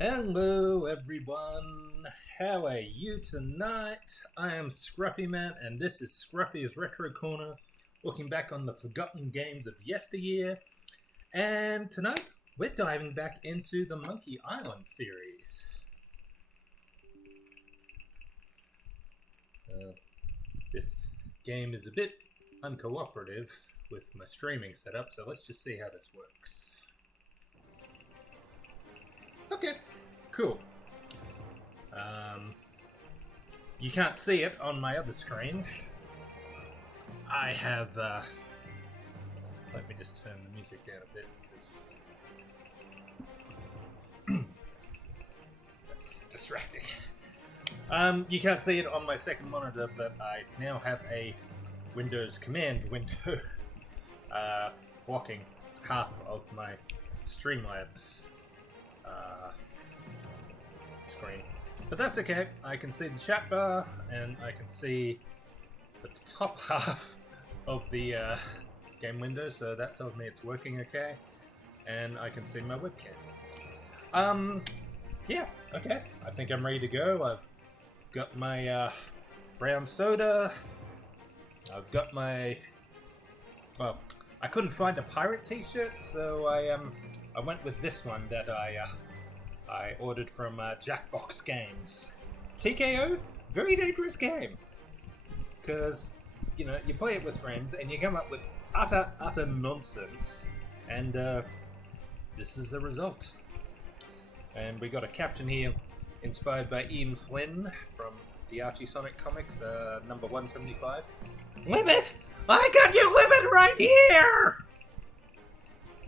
Hello everyone, how are you tonight? I am Scruffy Man and this is Scruffy's Retro Corner, looking back on the forgotten games of yesteryear. And tonight we're diving back into the Monkey Island series. This game is a bit uncooperative with my streaming setup, so let's just see how this works. Okay, cool. You can't see it on my other screen. I have, let me just turn the music down a bit, because that's distracting. You can't see it on my second monitor, but I now have a Windows command window blocking half of my Streamlabs screen. But that's okay. I can see the chat bar, and I can see the top half of the game window, so that tells me it's working okay. And I can see my webcam. Yeah, okay. I think I'm ready to go. I've got my brown soda. I've got my... Well, I couldn't find a pirate t-shirt, so I went with this one that I ordered from Jackbox Games. TKO? Very dangerous game. Because, you know, you play it with friends and you come up with utter nonsense. And this is the result. And we got a caption here inspired by Ian Flynn from the Archie Sonic comics, number 175. Limit! I got your limit right here!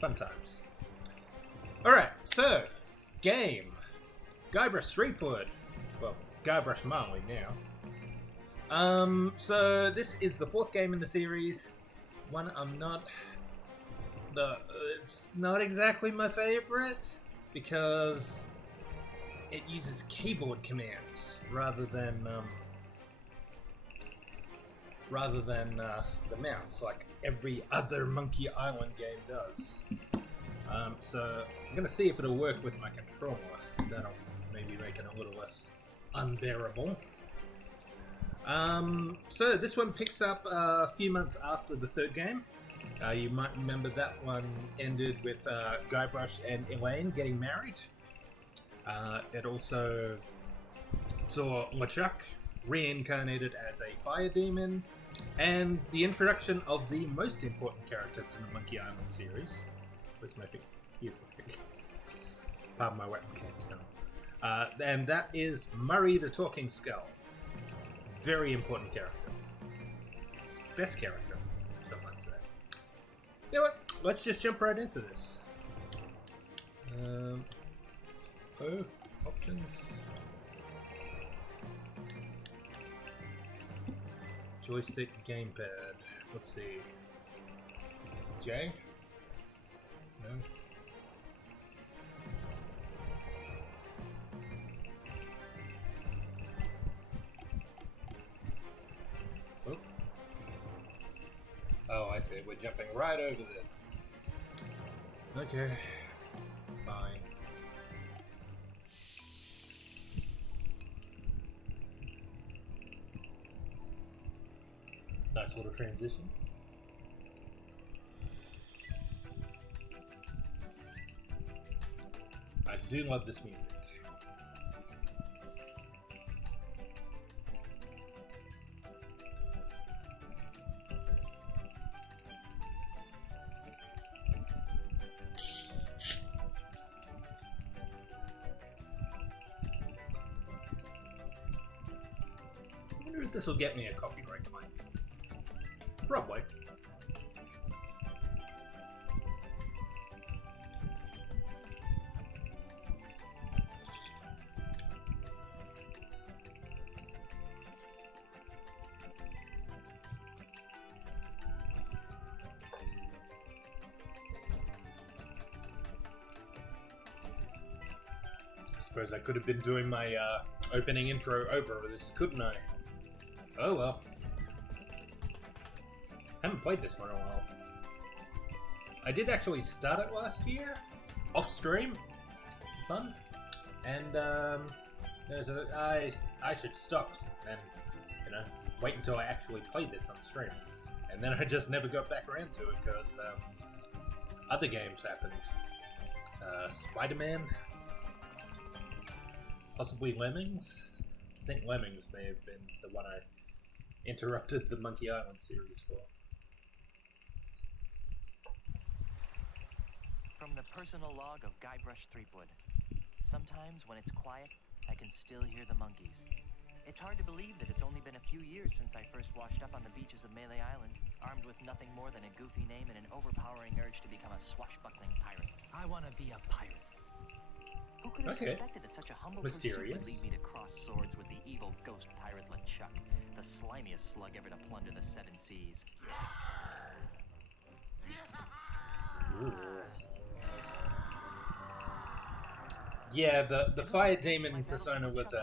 Fun times. Alright, so, game. Guybrush Threepwood. Well, Guybrush Marley now. So this is the fourth game in the series. One it's not exactly my favorite, because it uses keyboard commands rather than the mouse, like every other Monkey Island game does. So I'm gonna see if it'll work with my controller. That'll maybe make it a little less unbearable. So this one picks up a few months after the third game. You might remember that one ended with Guybrush and Elaine getting married. It also saw LeChuck reincarnated as a fire demon, and the introduction of the most important character to the Monkey Island series. Where's my finger? Here's my finger. Pardon my webcam's gone. And that is Murray the Talking Skull. Very important character. Best character, some might say. You know what? Let's just jump right into this. Options. Joystick, gamepad. Let's see. J? No. Oh. Oh, I see. We're jumping right over there. Okay. Fine. Nice little transition. I do love this music. I wonder if this will get me a copyright claim. Probably. I suppose I could have been doing my opening intro over this, couldn't I? Oh well. Haven't played this one in a while. I did actually start it last year, off stream, fun, and I should stop and wait until I actually played this on stream, and then I just never got back around to it because other games happened. Spider-Man, possibly Lemmings. I think Lemmings may have been the one I interrupted the Monkey Island series for. From the personal log of Guybrush Threepwood. Sometimes when it's quiet, I can still hear the monkeys. It's hard to believe that it's only been a few years since I first washed up on the beaches of Melee Island, armed with nothing more than a goofy name and an overpowering urge to become a swashbuckling pirate. I want to be a pirate. Who could have suspected that such a humble pursuit would lead me to cross swords with the evil ghost pirate LeChuck, the slimiest slug ever to plunder the seven seas? Ooh. Yeah, the fire demon persona was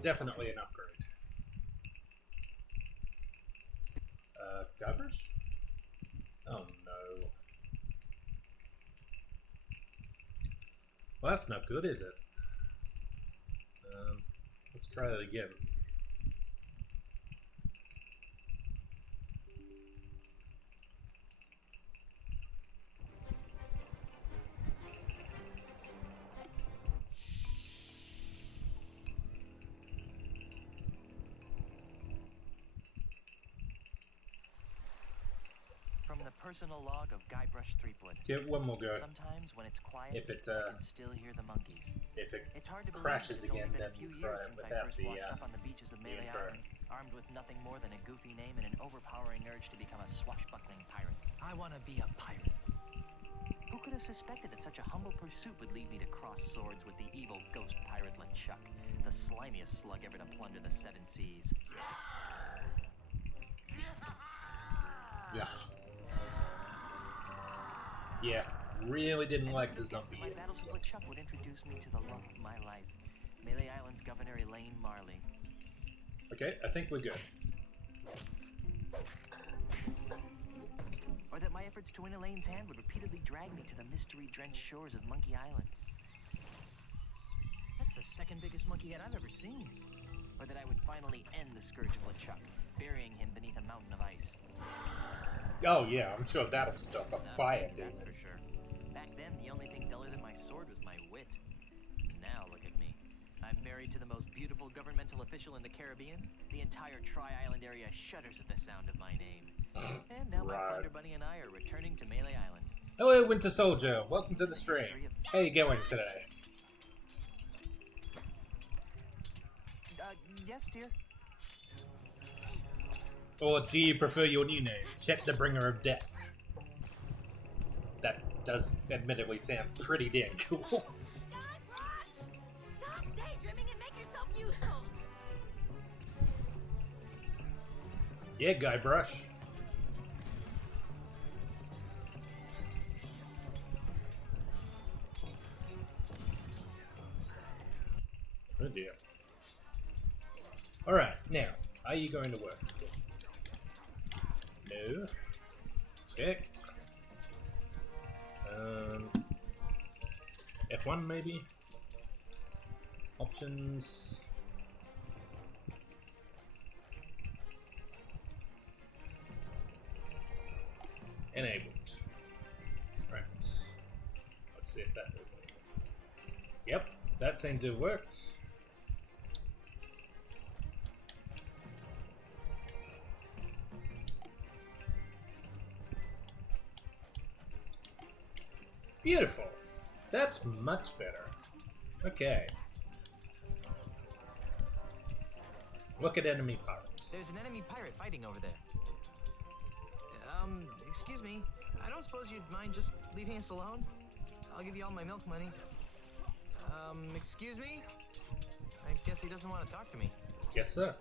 definitely an upgrade. Guybrush? Oh no. Well, that's not good, is it? Let's try that again. From the personal log of Guybrush Threepwood. Get one more go. Sometimes when it's quiet, if it, I can still hear the monkeys. If it it's hard to crashes believe again, then a few try years it since I without first the, washed up on the beaches of Melee intro. Island, armed with nothing more than a goofy name and an overpowering urge to become a swashbuckling pirate. I want to be a pirate. Who could have suspected that such a humble pursuit would lead me to cross swords with the evil ghost pirate LeChuck, the slimiest slug ever to plunder the seven seas? Yeah. Yeah, really didn't like the zombie. My battles with LeChuck would introduce me to the love of my life, Melee Island's Governor Elaine Marley. Okay, I think we're good. Or that my efforts to win Elaine's hand would repeatedly drag me to the mystery-drenched shores of Monkey Island. That's the second biggest monkey head I've ever seen. Or that I would finally end the scourge of LeChuck, burying him beneath a mountain of ice. Oh yeah, I'm sure that'll stop a fire, dude. That's for sure. Back then, the only thing duller than my sword was my wit. Now look at me. I'm married to the most beautiful governmental official in the Caribbean. The entire Tri-Island area shudders at the sound of my name. And now my Flounder Bunny and I are returning to Melee Island. Hello, Winter Soldier. Welcome to the stream. How you going today? Yes, dear. Or do you prefer your new name, Chet the Bringer of Death? That does admittedly sound pretty damn cool. Stop daydreaming and make yourself useful. Yeah, Guybrush. Oh dear. Alright, now, are you going to work? No. Okay. F1 maybe? Options. Enabled. Right. Let's see if that does anything. Yep, that seemed to have worked. Beautiful. That's much better. Okay. Look at enemy pirates. There's an enemy pirate fighting over there. Excuse me. I don't suppose you'd mind just leaving us alone? I'll give you all my milk money. Excuse me? I guess he doesn't want to talk to me. Yes, sir.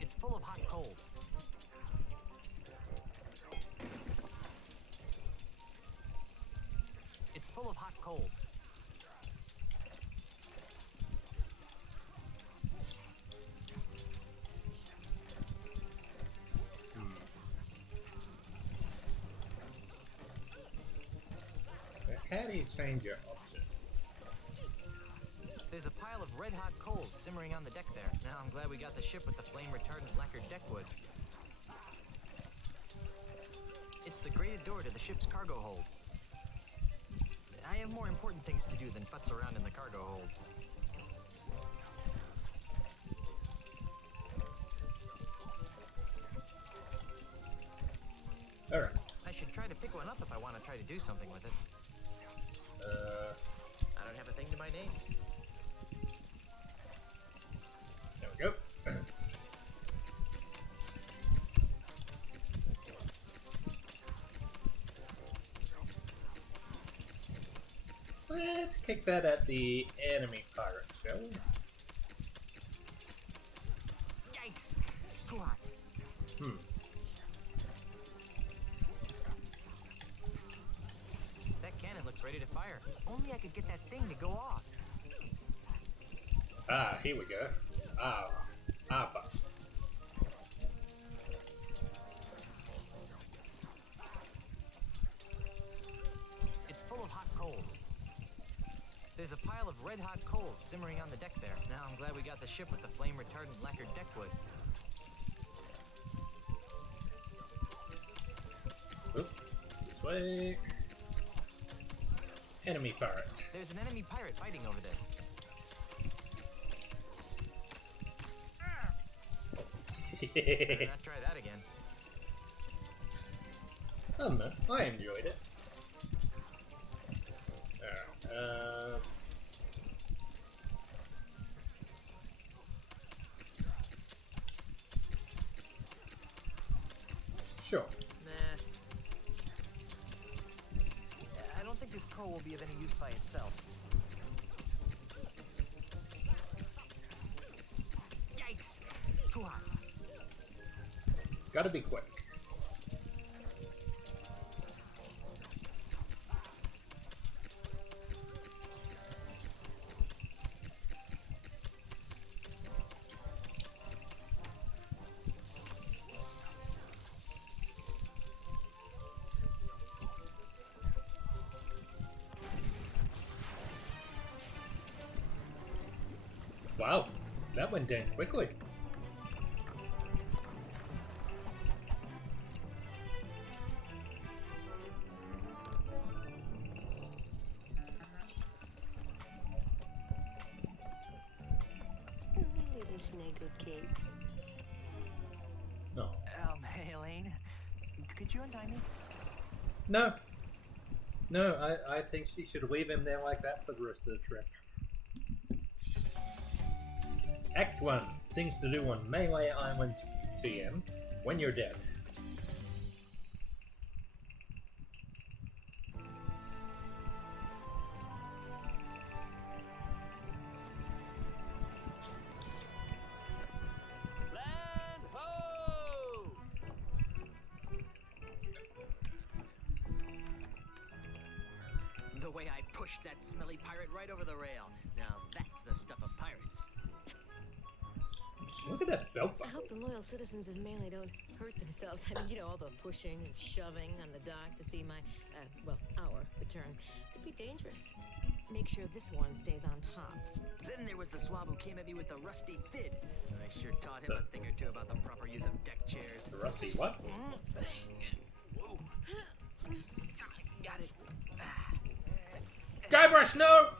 It's full of hot coals. It's full of hot coals. How do you change your option? There's a pile of red-hot coals simmering on the deck there. Now I'm glad we got the ship with the flame-retardant lacquered deckwood. It's the grated door to the ship's cargo hold. I have more important things to do than futz around in the cargo hold. Alright. I one up if I want to try to do something with it. I don't have a thing to my name. There we go. Let's kick that at the enemy pirate, shall we? Yikes! It's too hot. That cannon looks ready to fire. Only I could get that thing to go off. Ah, here we go. But. It's full of hot coals. There's a pile of red-hot coals simmering on the deck there. Now I'm glad we got the ship with the flame-retardant lacquered deckwood. Oop, this way. Enemy pirate. There's an enemy pirate fighting over there. Better not try that again. I don't know. I enjoyed it. Sure. Nah. I don't think this coal will be of any use by itself. Yikes! Too hot. Gotta be quick. Wow, that went down quickly. Little snuggle cakes. No. Hey, Elaine. Could you untie me? No. No, I think she should leave him there like that for the rest of the trip. Act 1. Things to do on Melee Island TM when you're dead. Land ho! The way I pushed that smelly pirate right over the rail. Now that's the stuff of pirates. Look at that belt I buckle. hope the loyal citizens of Melee don't hurt themselves. I mean, all the pushing and shoving on the dock to see my, our return. Could be dangerous. Make sure this one stays on top. Then there was the swab who came at me with the rusty fid. I sure taught him a thing or two about the proper use of deck chairs. The rusty what? Whoa. Got it. Guybrush, no!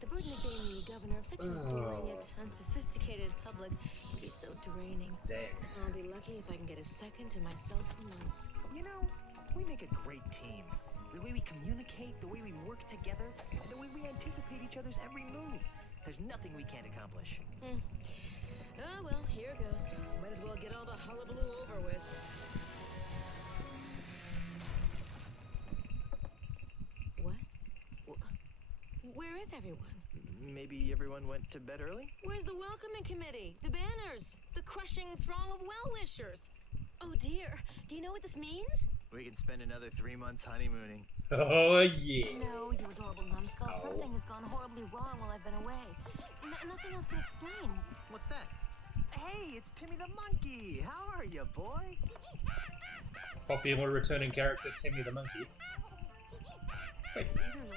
The burden of being the governor of such an boring yet unsophisticated public can be so draining. Damn. I'll be lucky if I can get a second to myself for months. You know, we make a great team. The way we communicate, the way we work together, the way we anticipate each other's every move. There's nothing we can't accomplish. Oh, well, here goes. Might as well get all the hullabaloo over with. What? Where is everyone? Maybe everyone went to bed early? Where's the welcoming committee? The banners? The crushing throng of well-wishers? Oh, dear. Do you know what this means? We can spend another 3 months honeymooning. Oh, yeah. No, you adorable numbskull. Oh. Something has gone horribly wrong while I've been away. Nothing else can explain. What's that? Hey, it's Timmy the Monkey. How are you, boy? Popular returning character Timmy the Monkey. Wait,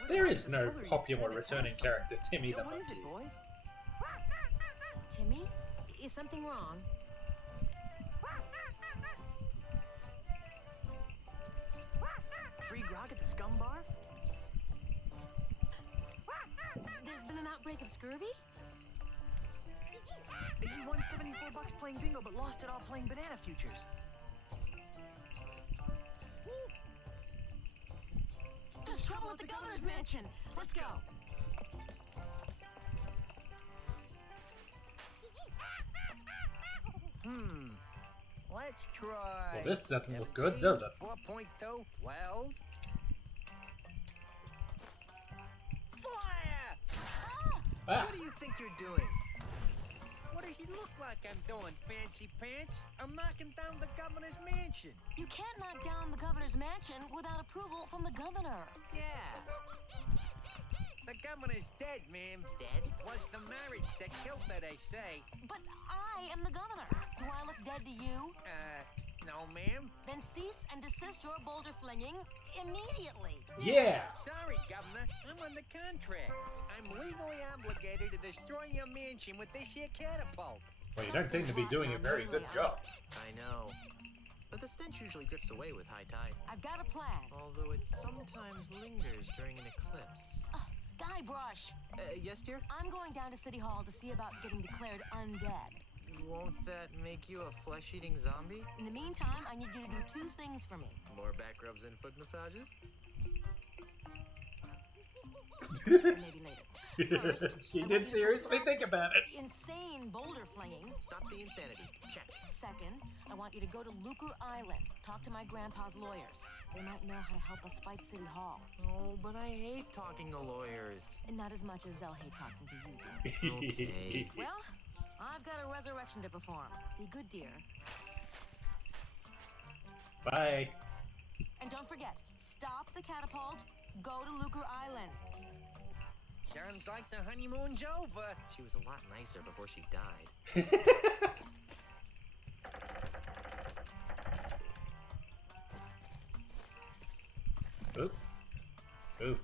there is no popular returning character Timmy the What is Monkey. it, boy? Timmy? Is something wrong? Free grog at the scum bar? There's been an outbreak of scurvy? He won $74 playing bingo, but lost it all playing banana futures. trouble at the governor's mansion. Let's go. Let's try. Well, this doesn't look good, does it? 4.2, 12. Fire! Ah! What do you think you're doing? What does he look like I'm doing, fancy pants? I'm knocking down the governor's mansion. You can't knock down the governor's mansion without approval from the governor. Yeah. The governor's dead, ma'am. Dead? Was the marriage that killed her, they say. But I am the governor. Do I look dead to you? No, ma'am. Then cease and desist your boulder flinging immediately. Yeah! Sorry, Governor. I'm under contract. I'm legally obligated to destroy your mansion with this here catapult. Well, you don't seem to be doing a very good job. I know. But the stench usually drifts away with high tide. I've got a plan. Although it sometimes lingers during an eclipse. Guybrush, Yes, dear? I'm going down to City Hall to see about getting declared undead. Won't that make you a flesh-eating zombie? In the meantime, I need you to do two things for me. More back rubs and foot massages? Or maybe later. First, She I want did you to seriously stop think about it. Insane boulder flinging. Stop the insanity. Check. Second, I want you to go to Luker Island. Talk to my grandpa's lawyers. They might know how to help us fight City Hall. Oh, but I hate talking to lawyers. And not as much as they'll hate talking to you. Okay. Well, I've got a resurrection to perform. Be good, dear. Bye. And don't forget, stop the catapult, go to Luker Island. Sounds like the honeymoon's over. She was a lot nicer before she died. Oop. Oop.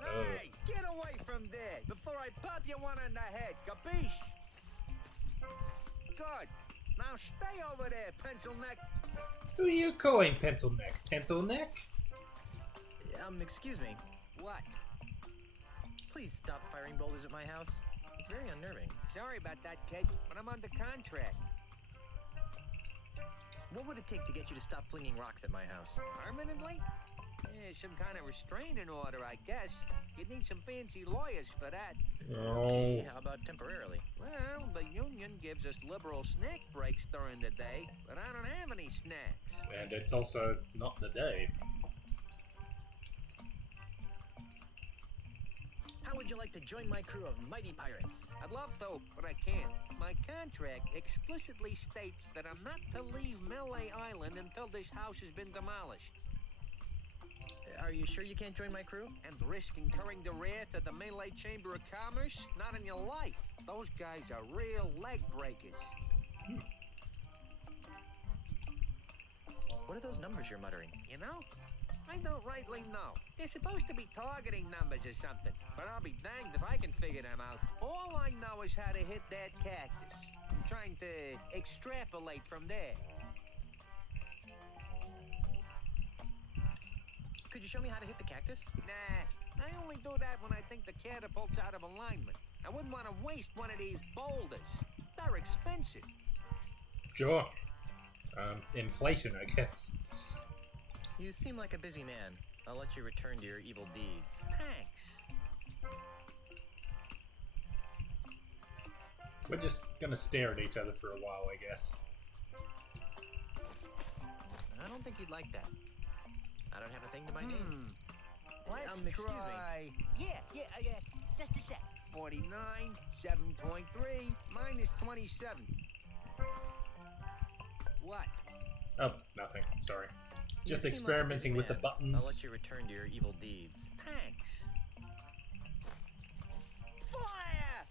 Hey, get away from there before I pop you one on the head, capiche? Good. Now stay over there, pencil neck. Who are you calling Pencil Neck? Pencil Neck? Excuse me. What? Please stop firing boulders at my house. It's very unnerving. Sorry about that, kid, but I'm under contract. What would it take to get you to stop flinging rocks at my house? Permanently? Yeah, some kind of restraining order, I guess. You'd need some fancy lawyers for that. Okay, how about temporarily? Well, the union gives us liberal snack breaks during the day, but I don't have any snacks. And it's also not the day. How would you like to join my crew of mighty pirates? I'd love to, but I can't. My contract explicitly states that I'm not to leave Malay Island until this house has been demolished. Are you sure you can't join my crew? And risk incurring the wrath of the Malay Chamber of Commerce? Not in your life. Those guys are real leg breakers. What are those numbers you're muttering? You know? I don't rightly know. They're supposed to be targeting numbers or something, but I'll be danged if I can figure them out. All I know is how to hit that cactus. I'm trying to extrapolate from there. Could you show me how to hit the cactus? Nah, I only do that when I think the catapult's out of alignment. I wouldn't want to waste one of these boulders. They're expensive. Sure. Inflation, I guess. You seem like a busy man. I'll let you return to your evil deeds. Thanks. We're just gonna stare at each other for a while, I guess. I don't think you'd like that. I don't have a thing to my name. Let's excuse me. try. Yeah. Just a sec. 49, 7.3, minus 27. What? Oh, nothing. Sorry. You Just seem like a experimenting busy with the man. buttons. I'll let you return to your evil deeds. Thanks. Fire!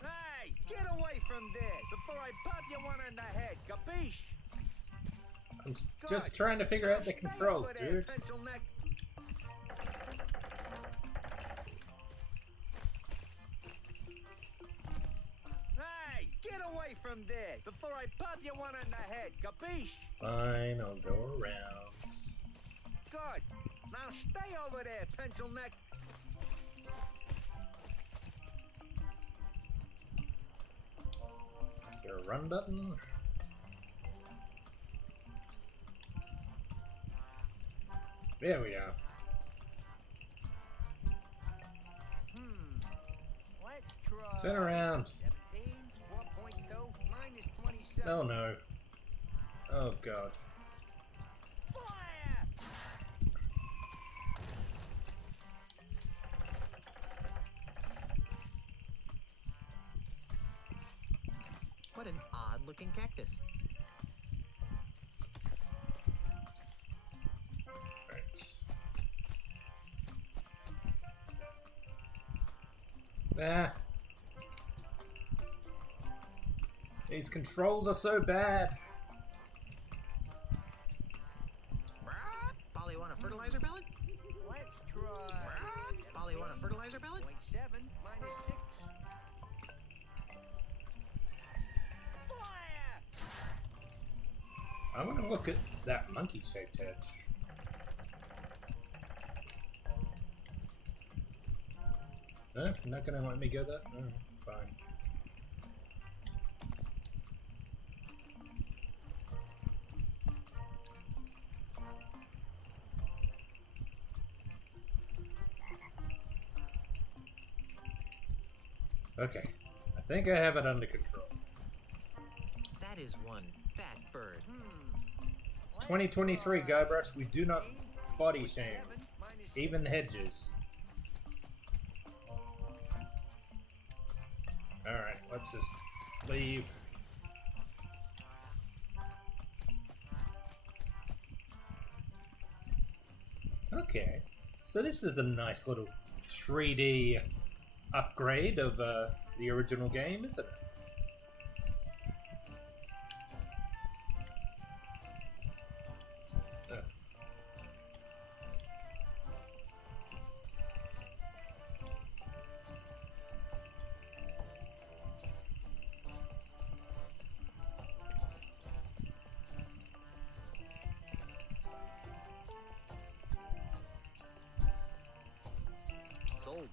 Hey, get away from there before I pop you one on the head, capiche? I'm just trying to figure out the Stay controls, over there, dude. pencil neck. Hey, get away from there before I pop you one on the head, capiche? Fine, I'll go around. Good. Now stay over there, pencil neck. Is there a run button? There we are. Turn around. 17, 4.2, minus 27. Oh no. Oh god. Fire! What an odd-looking cactus. Ah. These controls are so bad. Polly, want a fertilizer pellet? Let's try. Polly, want a fertilizer pellet? 0.7, minus 6. Fire! I want to look at that monkey-shaped hedge. No, you're not gonna let me go there? No, fine. Okay, I think I have it under control. That is one fat bird. It's 2023, Guybrush. We do not body shame, 7, minus even hedges. Alright, let's just leave. Okay, so this is a nice little 3D upgrade of the original game, isn't it? Sold.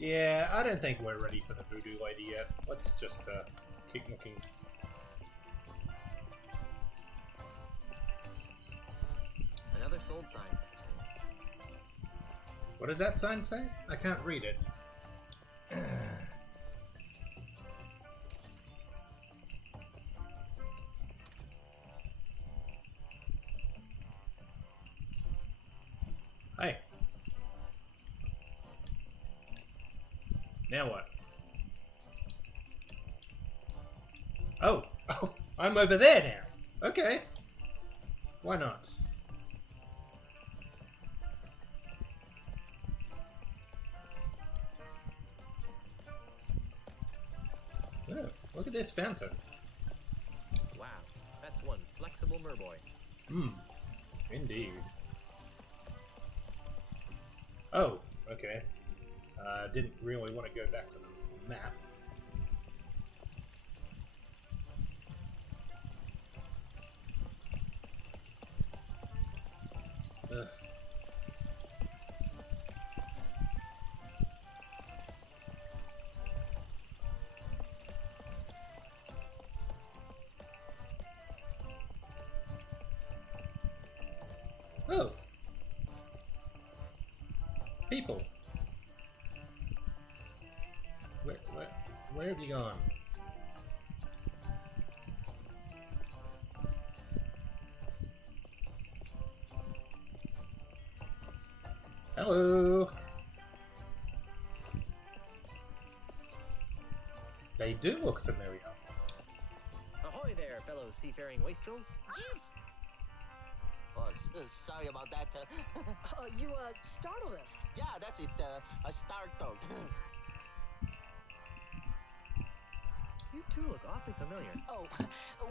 Yeah, I don't think we're ready for the voodoo lady yet. Let's just keep looking. Another sold sign. What does that sign say? I can't read it. Hey. Now what? Oh, oh, I'm over there now. Okay. Why not? Oh, look at this fountain. Wow, that's one flexible merboy. Hmm. Indeed. Oh, okay. Didn't really want to go back to the map. Ugh. Oh. People. Where have you gone? Hello. They do look familiar. Ahoy there, fellow seafaring wastrels. Oh, sorry about that. You startled us. Yeah, that's it. Startled. You two look awfully familiar. Oh,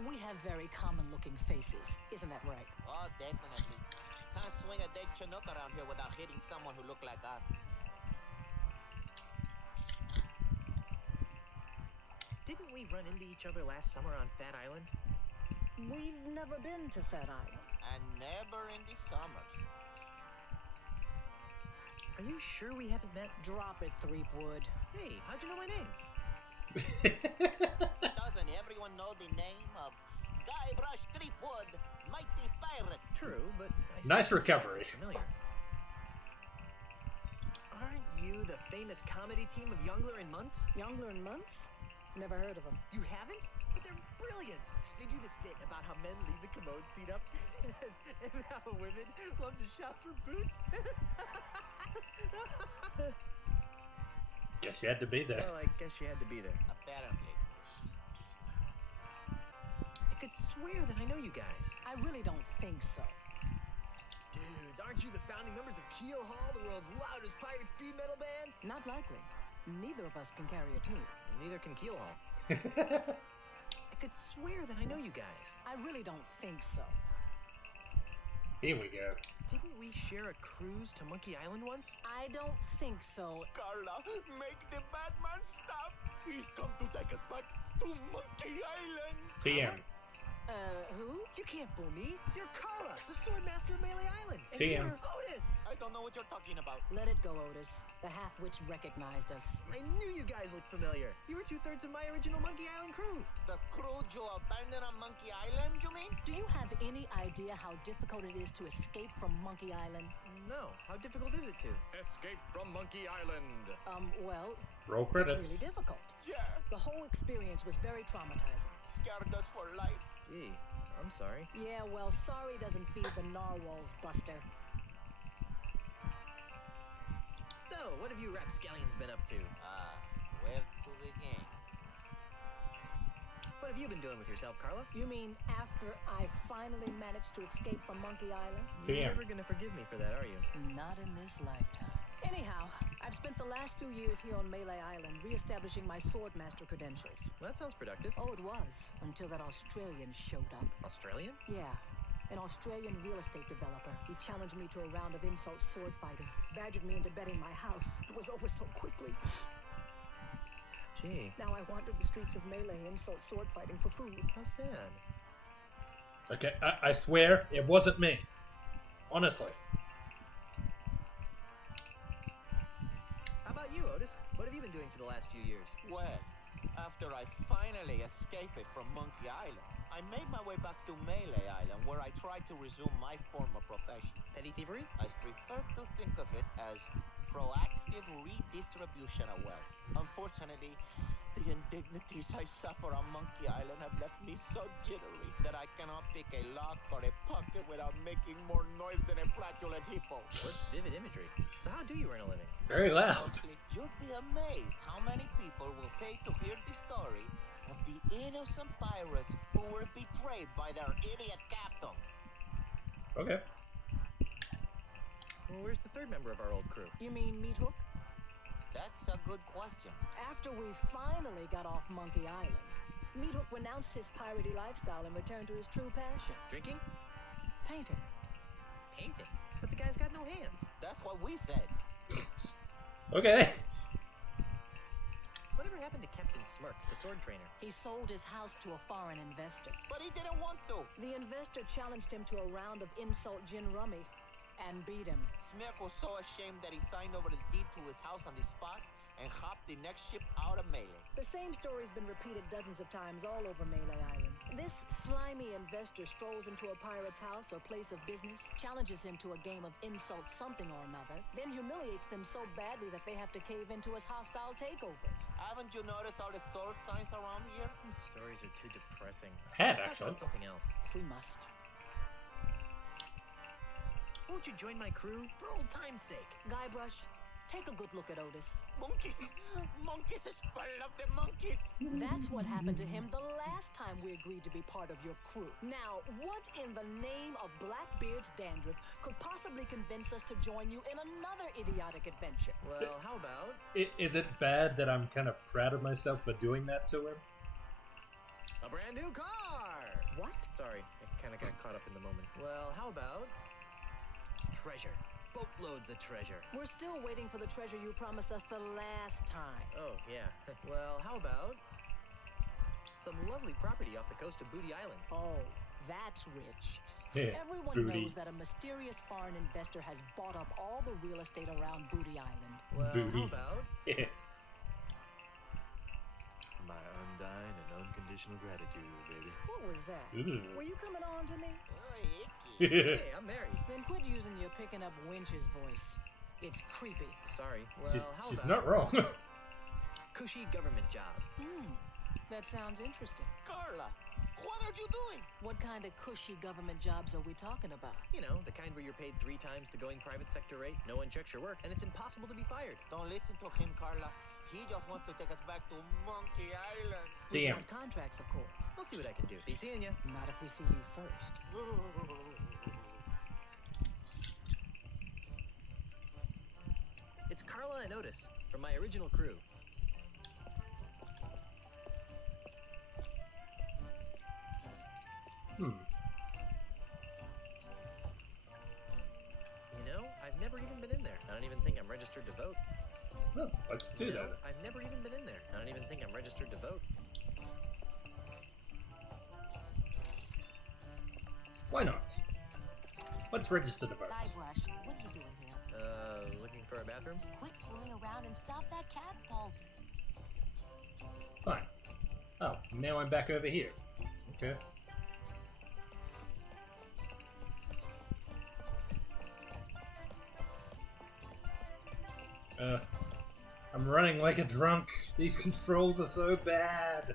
we have very common-looking faces. Isn't that right? Oh, definitely. Can't swing a dead Chinook around here without hitting someone who looked like us. Didn't we run into each other last summer on Fat Island? We've never been to Fat Island. And never in the summers. Are you sure we haven't met? Drop it, Threepwood. Hey, how'd you know my name? Doesn't everyone know the name of Guybrush Threepwood, mighty pirate. True, but I Nice still recovery. familiar. Aren't you the famous comedy team of Youngler and Muntz? Youngler and Muntz? Never heard of them. You haven't? But they're brilliant. They do this bit about how men leave the commode seat up and how women love to shop for boots. Guess you had to be there. Well, I guess you had to be there. Apparently. I could swear that I know you guys. I really don't think so. Dudes, aren't you the founding members of Keel Hall, the world's loudest pirate speed metal band? Not likely. Neither of us can carry a tune. Neither can Keel Hall. I could swear that I know you guys. I really don't think so. Here we go. Didn't we share a cruise to Monkey Island once? I don't think so. Carla, make the Batman stop. He's come to take us back to Monkey Island. TM. Who? You can't fool me. You're Carla, the sword master of Melee Island. And TM. you're Otis. I don't know what you're talking about. Let it go, Otis. The half-witch recognized us. I knew you guys looked familiar. You were 2/3 of my original Monkey Island crew. The crew you abandoned on Monkey Island, you mean? Do you have any idea how difficult it is to escape from Monkey Island? No. How difficult is it to? Escape from Monkey Island. Well, Roll it's credits. really difficult. Yeah, The whole experience was very traumatizing. scared us for life. Gee, I'm sorry. Yeah, well, sorry doesn't feed the narwhals, Buster. So, what have you rapscallions been up to? Where to begin? What have you been doing with yourself, Carla? You mean after I finally managed to escape from Monkey Island? You're TM. never gonna forgive me for that, are you? Not in this lifetime. Anyhow, I've spent the last few years here on Melee Island reestablishing my swordmaster credentials. Well, that sounds productive. Oh, it was, until that Australian showed up. Australian? Yeah, an Australian real estate developer. He challenged me to a round of insult sword fighting, badgered me into betting my house. It was over so quickly. Gee, Now I wander the streets of Melee insult sword fighting for food. how sad. Okay, I swear it wasn't me. Honestly. How about you, Otis? What have you been doing for the last few years? Well, after I finally escaped from Monkey Island, I made my way back to Melee Island, where I tried to resume my former profession. Petty thievery? I prefer to think of it as proactive redistribution of wealth. Unfortunately, the indignities I suffer on Monkey Island have left me so jittery that I cannot pick a lock or a pocket without making more noise than a flatulent hippo. What vivid imagery. So how do you earn a living? Very loud. Honestly, you'd be amazed how many people will pay to hear the story of the innocent pirates who were betrayed by their idiot captain. Okay. Well, where's the third member of our old crew? You mean Meat Hook? That's a good question. After we finally got off Monkey Island, Meat Hook renounced his piratey lifestyle and returned to his true passion, Drinking? painting. Painting? But the guy's got no hands. That's what we said. Okay. Whatever happened to Captain Smirk, the sword trainer? He sold his house to a foreign investor. But he didn't want to. The investor challenged him to a round of insult gin rummy and beat him. Smirk was so ashamed that he signed over the deed to his house on the spot and hopped the next ship out of Melee. The same story's been repeated dozens of times all over Melee Island. This slimy investor strolls into a pirate's house or place of business, challenges him to a game of insult something or another, then humiliates them so badly that they have to cave into his hostile takeovers. Haven't you noticed all the soul signs around here? These stories are too depressing. Had, Let's talk actually. about something else. If we must. Won't you join my crew? For old time's sake. Guybrush, take a good look at Otis. Monkeys! Monkeys is part of the monkeys! That's what happened to him the last time we agreed to be part of your crew. Now, what in the name of Blackbeard's dandruff could possibly convince us to join you in another idiotic adventure? Well, how about... Is it bad that I'm kind of proud of myself for doing that to him? a brand new car? What? Sorry, I kind of got caught up in the moment. Well, how about... treasure. Boatloads of treasure. We're still waiting for the treasure you promised us the last time. Oh, yeah. Well, how about... some lovely property off the coast of Booty Island? Oh, that's rich. Yeah, Everyone booty. knows that a mysterious foreign investor has bought up all the real estate around Booty Island. Well, Booty. how about... Yeah. my undying and unconditional unconditional gratitude, baby. What was that? Ooh. Were you coming on to me? Oh, icky. Hey, I'm married. Then quit using your picking up wench's voice. It's creepy. Sorry. Well, how she's about not wrong. cushy government jobs? That sounds interesting. Carla, what are you doing? What kind of cushy government jobs are we talking about? You know, the kind where you're paid 3 times the going private sector rate, no one checks your work, and it's impossible to be fired. Don't listen to him, Carla. He just wants to take us back to Monkey Island. See him. Want contracts, of course. I'll see what I can do. Be seeing ya. Not if we see you first. It's Carla and Otis from my original crew. Hmm. You know, I've never even been in there. I don't even think I'm registered to vote. Well, let's do You know, that. I've never even been in there. I don't even think I'm registered to vote. Why not? Let's register to vote. Guybrush, what are you doing here? Looking for a bathroom? Quit fooling around and stop that catapult. Fine. Oh, now I'm back over here. Okay. I'm running like a drunk. These controls are so bad.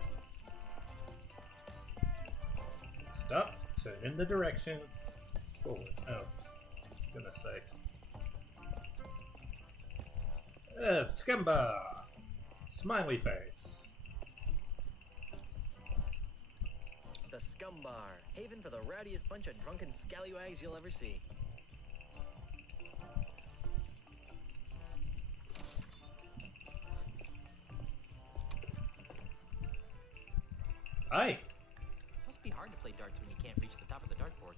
Stop. Turn in the direction. Forward. Oh, goodness sakes. Scumbar. Smiley face. The Scum Bar. Haven for the rowdiest bunch of drunken scallywags you'll ever see. Hi. Must be hard to play darts when you can't reach the top of the dartboard.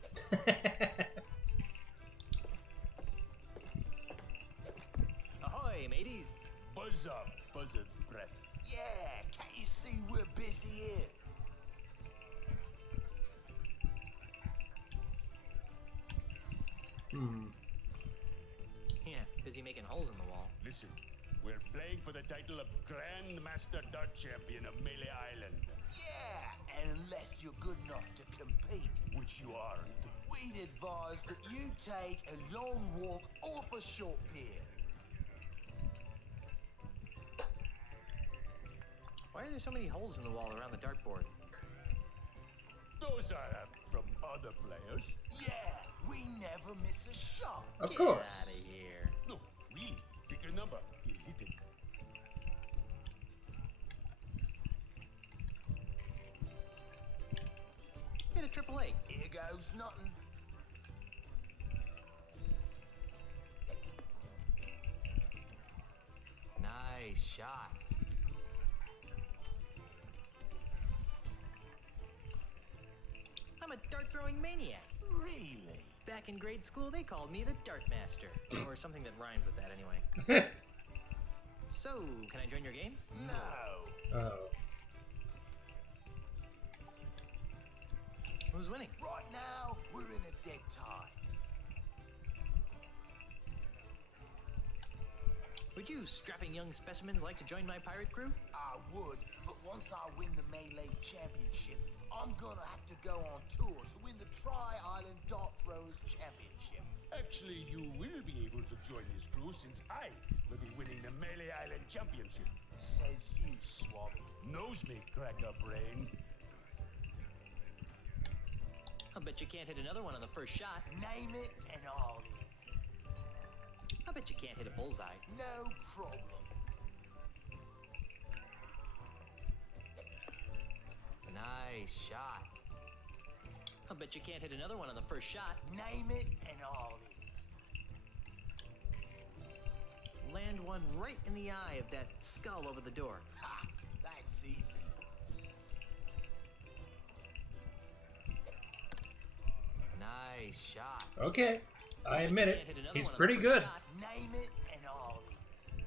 Ahoy, mateys! Buzz up, buzzard breath. Yeah, can't you see we're busy here? Yeah, busy making holes in the wall. Listen, we're playing for the title of Grand Master Dart Champion of Melee Island, Yeah, and unless you're good enough to compete, which you aren't. we'd advise that you take a long walk off a short pier. Why are there so many holes in the wall around the dartboard? Those are from other players. Yeah, we never miss a shot. Of Get course. outta here. No, really. Pick a number. You'll hit it. Hit a triple eight. Here goes nothing. Nice shot. I'm a dart throwing maniac. Really? Back in grade school, they called me the Dart Master, or something that rhymed with that anyway. So, can I join your game? No. Oh. Who's winning? Right now, we're in a dead tie. Would you strapping young specimens like to join my pirate crew? I would, but once I win the Melee Championship, I'm gonna have to go on tour to win the Tri-Island Dart Throwers Championship. Actually, you will be able to join his crew since I will be winning the Melee Island Championship. Says you, Swabby. Knows me, cracker brain. I'll bet you can't hit another one on the first shot. Name it and I'll hit. I bet you can't hit a bullseye. No problem. Nice shot. I'll bet you can't hit another one on the first shot. Name it and I'll hit. Land one right in the eye of that skull over the door. Ha! That's easy. Nice shot. Okay. I admit You it. can't hit another He's one on the pretty first good. shot. Name it and I'll hit.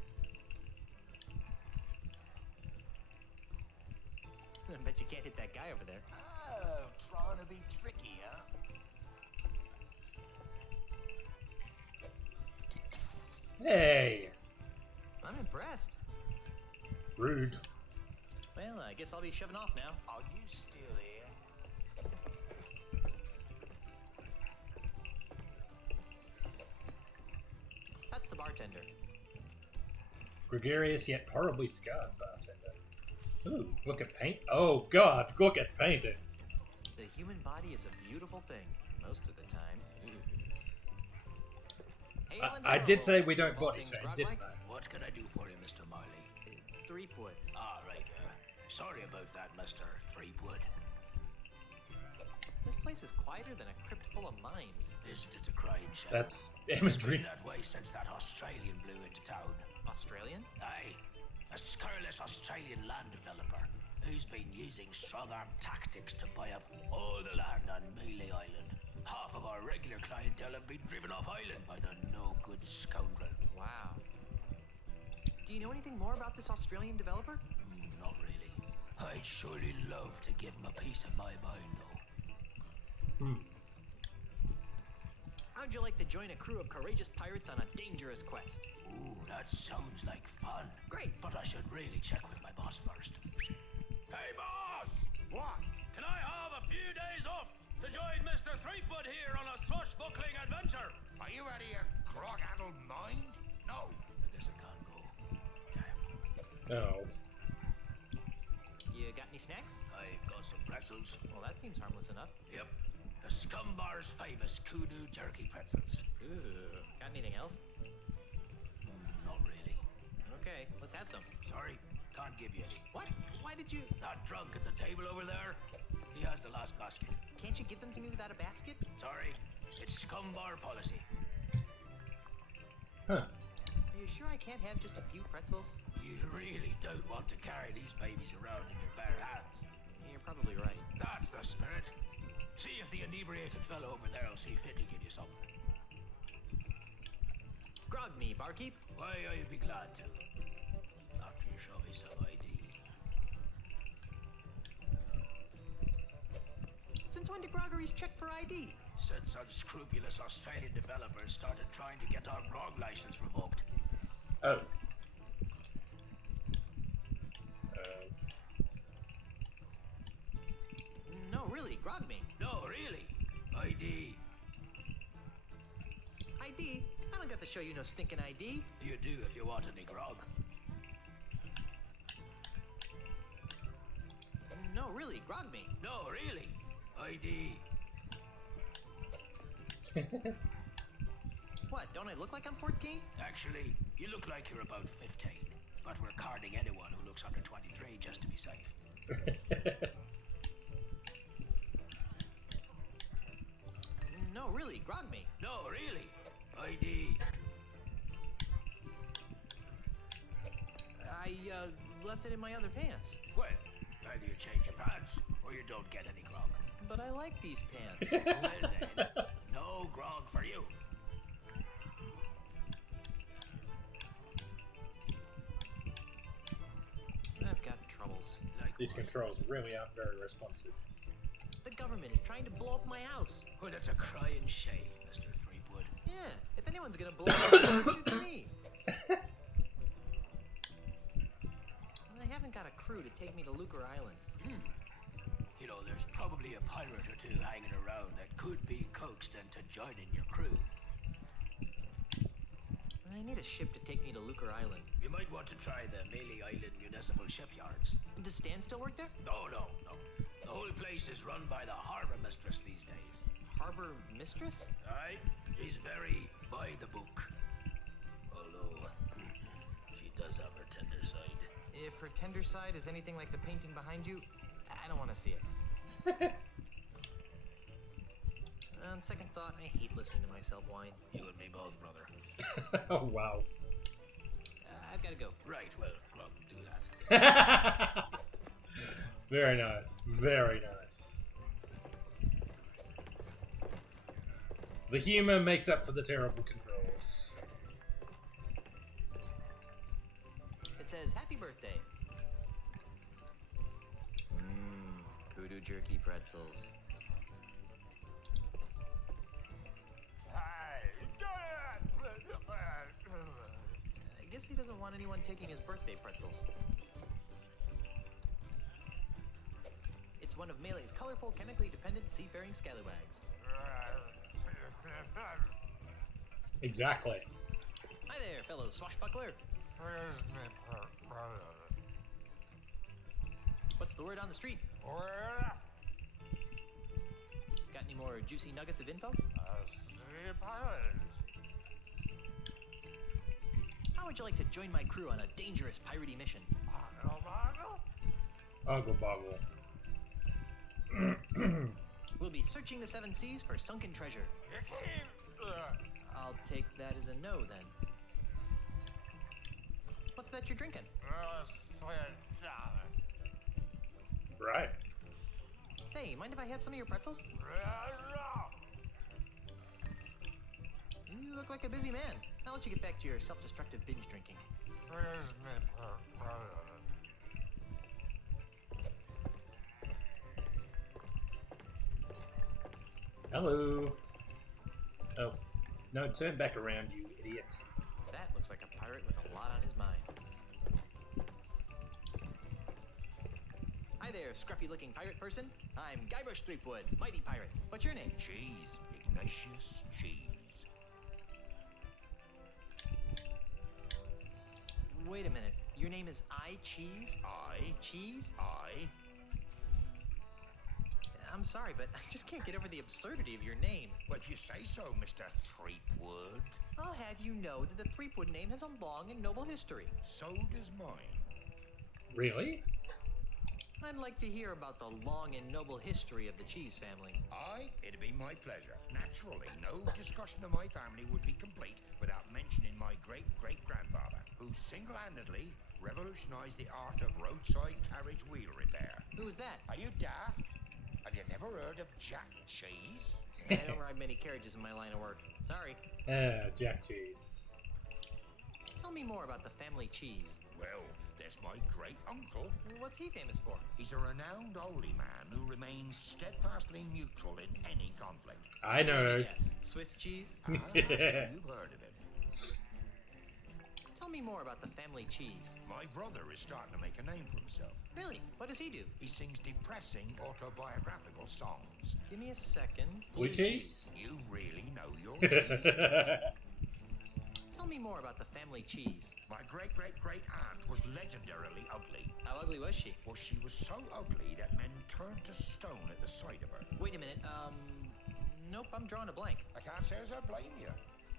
I bet you can't hit that guy over there. Oh, trying to be tricky, huh? Hey. I'm impressed. Rude. Well, I guess I'll be shoving off now. Are you still here? That's the bartender. Gregarious yet horribly scarred bartender. Ooh, look at paint. Oh god, look at painting. The human body is a beautiful thing, most of the time. I did say we don't body shame, didn't I? What can I do for you, Mr. Marley? Threepwood. Ah, right. Sorry about that, Mr. Threepwood. This place is quieter than a crypt full of mines. Isn't it a crying shame? That's It's imagery. been that way since that Australian blew into town. Australian? Aye, a scurrilous Australian land developer who's been using strong-arm tactics to buy up all the land on Mealy Island. Half of our regular clientele have been driven off island by the no-good scoundrel. Wow. Do you know anything more about this Australian developer? Not really. I'd surely love to give him a piece of my mind, though. How'd you like to join a crew of courageous pirates on a dangerous quest? Ooh, that sounds like fun. Great. But I should really check with my boss first. Hey, boss! What? Can I have a few days off to join Mr. Threepwood here on a swashbuckling adventure? Are you out of your grog-addled mind? No. I guess I can't go. Damn. Oh. You got any snacks? I've got some pretzels. Well, that seems harmless enough. Yep. The Scumbar's famous kudu jerky pretzels. Ooh. Got anything else? Not really. Okay, let's have some. Sorry, can't give you any. What? Why did you... That drunk at the table over there, he has the last basket. Can't you give them to me without a basket? Sorry, it's Scumbar policy. Huh. Are you sure I can't have just a few pretzels? You really don't want to carry these babies around in your bare hands. You're probably right. That's the spirit. See if the inebriated fellow over there will see fit to give you some. Grog me, barkeep. Why, I'd be glad to. After you show me some ID. Since when do groggeries check for ID? Since unscrupulous Australian developers started trying to get our grog license revoked. Oh. No, really, grog me. No, really. ID. ID? I don't got to show you no stinking ID. You do if you want any grog. No, really, grog me. No, really. ID. What, don't I look like I'm 14? Actually, you look like you're about 15. But we're carding anyone who looks under 23 just to be safe. No, really, grog me. No, really. ID. I, left it in my other pants. Well, either you change your pants or you don't get any grog. But I like these pants. Well then, no grog for you. I've got troubles. These controls really aren't very responsive. The government is trying to blow up my house. Well, that's a crying shame, Mr. Threepwood. Yeah, if anyone's gonna blow up, shoot me. I haven't got a crew to take me to Lucre Island. You know, there's probably a pirate or two hanging around that could be coaxed into joining your crew. I need a ship to take me to Lucre Island. You might want to try the Mealy Island Municipal Shipyards. Does Stan still work there? No. The whole place is run by the harbor mistress these days. Harbor mistress? Aye, she's very by the book. Although, she does have her tender side. If her tender side is anything like the painting behind you, I don't want to see it. On second thought, I hate listening to myself whine. You and me both, brother. Oh, wow. I've got to go. Right, well, Grog, do that. Very nice. Very nice. The humor makes up for the terrible controls. It says, happy birthday. Kudu jerky pretzels. I guess he doesn't want anyone taking his birthday pretzels. one of Melee's colorful, chemically dependent seafaring scallywags. Exactly. Hi there, fellow swashbuckler. What's the word on the street? Got any more juicy nuggets of info? How would you like to join my crew on a dangerous piratey mission? Ogle boggle. We'll be searching the seven seas for sunken treasure. I'll take that as a no, then. What's that you're drinking? Right. Say, mind if I have some of your pretzels? You look like a busy man. I'll let you get back to your self-destructive binge drinking. Hello. Oh. No, turn back around, you idiot. That looks like a pirate with a lot on his mind. Hi there, scruffy-looking pirate person. I'm Guybrush Threepwood, mighty pirate. What's your name? Cheese. Ignatius Cheese. Wait a minute. Your name is I Cheese? I. Cheese? I. I'm sorry, but I just can't get over the absurdity of your name. Well, if you say so, Mr. Threepwood. I'll have you know that the Threepwood name has a long and noble history. So does mine. Really? I'd like to hear about the long and noble history of the Cheese family. Aye, it'd be my pleasure. Naturally, no discussion of my family would be complete without mentioning my great-great-grandfather, who single-handedly revolutionized the art of roadside carriage wheel repair. Who was that? Are you daft? Have you never heard of Jack Cheese? I don't ride many carriages in my line of work. Sorry. Jack Cheese. Tell me more about the family Cheese. Well, there's my great-uncle. What's he famous for? He's a renowned holy man who remains steadfastly neutral in any conflict. I know. Yes, Swiss cheese. You've heard of it. Tell me more about the family Cheese. My brother is starting to make a name for himself. Really? What does he do? He sings depressing autobiographical songs. Give me a second. Blue cheese? You really know your cheese. Tell me more about the family Cheese. My great-great-great-aunt was legendarily ugly. How ugly was she? Well, she was so ugly that men turned to stone at the sight of her. Wait a minute, nope, I'm drawing a blank. I can't say as I blame you.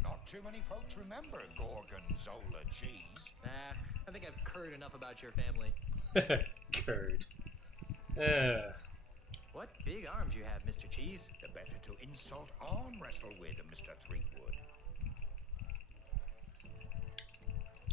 Not too many folks remember Gorgonzola cheese. I think I've heard enough about your family. Curd. What big arms you have, Mr. Cheese. The better to insult arm wrestle with, Mr. Threepwood.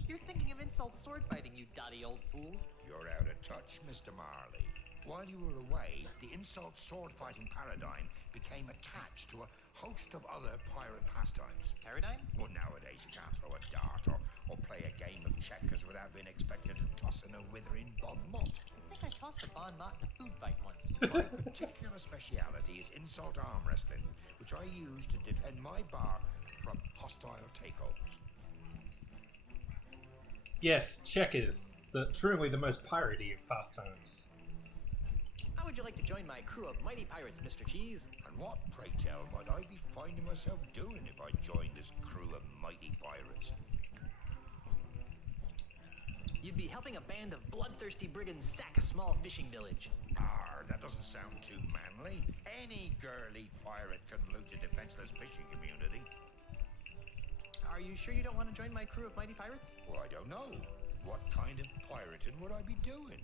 You're thinking of insult sword fighting, you dotty old fool. You're out of touch, Mr. Marley. While you were away, the insult sword fighting paradigm became attached to a host of other pirate pastimes. Paradigm? Well, nowadays you can't throw a dart or play a game of checkers without being expected to toss in a withering bon mot. I think I tossed a bon mot in a food fight once. My particular speciality is insult arm wrestling, which I use to defend my bar from hostile takeovers. Yes, checkers. Truly the most piratey of pastimes. How would you like to join my crew of mighty pirates, Mr. Cheese? And what, pray tell, might I be finding myself doing if I joined this crew of mighty pirates? You'd be helping a band of bloodthirsty brigands sack a small fishing village. That doesn't sound too manly. Any girly pirate can loot a defenseless fishing community. Are you sure you don't want to join my crew of mighty pirates? Well, I don't know. What kind of pirating would I be doing?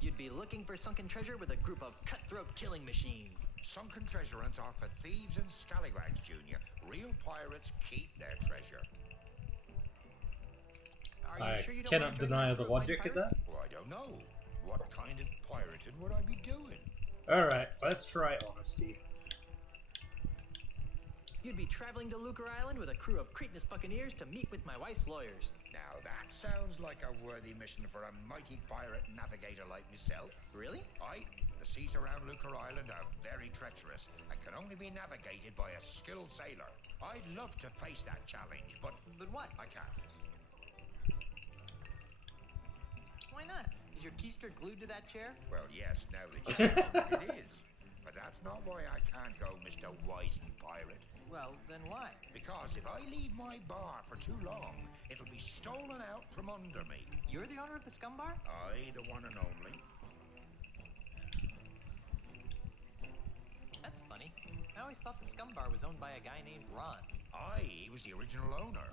You'd be looking for sunken treasure with a group of cutthroat killing machines. Sunken treasure hunts are for thieves and scallywags, Junior. Real pirates keep their treasure. Are you sure you don't cannot want to join deny my the crew of mighty logic of pirates? that. Well, I don't know. What kind of pirating would I be doing? Alright, let's try honesty. You'd be traveling to Lucre Island with a crew of Cretinous buccaneers to meet with my wife's lawyers. Now that sounds like a worthy mission for a mighty pirate navigator like myself. Really? Aye, the seas around Lucre Island are very treacherous and can only be navigated by a skilled sailor. I'd love to face that challenge, but what? I can't. Why not? Is your keister glued to that chair? Well, yes, now that you mention it is. But that's not why I can't go, Mr. Wizened Pirate. Well, then why? Because if I leave my bar for too long, it'll be stolen out from under me. You're the owner of the scum bar? I, the one and only. That's funny. I always thought the scum bar was owned by a guy named Ron. He was the original owner.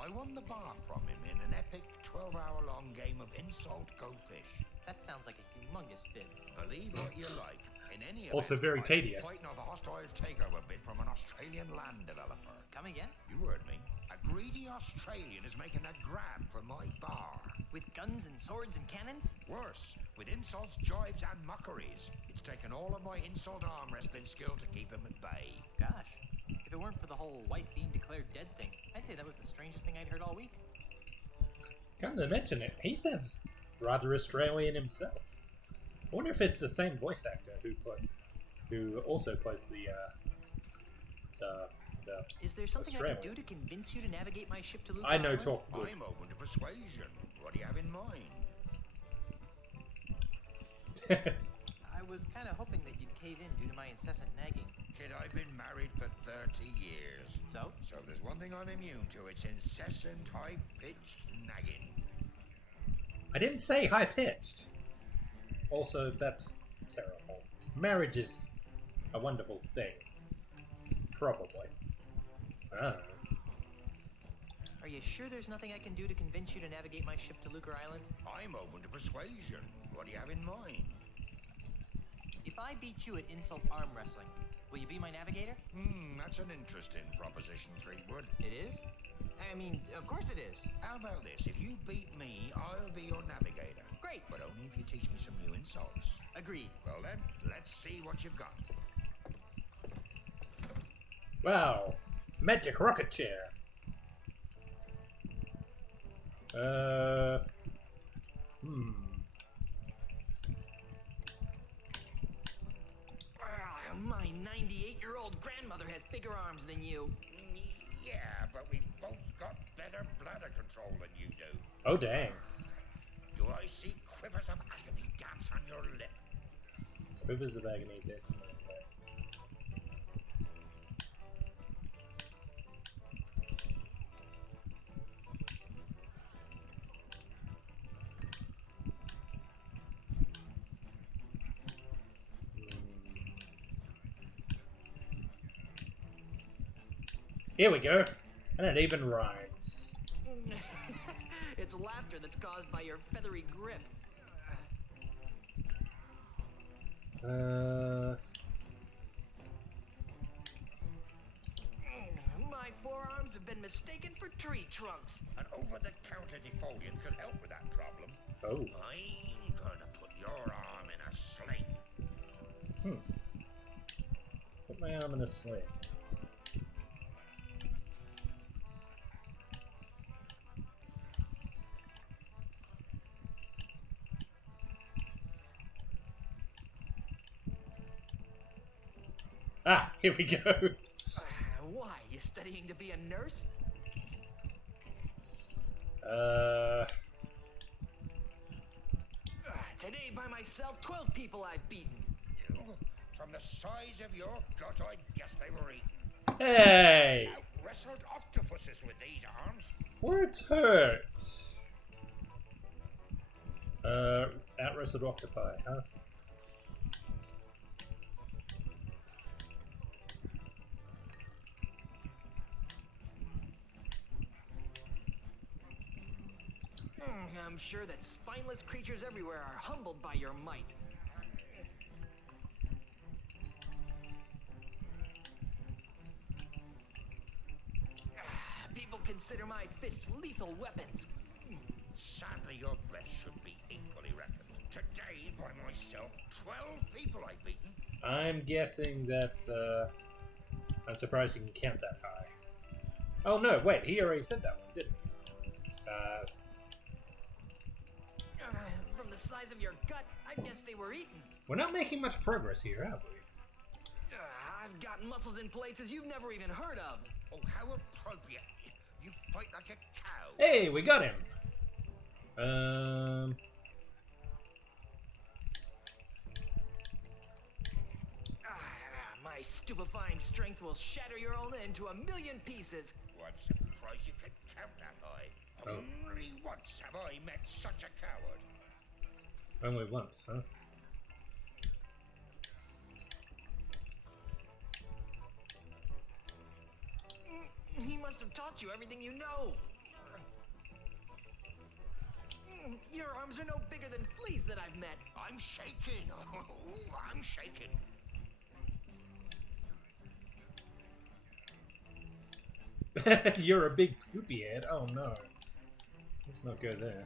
I won the bar from him in an epic 12-hour-long game of insult go fish. That sounds like a humongous bid. Believe what you like. In any event, Also very I'm tedious. fighting off a hostile takeover bid from an Australian land developer. Come again? You heard me. A greedy Australian is making a grab for my bar. With guns and swords and cannons? Worse, with insults, jibes, and mockeries. It's taken all of my insult arm wrestling skill to keep him at bay. Gosh. If it weren't for the whole wife being declared dead thing, I'd say that was the strangest thing I'd heard all week. Come to mention it, he sounds rather Australian himself. I wonder if it's the same voice actor who also plays the Is there something I Australian. can do to convince you to navigate my ship to Luke I know Island? talk good. I'm open to persuasion. What do you have in mind? I was kind of hoping that you'd cave in due to my incessant nagging. Kid, I've been married for 30 years. So? So there's one thing I'm immune to. It's incessant, high-pitched nagging. I didn't say high pitched. Also, that's terrible. Marriage is a wonderful thing. Probably. I don't know. Are you sure there's nothing I can do to convince you to navigate my ship to Lucre Island? I'm open to persuasion. What do you have in mind? If I beat you at insult arm wrestling, will you be my navigator? That's an interesting proposition, Threepwood. It is? I mean, of course it is. How about this? If you beat me, I'll be your navigator. Great. But only if you teach me some new insults. Agreed. Well then, let's see what you've got. Wow. Magic rocket chair. My 98-year-old grandmother has bigger arms than you. Yeah, but we both got better bladder control than you do. Oh, dang. Do I see quivers of agony dance on your lip? Quivers of agony dancing on my lip. Here we go. And it even rhymes. It's laughter that's caused by your feathery grip. My forearms have been mistaken for tree trunks. An over-the-counter defoliant could help with that problem. Oh. I'm gonna put your arm in a sling. Put my arm in a sling. Ah, here we go. Why? You studying to be a nurse? Today by myself, 12 people I've beaten. From the size of your gut, I guess they were eaten. Hey! Out-wrestled octopuses with these arms. Words hurt. Out-wrestled octopi, huh? I'm sure that spineless creatures everywhere are humbled by your might. People consider my fists lethal weapons. Sadly, your breath should be equally reckoned. Today, by myself, 12 people I've beaten. I'm guessing that, I'm surprised you can count that high. Oh no, wait, he already said that one, didn't he? From the size of your gut, I guess they were eaten. We're not making much progress here, are we? I've got muscles in places you've never even heard of. Oh, how appropriate. You fight like a cow. Hey, we got him! stupefying strength will shatter your own into a million pieces. What surprise you can count that high? Oh. Only once have I met such a coward. Only once, huh? He must have taught you everything you know. Your arms are no bigger than fleas that I've met. I'm shaking. Oh, I'm shaking. You're a big poopy head. Oh no. Let's not go there.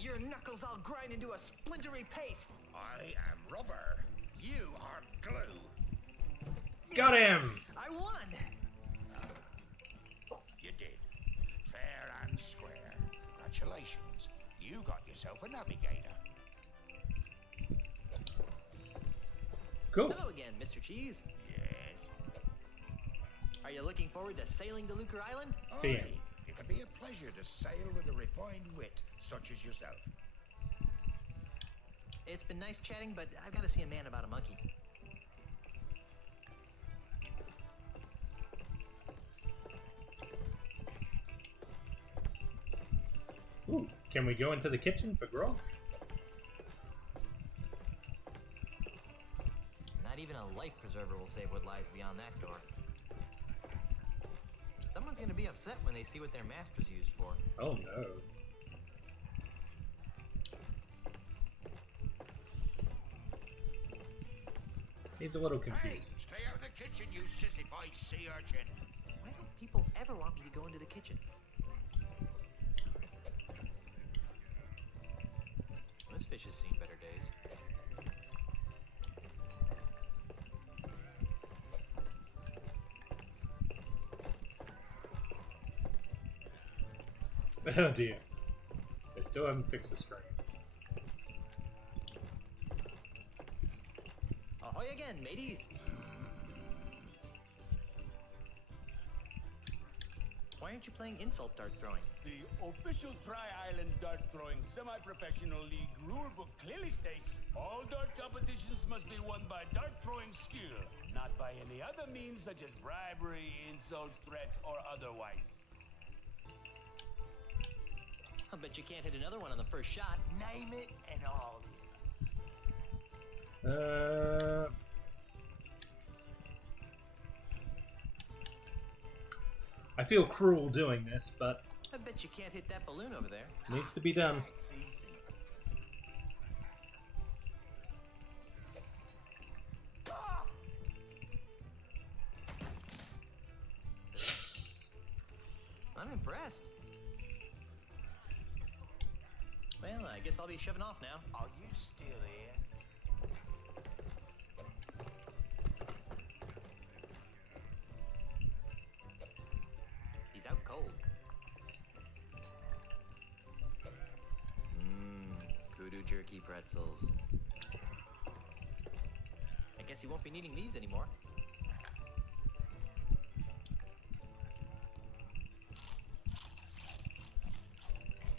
Your knuckles all grind into a splintery paste. I am rubber. You are glue. Got him! I won! You did. Fair and square. Congratulations. You got yourself a navigator. Cool. Hello again, Mr. Cheese. Yes. Are you looking forward to sailing to Lucre Island? See ya. Aye. It could be a pleasure to sail with a refined wit such as yourself. It's been nice chatting, but I've got to see a man about a monkey. Ooh, can we go into the kitchen for grog? Not even a life preserver will save what lies beyond that door. Someone's gonna be upset when they see what their master's used for. Oh no. He's a little Hey, confused. stay out of the kitchen, you sissified sea urchin. Why don't people ever want me to go into the kitchen? This fish has seen better days. Oh dear. They still haven't fixed the screen. Ahoy again, mateys! Why aren't you playing insult dart throwing? The official Tri-Island Dart Throwing Semi-Professional League rulebook clearly states all dart competitions must be won by dart throwing skill, not by any other means such as bribery, insults, threats, or otherwise. I bet you can't hit another one on the first shot. Name it and all it. I feel cruel doing this, but I bet you can't hit that balloon over there. needs to be done. It's easy. I'm impressed. Well, I guess I'll be shoving off now. Are you still here? He's out cold. Kudu jerky pretzels. I guess he won't be needing these anymore.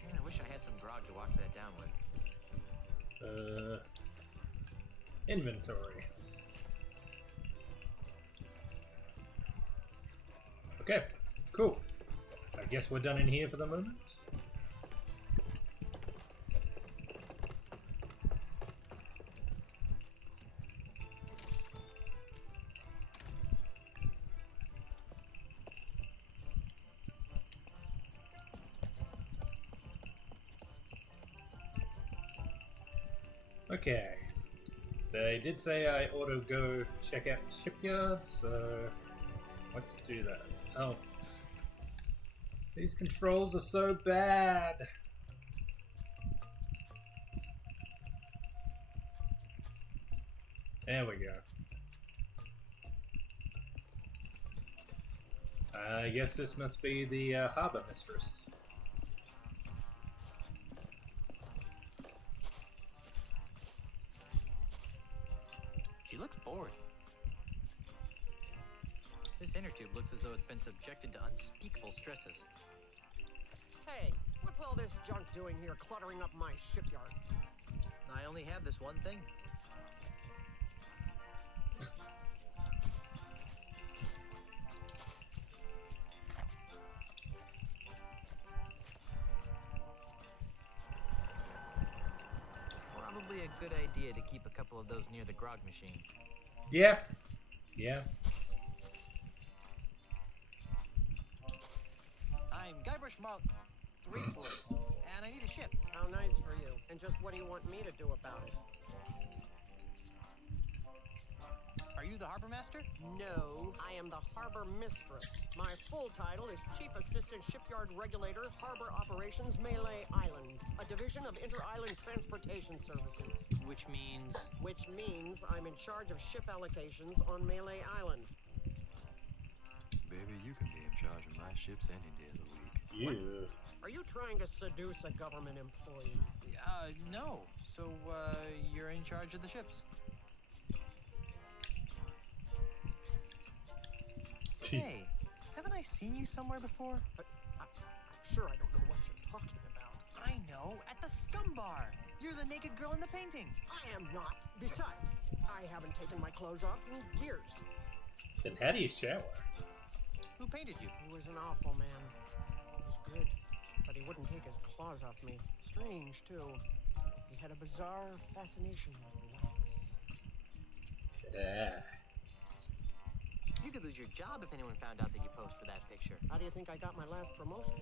Man, I wish I had some grog to wash that down with. Inventory. Okay, cool. I guess we're done in here for the moment. Okay. They did say I ought to go check out the shipyard, so let's do that. Oh. These controls are so bad. There we go. I guess this must be the harbor mistress. She looks bored. This inner tube looks as though it's been subjected to unspeakable stresses. Hey, what's all this junk doing here cluttering up my shipyard? I only have this one thing. idea to keep a couple of those near the grog machine. Yeah. Yeah. I'm Guybrush Monk, Ridgewood, and I need a ship. How nice for you. And just what do you want me to do about it? Are you the harbor master? No, I am the harbor mistress. My full title is Chief Assistant Shipyard Regulator, Harbor Operations, Melee Island, a division of Inter-Island Transportation Services. Which means... Which means I'm in charge of ship allocations on Melee Island. Baby, you can be in charge of my ships any day of the week. Yeah. Are you trying to seduce a government employee? No. So, you're in charge of the ships? Hey, haven't I seen you somewhere before? I'm sure I don't know what you're talking about. I know, at the Scum Bar. You're the naked girl in the painting. I am not. Besides, I haven't taken my clothes off in years. Then how do you shower? Who painted you? He was an awful man. He was good, but he wouldn't take his claws off me. Strange, too. He had a bizarre fascination with wax. Yeah. You could lose your job if anyone found out that you posed for that picture. How do you think I got my last promotion?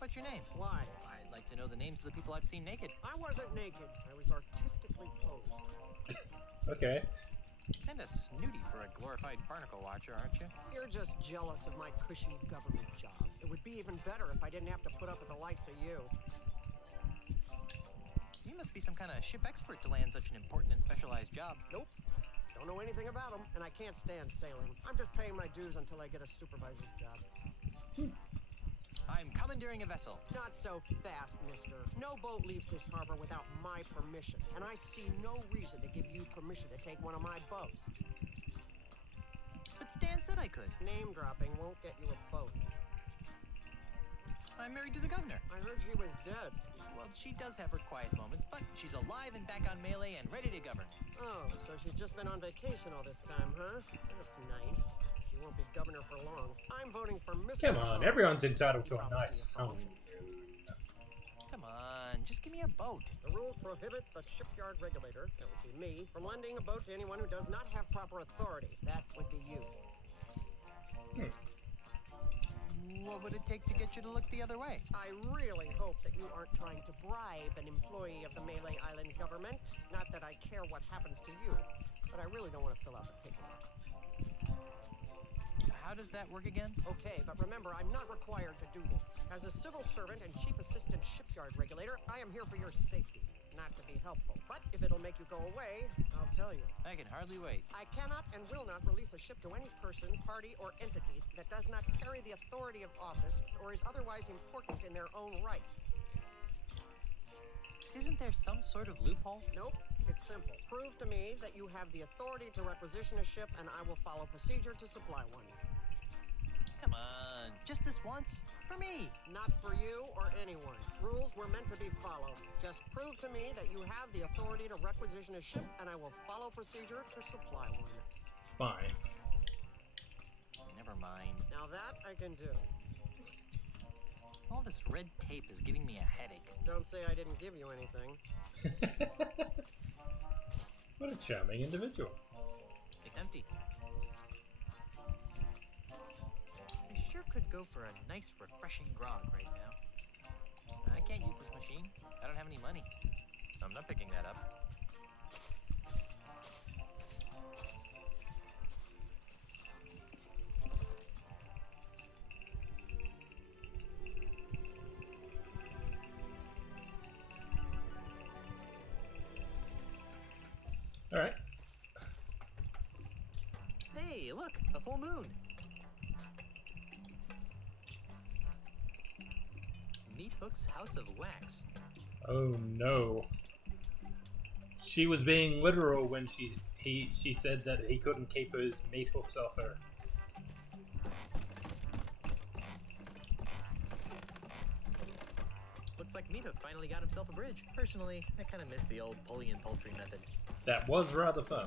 What's your name? Why? I'd like to know the names of the people I've seen naked. I wasn't naked. I was artistically posed. Okay. Kinda snooty for a glorified barnacle watcher, aren't you? You're just jealous of my cushy government job. It would be even better if I didn't have to put up with the likes of you. You must be some kind of ship expert to land such an important and specialized job. Nope. Don't know anything about them, and I can't stand sailing. I'm just paying my dues until I get a supervisor's job. I'm commandeering a vessel. Not so fast, mister. No boat leaves this harbor without my permission, and I see no reason to give you permission to take one of my boats. But Stan said I could. Name dropping won't get you a boat. I'm married to the governor. I heard she was dead. Well, she does have her quiet moments, but she's alive and back on Melee and ready to govern. Oh, so she's just been on vacation all this time, huh? That's nice. She won't be governor for long. I'm voting for Mr. Come on, everyone's entitled to a nice home. Come on, just give me a boat. The rules prohibit the shipyard regulator, that would be me, from lending a boat to anyone who does not have proper authority. That would be you. What would it take to get you to look the other way? I really hope that you aren't trying to bribe an employee of the Melee Island government. Not that I care what happens to you, but I really don't want to fill out the paperwork. How does that work again? Okay, but remember, I'm not required to do this. As a civil servant and chief assistant shipyard regulator, I am here for your safety, not to be helpful. But if it'll make you go away, I'll tell you. I can hardly wait. I cannot and will not release a ship to any person, party, or entity that does not carry the authority of office or is otherwise important in their own right. Isn't there some sort of loophole? Nope. It's simple. Prove to me that you have the authority to requisition a ship, and I will follow procedure to supply one. Come on, just this once? For me. Not for you or anyone. Rules were meant to be followed. Just prove to me that you have the authority to requisition a ship, and I will follow procedure to supply one. Fine. Never mind. Now that I can do. All this red tape is giving me a headache. Don't say I didn't give you anything. What a charming individual. It's empty. I sure could go for a nice, refreshing grog right now. I can't use this machine. I don't have any money. I'm not picking that up. All right. Hey, look, a full moon. Meat Hook's House of Wax. Oh no. She was being literal when she said that he couldn't keep his meat hooks off her. Looks like Meat Hook finally got himself a bridge. Personally, I kind of miss the old pulley and poultry method. That was rather fun.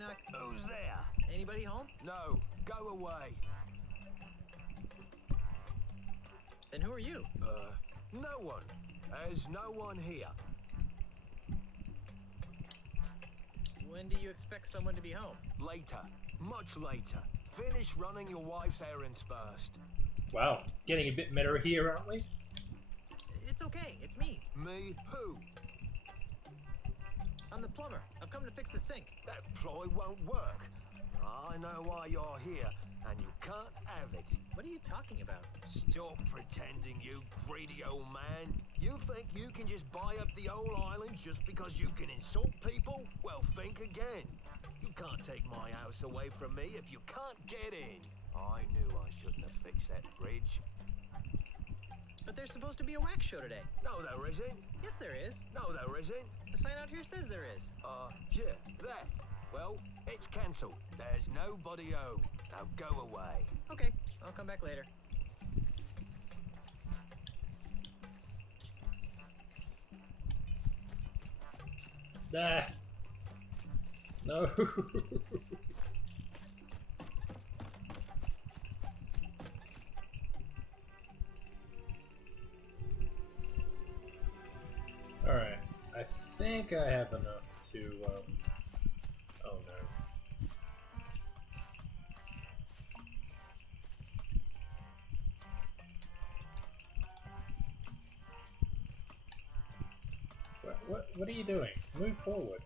knock. Who's there? Anybody home? No, go away. Then who are you? No one. There's no one here. When do you expect someone to be home? Later. Much later. Finish running your wife's errands first. Wow, getting a bit meta here, aren't we? It's okay, it's me. Me? Who? I'm the plumber. I've come to fix the sink. That ploy won't work. I know why you're here, and you can't have it. What are you talking about? Stop pretending, you greedy old man. You think you can just buy up the whole island just because you can insult people? Well, think again. You can't take my house away from me if you can't get in. I knew I shouldn't have fixed that bridge. But there's supposed to be a wax show today. No, there isn't. Yes, there is. No, there isn't. The sign out here says there is. Yeah, that. Well, it's cancelled. There's nobody home. Now go away. Okay, I'll come back later. Nah. No. Alright. I think I have enough to, oh no. What are you doing? Move forward.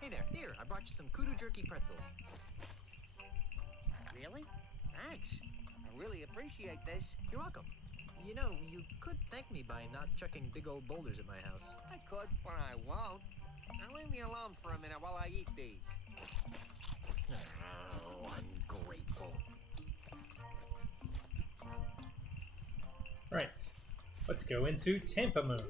Hey there, here, I brought you some kudu jerky pretzels. Really? Thanks. I really appreciate this. You're welcome. You know, you could thank me by not chucking big old boulders at my house. I could, but I won't. Now leave me alone for a minute while I eat these. Oh, ungrateful. Right. Let's go into Tampa mode.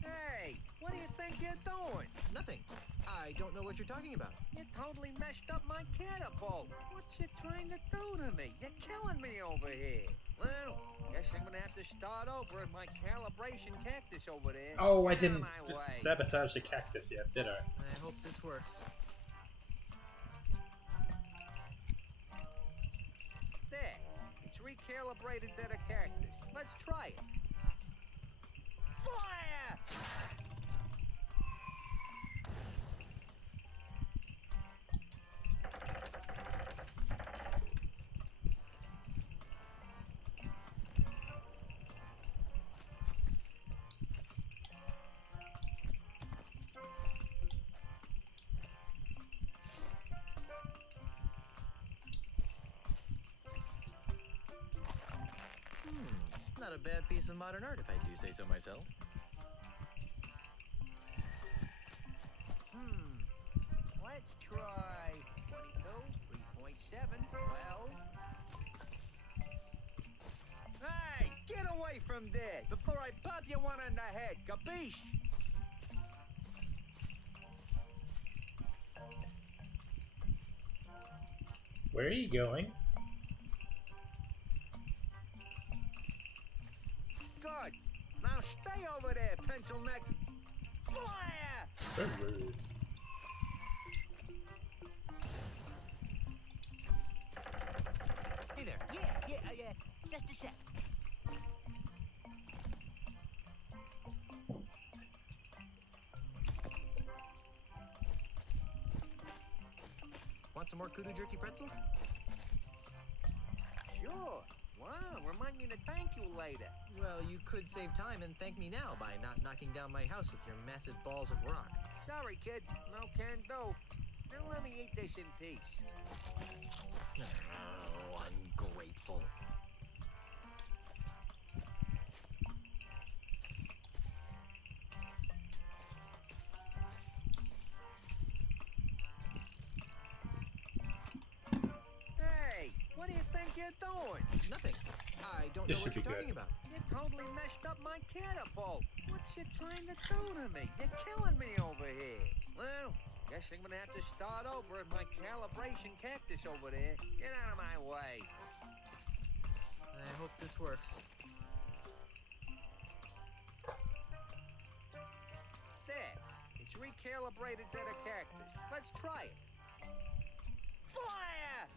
Hey, what do you think you're doing? Nothing. I don't know what you're talking about. You totally messed up my catapult. What you trying to do to me? You're killing me over here. Well, guess I'm gonna have to start over with my calibration cactus over there. Oh, I Get out of didn't my way. sabotage the cactus yet, did I? I hope this works. There. It's recalibrated to the cactus. Let's try it. Fire! Not a bad piece of modern art, if I do say so myself. Let's try 22, 3.7, 12. Hey, get away from there before I pop you one on the head, capiche? Where are you going? Good. Now stay over there, pencil neck. Fire! So rude. Hey there. Yeah, just a sec. Want some more kudu jerky pretzels? Sure. Wow, remind me to thank you later. Well, you could save time and thank me now by not knocking down my house with your massive balls of rock. Sorry, kid. No can do. Now let me eat this in peace. Oh, ungrateful. you doing? Nothing. I don't This know should what be you're good. talking about. You totally messed up my catapult. What you trying to do to me? You're killing me over here. Well, guess I'm gonna have to start over at my calibration cactus over there. Get out of my way. I hope this works. There. It's recalibrated to the cactus. Let's try it. Fire!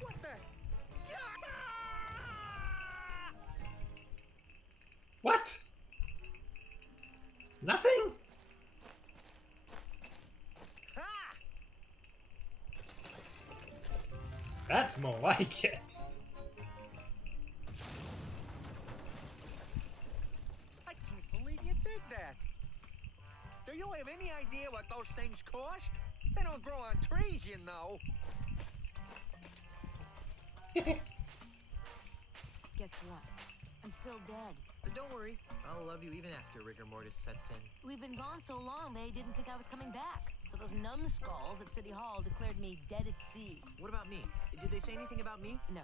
What the? What? Nothing? Ha! That's more like it. I can't believe you did that. Do you have any idea what those things cost? They don't grow on trees, you know. Guess what? I'm still dead. But don't worry, I'll love you even after rigor mortis sets in. We've been gone so long, they didn't think I was coming back. So those numbskulls at City Hall declared me dead at sea. What about me? Did they say anything about me? No.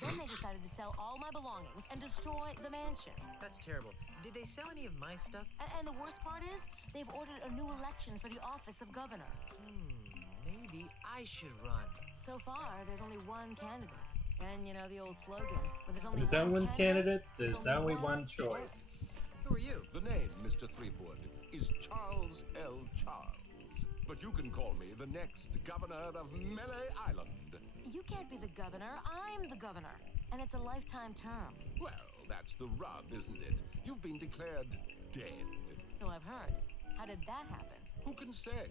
Then they decided to sell all my belongings and destroy the mansion. That's terrible. Did they sell any of my stuff? And the worst part is, they've ordered a new election for the office of governor. Maybe I should run. So far, there's only one candidate. And you know the old slogan, when there's only There's only one candidate, there's only one choice. Who are you? The name, Mr. Threepwood, is Charles L. Charles. But you can call me the next governor of Melee Island. You can't be the governor, I'm the governor. And it's a lifetime term. Well, that's the rub, isn't it? You've been declared dead. So I've heard. How did that happen? Who can say?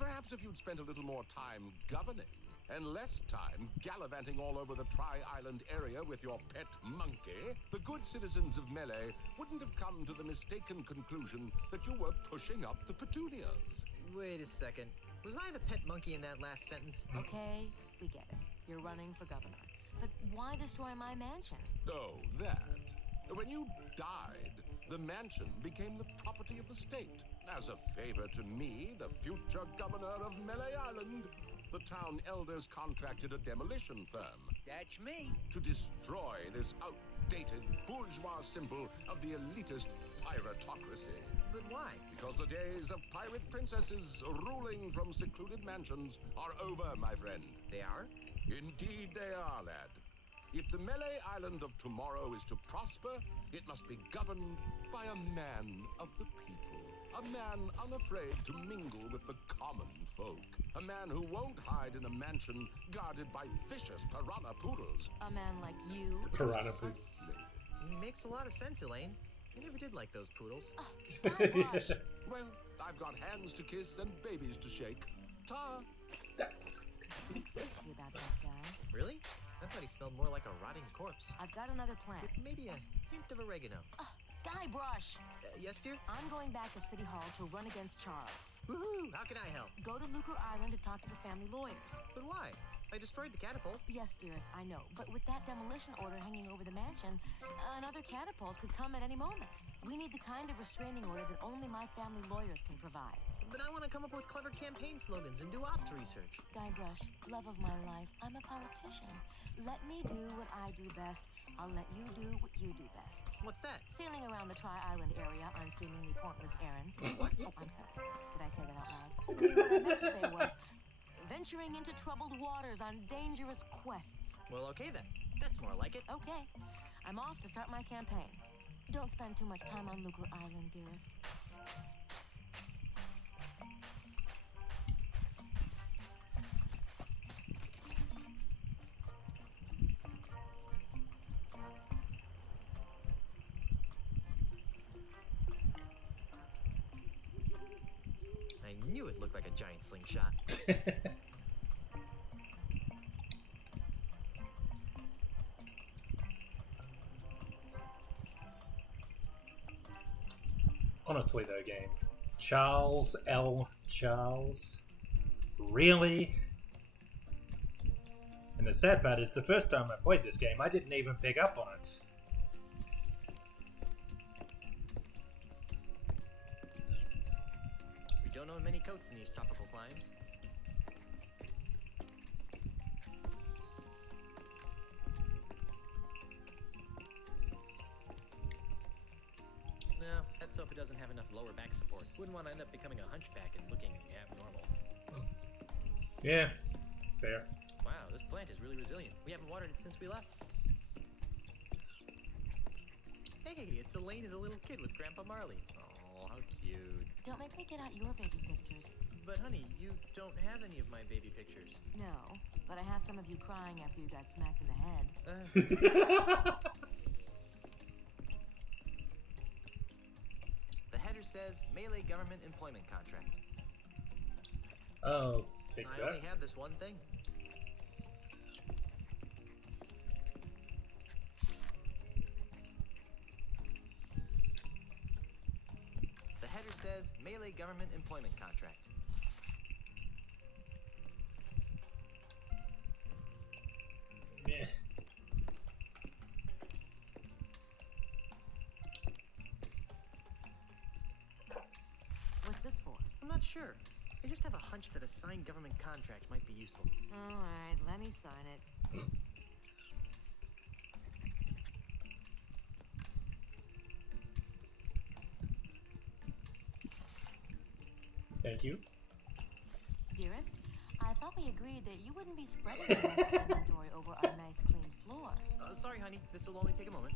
Perhaps if you'd spent a little more time governing, and less time gallivanting all over the Tri-Island area with your pet monkey, the good citizens of Melee wouldn't have come to the mistaken conclusion that you were pushing up the petunias. Wait a second. Was I the pet monkey in that last sentence? Okay, we get it. You're running for governor. But why destroy my mansion? Oh, that. When you died, the mansion became the property of the state. As a favor to me, the future governor of Melee Island, the town elders contracted a demolition firm. That's me. To destroy this outdated bourgeois symbol of the elitist piratocracy. But why? Because the days of pirate princesses ruling from secluded mansions are over, my friend. They are? Indeed they are, lad. If the Melee Island of tomorrow is to prosper, it must be governed by a man of the people. A man unafraid to mingle with the common folk. A man who won't hide in a mansion guarded by vicious piranha poodles. A man like you? Piranha poodles. He makes a lot of sense, Elaine. I never did like those poodles. Gosh. Well, I've got hands to kiss and babies to shake. Ta! Fishy about that guy. Really? I thought he smelled more like a rotting corpse. I've got another plan. With maybe a hint of oregano. Guybrush! Yes, dear? I'm going back to City Hall to run against Charles. Woohoo! How can I help? Go to Luker Island to talk to the family lawyers. But why? I destroyed the catapult. Yes, dearest, I know. But with that demolition order hanging over the mansion, another catapult could come at any moment. We need the kind of restraining order that only my family lawyers can provide. But I want to come up with clever campaign slogans and do ops research. Guybrush, love of my life, I'm a politician. Let me do what I do best. I'll let you do what you do best. What's that? Sailing around the Tri-Island area on seemingly pointless errands. What? Oh, I'm sorry. Did I say that out loud? What I meant to say was venturing into troubled waters on dangerous quests. Well, okay then. That's more like it. Okay. I'm off to start my campaign. Don't spend too much time on Luker Island, dearest. I knew it looked like a giant slingshot. Honestly though, game. Charles L. Charles? Really? And the sad part is, the first time I played this game, I didn't even pick up on it. We don't own many coats in these tropical climes. That sofa doesn't have enough lower back support. Wouldn't want to end up becoming a hunchback and looking abnormal. Yeah, fair. Wow, this plant is really resilient. We haven't watered it since we left. Hey, it's Elaine as a little kid with Grandpa Marley. Oh, how cute. Don't make me get out your baby pictures. But honey, you don't have any of my baby pictures. No, but I have some of you crying after you got smacked in the head. The header says Melee government employment contract. Oh, take I that. only have this one thing. The header says Melee government employment contract. Yeah. What's this for? I'm not sure. I just have a hunch that a signed government contract might be useful. All right, let me sign it. Thank you. Dearest, I thought we agreed that you wouldn't be spreading your nice inventory over our nice clean floor. Sorry, honey. This will only take a moment.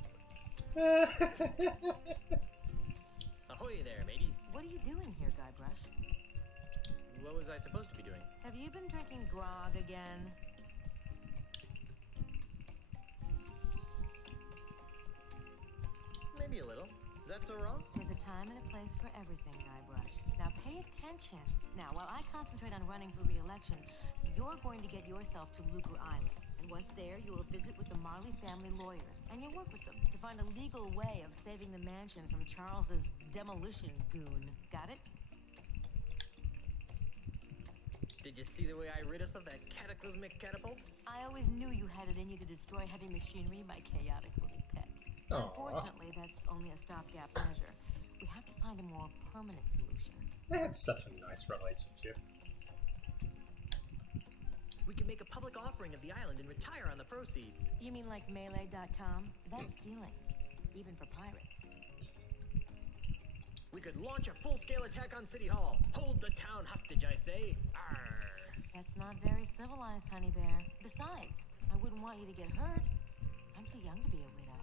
Ahoy there, matey. What are you doing here, Guybrush? What was I supposed to be doing? Have you been drinking grog again? Maybe a little. Is that so wrong? There's a time and a place for everything, Guybrush. Now pay attention. Now, while I concentrate on running for re-election, you're going to get yourself to Lucre Island. And once there, you will visit with the Marley family lawyers, and you'll work with them to find a legal way of saving the mansion from Charles's demolition goon. Got it? Did you see the way I rid us of that cataclysmic catapult? I always knew you had it in you to destroy heavy machinery, my chaotic little pet. Aww. Unfortunately, that's only a stopgap measure. We have to find a more permanent solution. They have such a nice relationship. We can make a public offering of the island and retire on the proceeds. You mean like Melee.com? That's stealing, even for pirates. We could launch a full-scale attack on City Hall. Hold the town hostage, I say. Arr. That's not very civilized, Honey Bear. Besides, I wouldn't want you to get hurt. I'm too young to be a widow.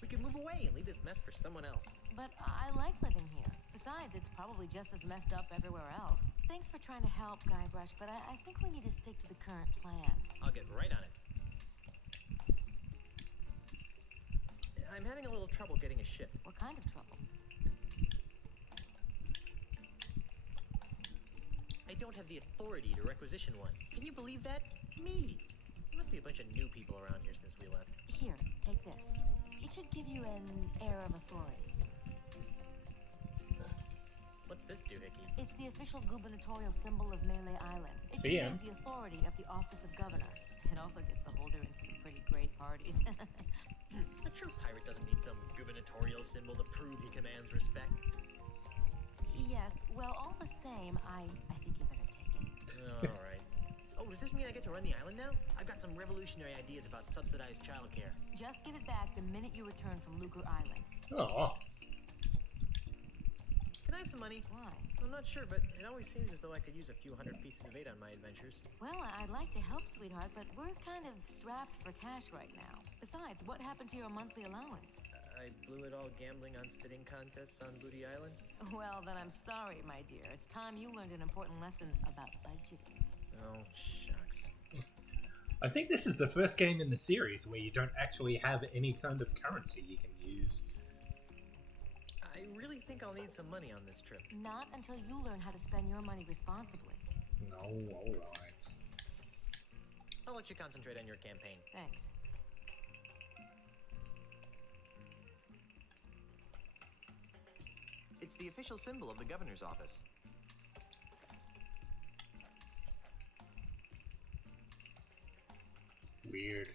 We could move away and leave this mess for someone else. But I like living here. Besides, it's probably just as messed up everywhere else. Thanks for trying to help, Guybrush, but I think we need to stick to the current plan. I'll get right on it. I'm having a little trouble getting a ship. What kind of trouble? I don't have the authority to requisition one. Can you believe that? Me! There must be a bunch of new people around here since we left. Here, take this. It should give you an air of authority. What's this doohickey? It's the official gubernatorial symbol of Melee Island. It TM. conveys the authority of the office of governor. It also gets the holder into some pretty great parties. A true pirate doesn't need some gubernatorial symbol to prove he commands respect. Yes, well, all the same, I think you better take it. All right. Oh, does this mean I get to run the island now? I've got some revolutionary ideas about subsidized childcare. Just give it back the minute you return from Lucre Island. Aw. Can I have some money? Why? I'm not sure, but it always seems as though I could use a few hundred pieces of 8 on my adventures. Well, I'd like to help, sweetheart, but we're kind of strapped for cash right now. Besides, what happened to your monthly allowance? I blew it all gambling on spitting contests on Booty Island. Well, then I'm sorry, my dear. It's time you learned an important lesson about budgeting. Oh, shucks. I think this is the first game in the series where you don't actually have any kind of currency you can use. I really think I'll need some money on this trip. Not until you learn how to spend your money responsibly. No, alright. I'll let you concentrate on your campaign. Thanks. It's the official symbol of the governor's office. Weird.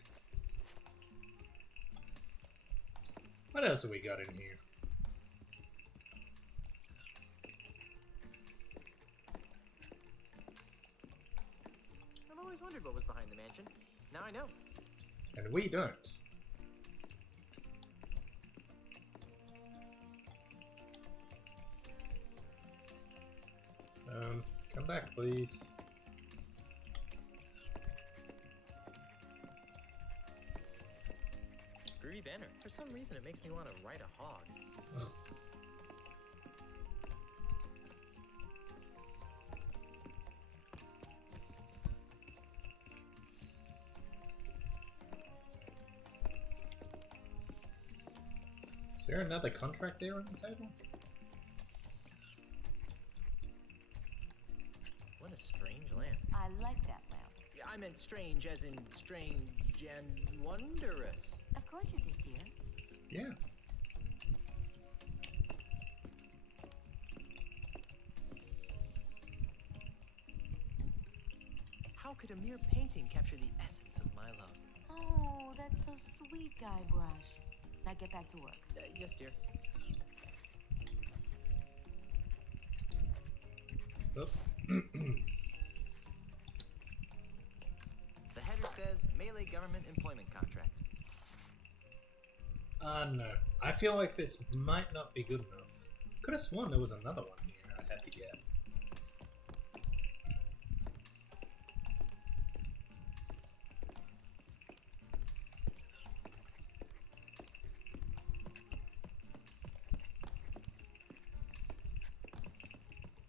What else have we got in here? I've always wondered what was behind the mansion. Now I know. And we don't. Come back, please. Groovy banner. For some reason, it makes me want to ride a hog. Is there another contract there on the table? What a strange lamp. I like that lamp. Yeah, I meant strange as in strange and wondrous. Of course you did, dear. Yeah. How could a mere painting capture the essence of my love? Oh, that's so sweet, Guybrush. Now get back to work. Yes, dear. Oh. The header says Melee Government Employment Contract. No. I feel like this might not be good enough. Could have sworn there was another one here I had to get.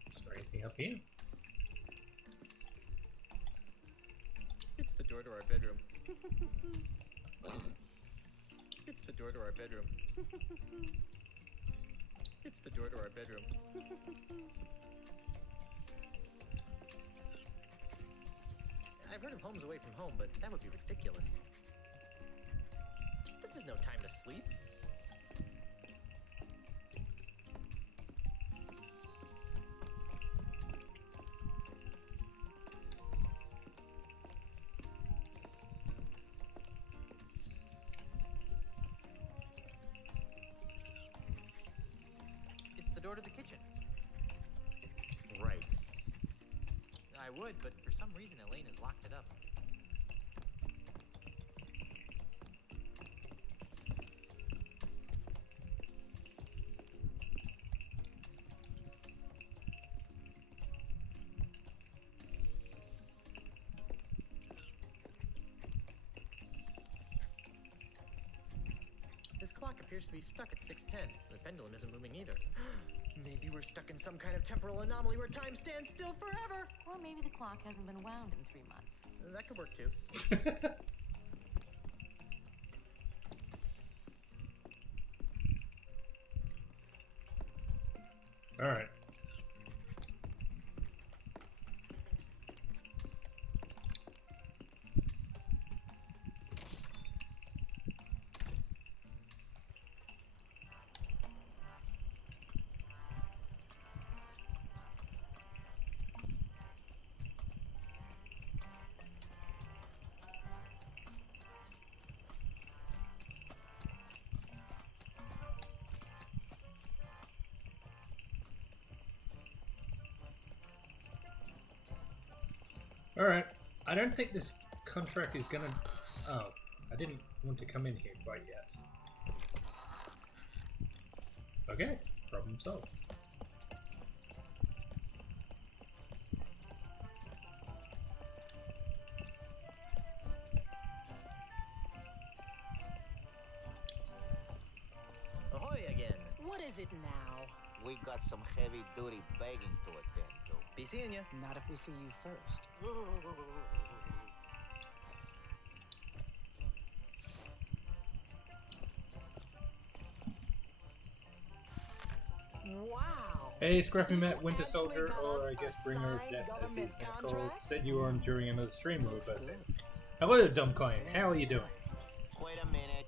Is there anything up here? It's the door to our bedroom. It's the door to our bedroom. It's the door to our bedroom. I've heard of homes away from home, but that would be ridiculous. This is no time to sleep. It's the door to the kitchen. Right. I would, but for some reason Elaine has locked it up. This clock appears to be stuck at 6:10. The pendulum isn't moving either. Maybe we're stuck in some kind of temporal anomaly where time stands still forever. Or maybe the clock hasn't been wound in 3 months. That could work too. Alright. Alright. I don't think this contract is gonna... Oh, I didn't want to come in here quite yet. Okay, problem solved. Ahoy again. What is it now? We got some heavy-duty begging to attend to. Be seeing ya. Not if we see you first. Wow. Hey, Scruffy met Winter Soldier, or I guess Bringer of Death as he's now called, said you were on during another stream we were both in. Hello, Dumb Coin, how are you doing? Wait a minute.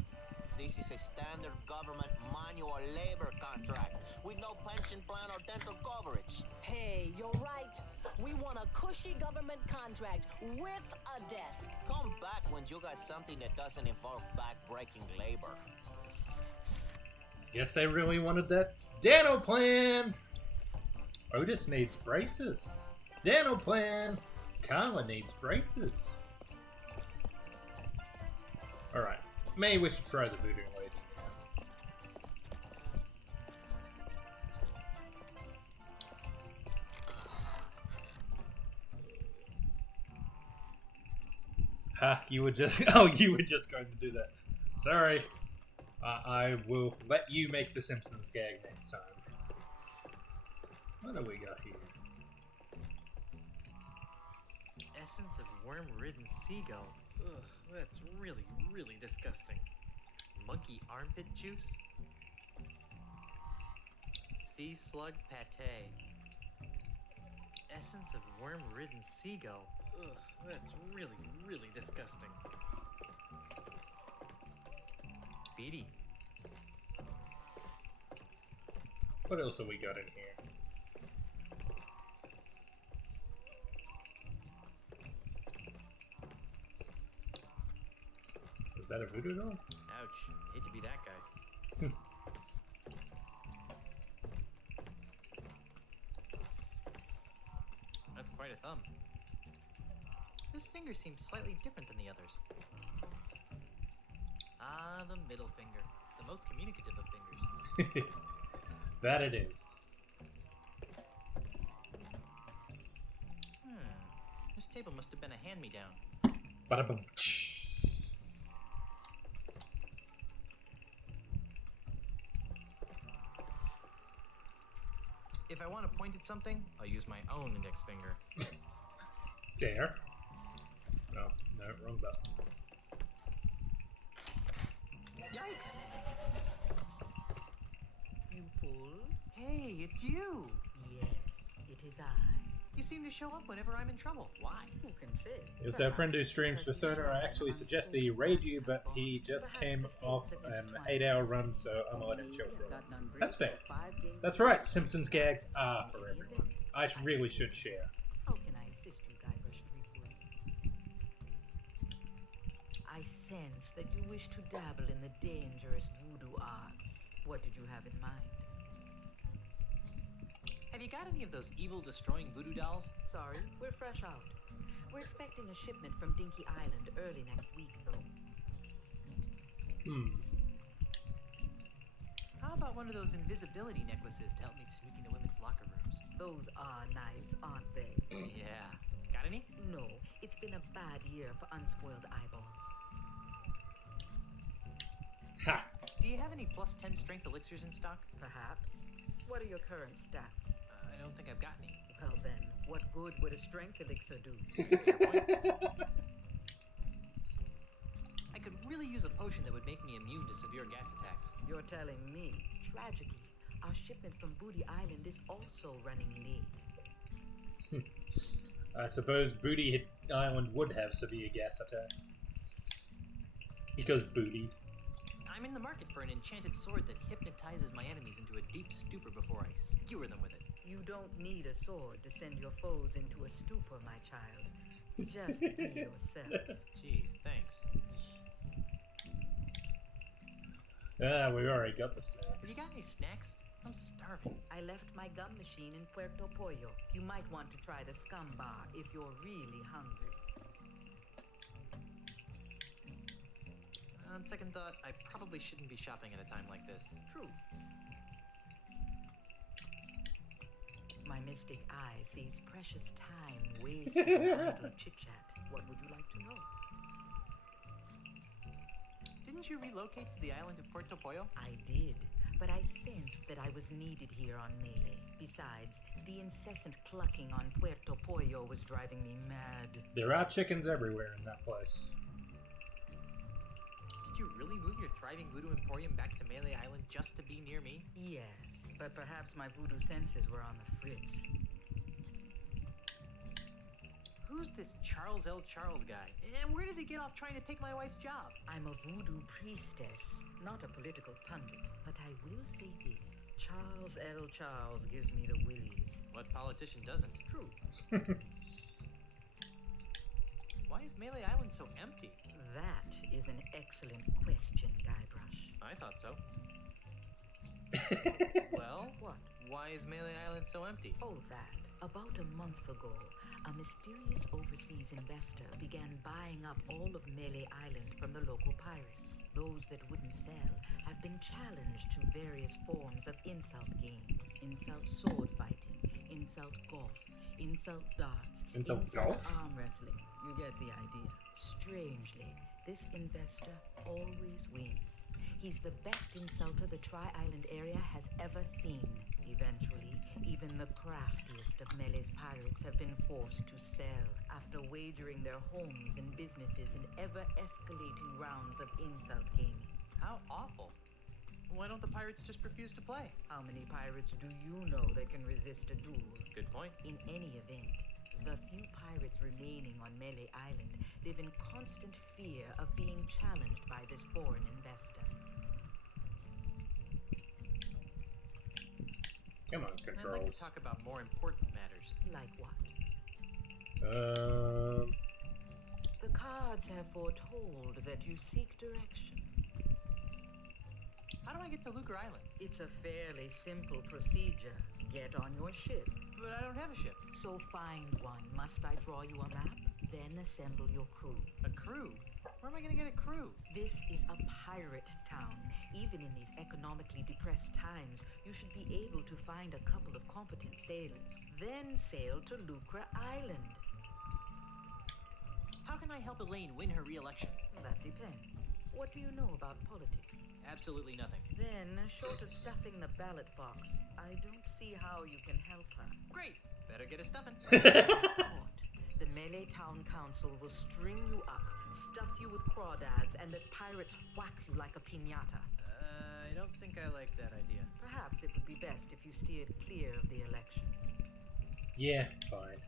This is a standard government manual labor contract with no pension plan or dental coverage. Hey, you're right. We want a cushy government contract with a desk. Come back when you got something that doesn't involve back-breaking labor. Guess they really wanted that Dano plan! Otis needs braces. Dano plan! Carla needs braces. Alright, maybe we should try the voodoo lady now. Ha, you were just... Oh, you were just going to do that. Sorry. I will let you make the Simpsons gag next time. What do we got here? Essence of worm-ridden seagull. Ugh, that's really, really disgusting. Monkey armpit juice? Sea slug pate. Essence of worm-ridden seagull. Ugh, that's really, really disgusting. Beady. What else have we got in here? Was that a voodoo doll? Ouch. Hate to be that guy. That's quite a thumb. This finger seems slightly different than the others. Ah, the middle finger. The most communicative of fingers. That it is. This table must have been a hand-me-down. Bada boom. If I want to point at something, I'll use my own index finger. Fair. Oh, no, wrong button. Yikes! Hey, it's you! Yes, it is I. You seem to show up whenever I'm in trouble. Why? Who can say? It's our friend who streams Persona. I actually suggested he raid you, but he just came off an 8-hour run, so I'm gonna let him chill for a while. That's fair. That's right, Simpsons gags are for everyone. I really should share. How can I assist you, Guybrush Threepwood? I sense that you wish to dabble in the dangerous voodoo arts. What did you have in mind? Have you got any of those evil-destroying voodoo dolls? Sorry, we're fresh out. We're expecting a shipment from Dinky Island early next week, though. How about one of those invisibility necklaces to help me sneak into women's locker rooms? Those are nice, aren't they? Yeah. Got any? No, it's been a bad year for unspoiled eyeballs. Ha! Do you have any plus 10 strength elixirs in stock? Perhaps. What are your current stats? I don't think I've got any. Well then, what good would a strength elixir do? I could really use a potion that would make me immune to severe gas attacks. You're telling me. Tragically, our shipment from Booty Island is also running late. I suppose Booty Island would have severe gas attacks. Because Booty. I'm in the market for an enchanted sword that hypnotizes my enemies into a deep stupor before I skewer them with it. You don't need a sword to send your foes into a stupor, my child. Just be yourself. Gee, thanks. Ah, we already got the Have you snacks. got any snacks? I'm starving. I left my gum machine in Puerto Pollo. You might want to try the scum bar if you're really hungry. On second thought, I probably shouldn't be shopping at a time like this. True. My mystic eye sees precious time wasted on idle chit-chat. What would you like to know? Didn't you relocate to the island of Puerto Pollo? I did, but I sensed that I was needed here on Melee. Besides, the incessant clucking on Puerto Pollo was driving me mad. There are chickens everywhere in that place. Did you really move your thriving voodoo emporium back to Melee Island just to be near me? Yes, but perhaps my voodoo senses were on the fritz. Who's this Charles L. Charles guy? And where does he get off trying to take my wife's job? I'm a voodoo priestess, not a political pundit. But I will say this. Charles L. Charles gives me the willies. What politician doesn't? True. Why is Melee Island so empty? That is an excellent question, Guybrush. I thought so. Well, What? why is Melee Island so empty? Oh, that. About a month ago, a mysterious overseas investor began buying up all of Melee Island from the local pirates. Those that wouldn't sell have been challenged to various forms of insult games, insult sword fighting, insult golf, insult darts, Insult insult golf? arm wrestling. You get the idea. Strangely, this investor always wins. He's the best insulter the Tri-Island area has ever seen. Eventually, even the craftiest of Melee's pirates have been forced to sell after wagering their homes and businesses in ever-escalating rounds of insult gaming. How awful. Why don't the pirates just refuse to play? How many pirates do you know that can resist a duel? Good point. In any event, the few pirates remaining on Melee Island live in constant fear of being challenged by this foreign investor. Come on, I'd like controls. to talk about more important matters. Like what? The cards have foretold that you seek direction. How do I get to Lucre Island? It's a fairly simple procedure. Get on your ship. But I don't have a ship. So find one. Must I draw you a map? Then assemble your crew. A crew? Where am I gonna get a crew? This is a pirate town. Even in these economically depressed times, you should be able to find a couple of competent sailors. Then sail to Lucre Island. How can I help Elaine win her re-election? That depends. What do you know about politics? Absolutely nothing. Then, short of stuffing the ballot box, I don't see how you can help her. Great! Better get a stuffing. The Melee Town Council will string you up, stuff you with crawdads, and let pirates whack you like a piñata. I don't think I like that idea. Perhaps it would be best if you steered clear of the election. Yeah, fine.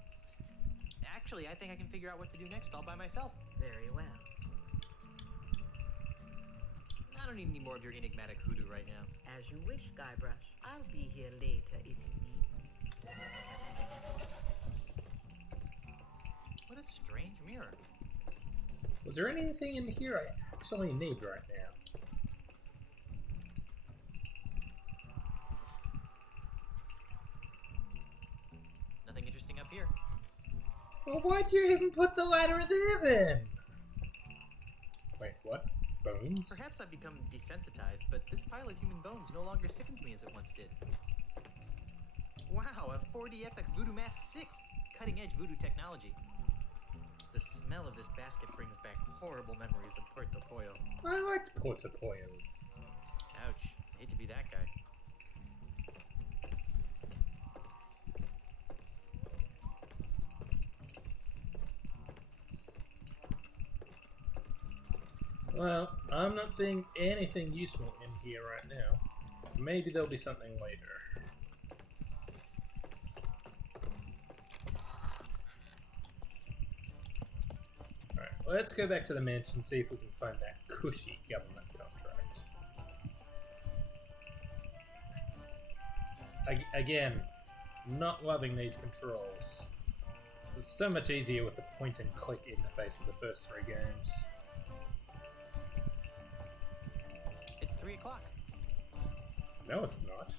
Actually, I think I can figure out what to do next all by myself. Very well. I don't need any more of your enigmatic hoodoo right now. As you wish, Guybrush. I'll be here later if you need me. What a strange mirror. Was there anything in here I actually need right now? Nothing interesting up here. Well, why'd you even put the ladder there then? Wait, what? Bones? Perhaps I've become desensitized, but this pile of human bones no longer sickens me as it once did. Wow, a 4DFX Voodoo Mask 6! Cutting-edge voodoo technology. The smell of this basket brings back horrible memories of Puerto Pollo. I like Puerto Pollo. Ouch. I hate to be that guy. Well, I'm not seeing anything useful in here right now. Maybe there'll be something later. Alright, let's go back to the mansion, see if we can find that cushy government contract. Again, not loving these controls. It's so much easier with the point and click interface of the first 3 games. It's 3 o'clock. No, it's not.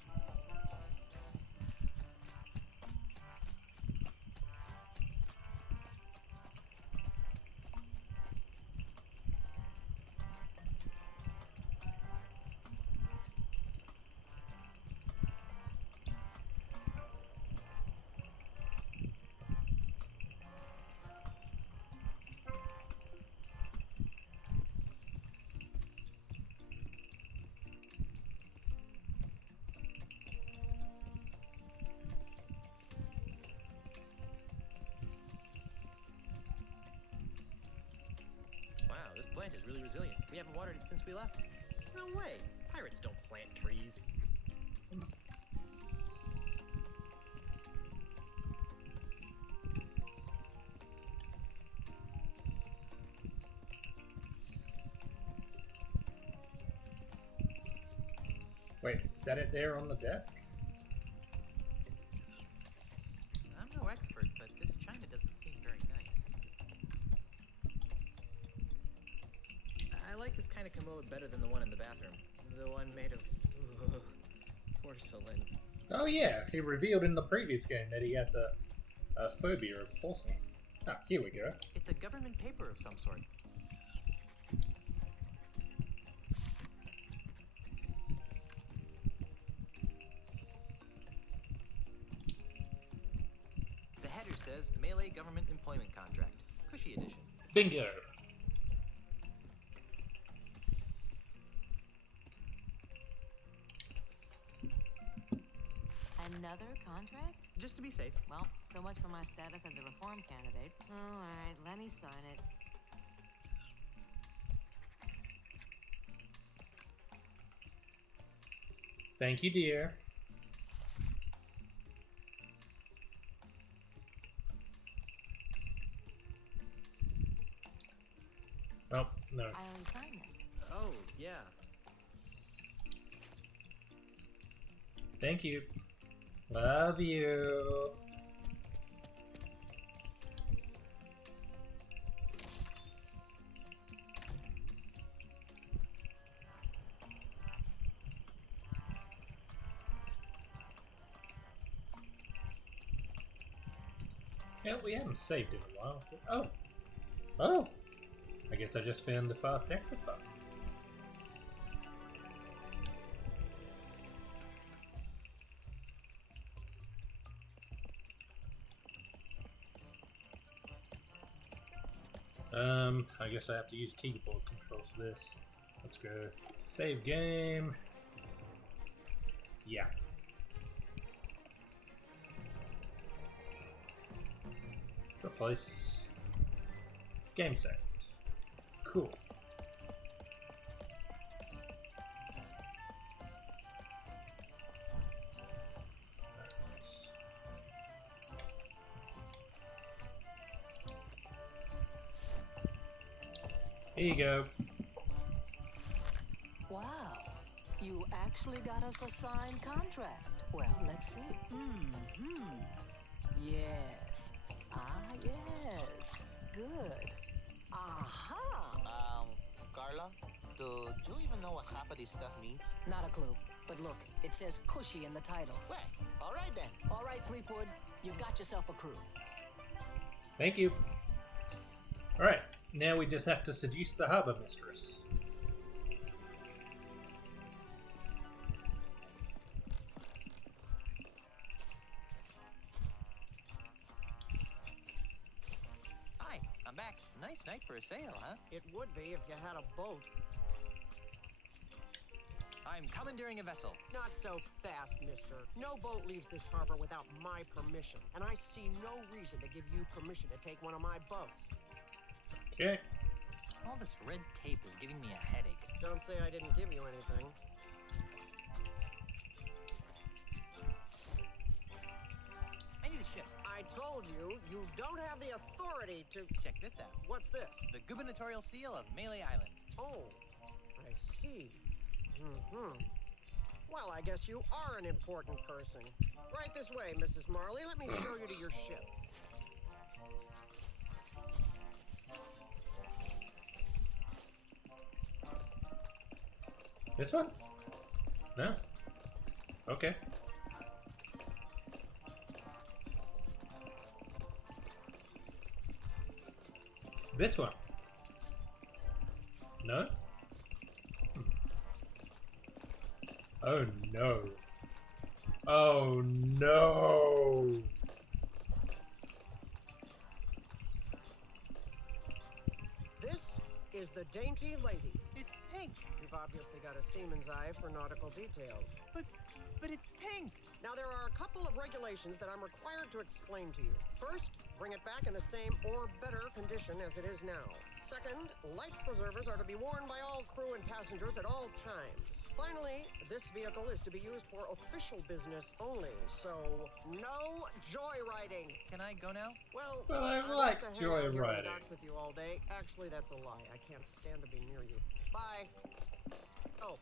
This plant is really resilient. We haven't watered it since we left. No way! Pirates don't plant trees. Wait, is that it there on the desk? I'm no expert, but this china doesn't seem very nice. I like this kind of commode better than the one in the bathroom. The one made of porcelain. Oh yeah, he revealed in the previous game that he has a phobia of porcelain. Ah, here we go. It's a government paper of some sort. The headers says Melee Government Employment Contract. Cushy edition. Bingo. Another contract? Just to be safe. Well, so much for my status as a reform candidate. All right, let me sign it. Thank you, dear. Oh, no. I already signed this. Oh, yeah. Thank you. Love you. Yeah, we haven't saved in a while. Oh. Oh. I guess I just found the fast exit button. I guess I have to use keyboard controls for this. Let's go. Save game. Yeah. Replace. Game saved. Cool. Here you go. Wow. You actually got us a signed contract. Well, let's see. Yes. Ah, yes. Good. Aha. Carla, do you even know what half of this stuff means? Not a clue. But look, it says Cushy in the title. Well, all right then. All right, Threepwood. You've got yourself a crew. Thank you. Alright, now we just have to seduce the harbor mistress. Hi, I'm back. Nice night for a sail, huh? It would be if you had a boat. I'm commandeering a vessel. Not so fast, mister. No boat leaves this harbor without my permission. And I see no reason to give you permission to take one of my boats. Okay. All this red tape is giving me a headache. Don't say I didn't give you anything. I need a ship. I told you, you don't have the authority to... Check this out. What's this? The gubernatorial seal of Melee Island. Oh, I see. Well, I guess you are an important person. Right this way, Mrs. Marley. Let me show you to your ship. This one? No? Okay. This one? No? Oh no. Oh no! This is the Dainty Lady. It's pink. You've obviously got a seaman's eye for nautical details. But it's pink. Now, there are a couple of regulations that I'm required to explain to you. First, bring it back in the same or better condition as it is now. Second, life preservers are to be worn by all crew and passengers at all times. Finally, this vehicle is to be used for official business only, so no joyriding. Can I go now? Well, But I I'd like to hang out here on the joyriding. docks with you all day. Actually, that's a lie. I can't stand to be near you. Bye. Oh,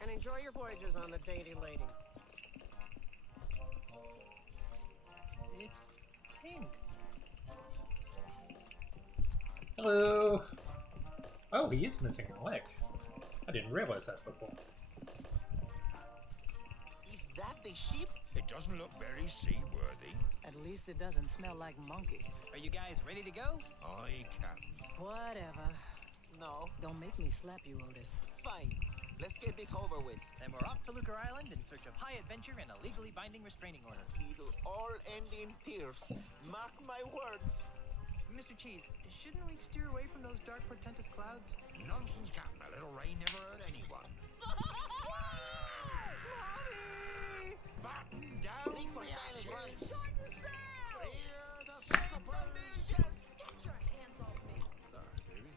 and enjoy your voyages on the Dainty Lady. It's pink. Hello! Oh, he is missing a leg. I didn't realize that before. Is that the ship? It doesn't look very seaworthy. At least it doesn't smell like monkeys. Are you guys ready to go? I can. Whatever. No. Don't make me slap you, Otis. Fine. Let's get this over with. Then we're off to Lucre Island in search of high adventure and a legally binding restraining order. It'll all end in tears. Mark my words. Mr. Cheese, shouldn't we steer away from those dark, portentous clouds? Nonsense, Captain. A little rain never hurt anyone. Batten down Reach for the silent hatches. run. Shorten sail! Clear the scuppers. Get your hands off me! Sorry, baby.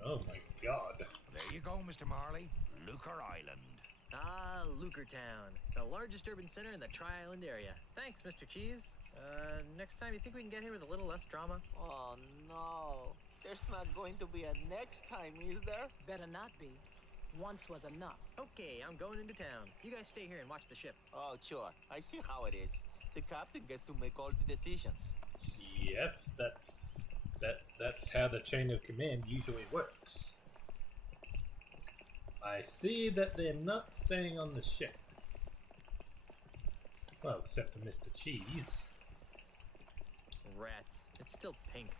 Oh my god. There you go, Mr. Marley. Lucre Island. Ah, Lucre Town, the largest urban center in the Tri-Island area. Thanks, Mr. Cheese. Next time, you think we can get here with a little less drama? Oh no. There's not going to be a next time, is there? Better not be. Once was enough. Okay, I'm going into town. You guys stay here and watch the ship. Oh, sure. I see how it is. The captain gets to make all the decisions. Yes, that's how the chain of command usually works. I see that they're not staying on the ship. Well, except for Mr. Cheese. Rats. It's still pink.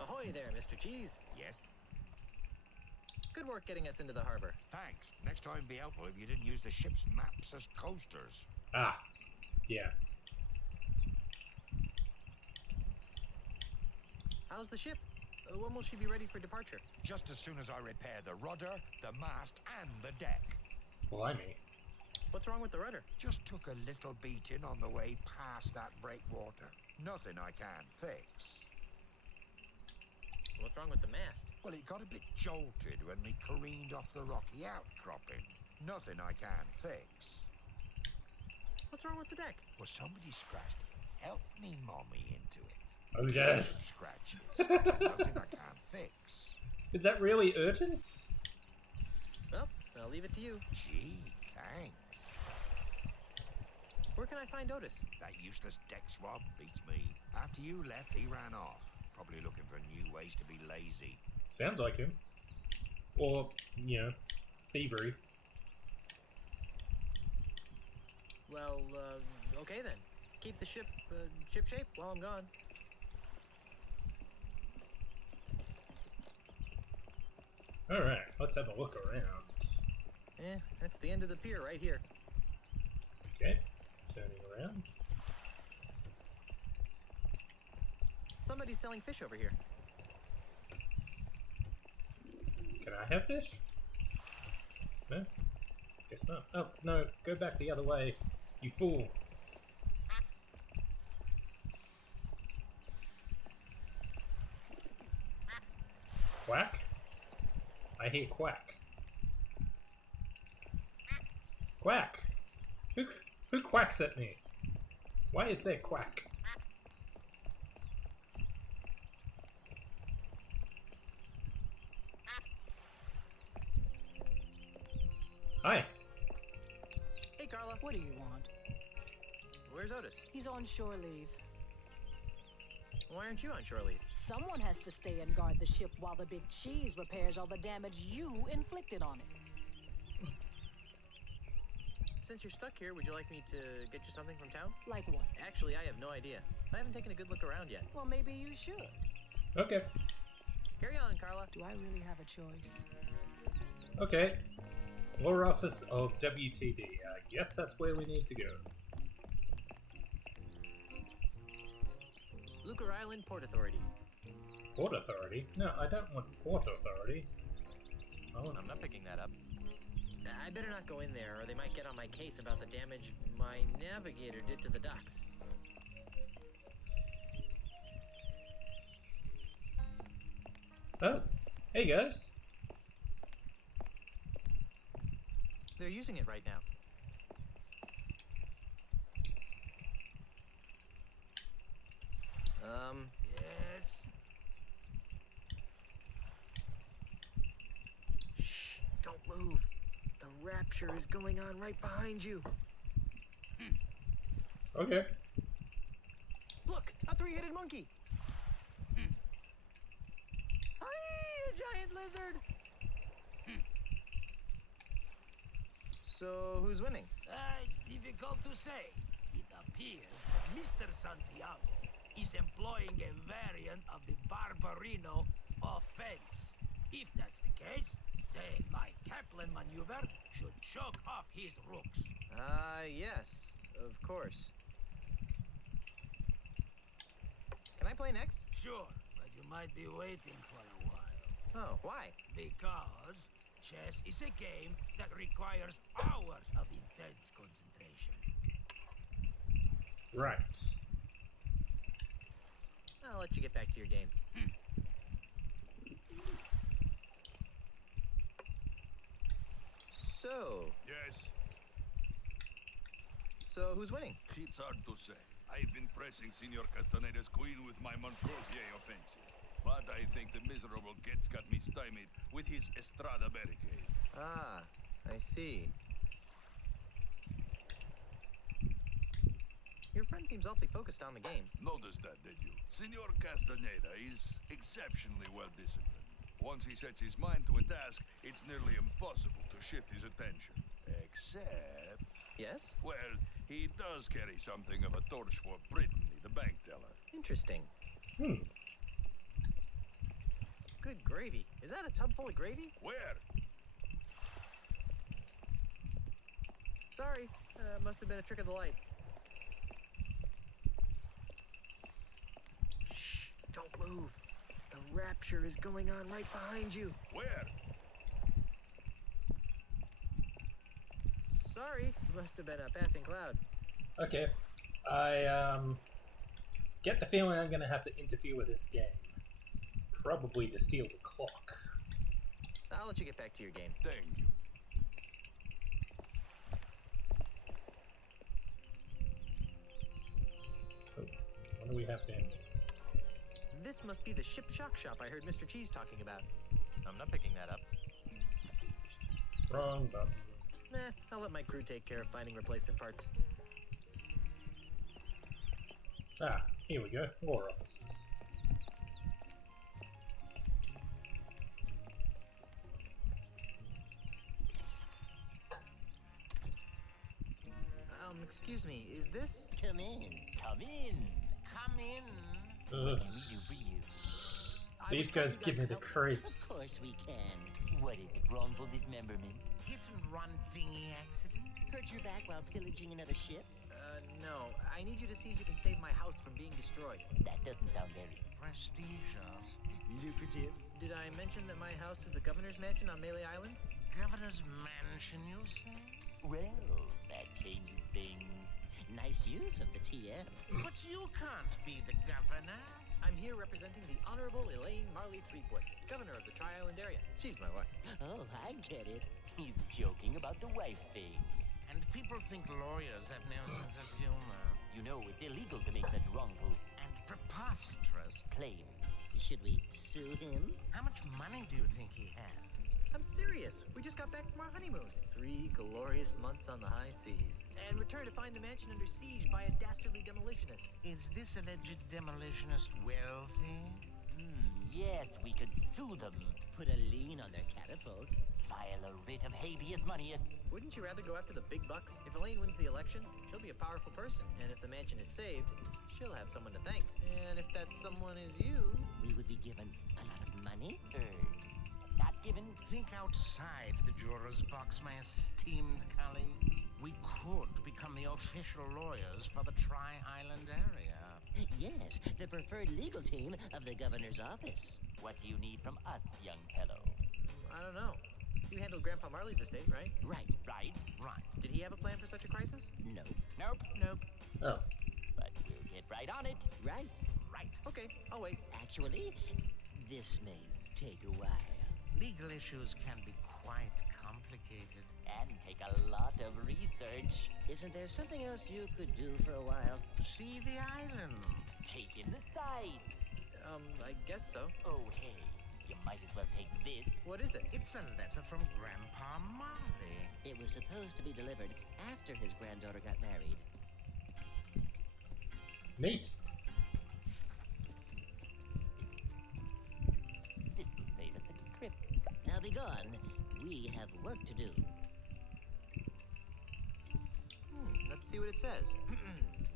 Ahoy there, Mr. Cheese. Yes, Good work getting us into the harbor. thanks. Next time be helpful if you didn't use the ship's maps as coasters. Ah, yeah. How's the ship? When will she be ready for departure? Just as soon as I repair the rudder, the mast, and the deck. Blimey. What's wrong with the rudder? Just took a little beating on the way past that breakwater. Nothing I can't fix. What's wrong with the mast? Well, it got a bit jolted when we careened off the rocky outcropping. Nothing I can't fix. What's wrong with the deck? Well, somebody scratched "Help me, mommy" into it. Oh yes. Scratches. Nothing I can't fix. Is that really urgent? Well, I'll leave it to you. Gee, thanks. Where can I find Otis? That useless deck swab beats me. After you left, he ran off. Probably looking for new ways to be lazy. Sounds like him. Or, you know, thievery. Well, okay then. Keep the ship, ship shape while I'm gone. Alright, let's have a look around. That's the end of the pier right here. Okay, turning around. Somebody's selling fish over here. Can I have fish? No? Guess not. Oh, no, go back the other way, you fool. Quack? I hear quack. Quack! Who quacks at me? Why is there quack? Hi. Hey, Carla. What do you want? Where's Otis? He's on shore leave. Why aren't you on shore leave? Someone has to stay and guard the ship while the big cheese repairs all the damage you inflicted on it. Since you're stuck here, would you like me to get you something from town? Like what? Actually, I have no idea. I haven't taken a good look around yet. Well, maybe you should. Okay. Carry on, Carla. Do I really have a choice? Okay. Law Office of WTD. I guess that's where we need to go. Lucre Island Port Authority. Port Authority? No, I don't want Port Authority. I want... I'm not picking that up. I better not go in there, or they might get on my case about the damage my navigator did to the docks. Oh, hey guys. They're using it right now. Yes. Shh, don't move. The rapture is going on right behind you. Okay. Look, a three-headed monkey. Hi, a giant lizard. So, who's winning? It's difficult to say. It appears Mr. Santiago is employing a variant of the Barbarino offense. If that's the case, then my Kaplan maneuver should choke off his rooks. Yes, of course. Can I play next? Sure, but you might be waiting for a while. Oh, why? Because chess is a game that requires hours of intense concentration. Right. I'll let you get back to your game. So, Yes, who's winning? it's hard to say. I've been pressing Senor Castaneda's queen with my Montpensier offensive. But I think the miserable Getz got me stymied with his Estrada barricade. Ah, I see. Your friend seems awfully focused on the game. Noticed that, did you? Senor Castaneda is exceptionally well disciplined. Once he sets his mind to a task, it's nearly impossible to shift his attention. Except... Yes? Well, he does carry something of a torch for Brittany, the bank teller. Interesting. Good gravy. Is that a tub full of gravy? Where? Sorry. Must have been a trick of the light. Shh. Don't move. The rapture is going on right behind you. Where? Sorry. Must have been a passing cloud. Okay. I get the feeling I'm going to have to interfere with this game. Probably to steal the clock. I'll let you get back to your game. Thank you. Oh, what do we have then? This must be the ship shock shop I heard Mr. Cheese talking about. I'm not picking that up. Wrong button. Nah, I'll let my crew take care of finding replacement parts. Ah, here we go. War officers. Excuse me, is this? Come in. Come in. Come in. Ugh. What can we do for you? These guys give me the creeps. Of course we can. What is it? Wrongful dismemberment? Hit and run dinghy accident? Hurt your back while pillaging another ship? No. I need you to see if you can save my house from being destroyed. That doesn't sound very Prestigious. lucrative. Did I mention that my house is the governor's mansion on Melee Island? Governor's mansion, you say? Well, that changes things. Nice use of the TM. But you can't be the governor. I'm here representing the Honorable Elaine Marley Threepwood, governor of the Tri-Island area. She's my wife. Oh, I get it. He's joking about the wife thing. And people think lawyers have no sense of humor. You know, it's illegal to make such wrongful And preposterous. claims. Should we sue him? How much money do you think he has? I'm serious. We just got back from our honeymoon. 3 glorious months on the high seas. And returned to find the mansion under siege by a dastardly demolitionist. Is this alleged demolitionist wealthy? Yes, we could sue them. Put a lien on their catapult. File a writ of habeas money. Wouldn't you rather go after the big bucks? If Elaine wins the election, she'll be a powerful person. And if the mansion is saved, she'll have someone to thank. And if that someone is you... We would be given a lot of money. Not given. Think outside the juror's box, my esteemed colleagues. We could become the official lawyers for the Tri-Island area. Yes, the preferred legal team of the governor's office. What do you need from us, young fellow? I don't know. You handled Grandpa Marley's estate, right? Right. Did he have a plan for such a crisis? No. Nope. Oh. But we'll get right on it. Right. Okay, I'll wait. Actually, this may take a while. Legal issues can be quite complicated. And take a lot of research. Isn't there something else you could do for a while? See the island. Take in the sights. I guess so. Oh, hey. You might as well take this. What is it? It's a letter from Grandpa Marley. It was supposed to be delivered after his granddaughter got married. Neat. This will save us a trip. Now be gone. We have work to do. Let's see what it says.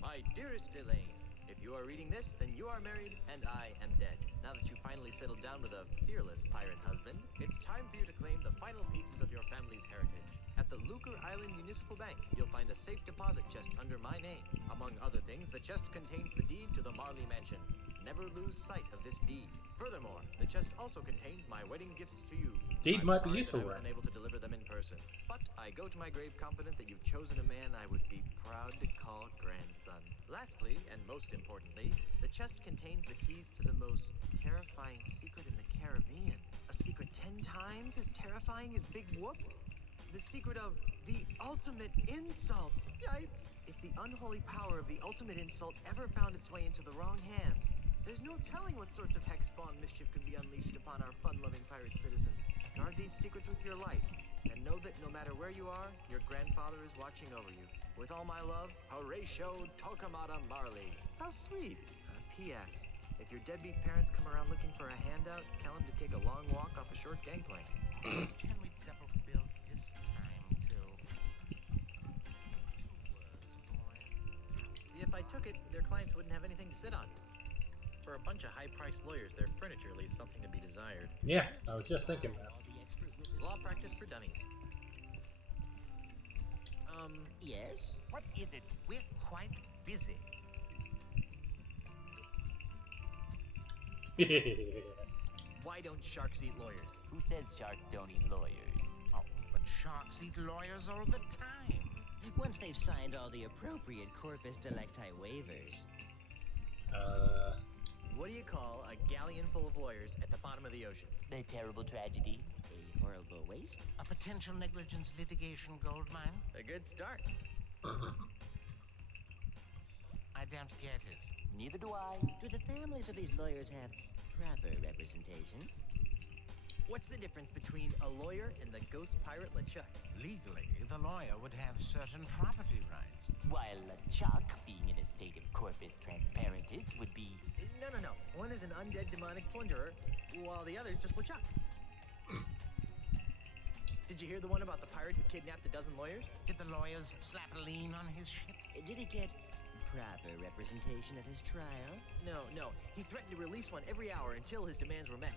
My dearest Elaine, if you are reading this, then you are married and I am dead. Now that you finally settled down with a fearless pirate husband, it's time for you to claim the final pieces of your family's heritage. At the Lucre Island Municipal Bank, you'll find a safe deposit chest under my name. Among other things, the chest contains the deed to the Marley Mansion. Never lose sight of this deed. Furthermore, the chest also contains my wedding gifts to you. Deed I'm might be sorry useful, that I was right? unable to deliver them in person, but I go to my grave confident that you've chosen a man I would be proud to call grandson. Lastly, and most importantly, the chest contains the keys to the most terrifying secret in the Caribbean. A secret 10 times as terrifying as Big Whoop? The secret of the ultimate insult. Yipes! If the unholy power of the ultimate insult ever found its way into the wrong hands, there's no telling what sorts of hex-spawn mischief could be unleashed upon our fun-loving pirate citizens. Guard these secrets with your life, and know that no matter where you are, your grandfather is watching over you. With all my love, Horatio Tokamata Marley. How sweet. P.S. If your deadbeat parents come around looking for a handout, tell them to take a long walk off a short gangplank. Can we double bill this time, too? If I took it, their clients wouldn't have anything to sit on. For a bunch of high-priced lawyers, their furniture leaves something to be desired. Yeah, I was just thinking that. Law practice for dummies. Yes? What is it? We're quite busy. Why don't sharks eat lawyers? Who says sharks don't eat lawyers? Oh, but sharks eat lawyers all the time. Once they've signed all the appropriate corpus delicti waivers. What do you call a galleon full of lawyers at the bottom of the ocean? A terrible tragedy. A horrible waste? A potential negligence litigation gold mine? A good start. I don't get it. Neither do I. Do the families of these lawyers have proper representation? What's the difference between a lawyer and the ghost pirate LeChuck? Legally, the lawyer would have certain property rights. While LeChuck, being in a state of corpus transparentis, would be... No. One is an undead demonic plunderer, while the other's just LeChuck. Did you hear the one about the pirate who kidnapped a dozen lawyers? Did the lawyers slap a lien on his ship? Did he get proper representation at his trial? No. He threatened to release one every hour until his demands were met.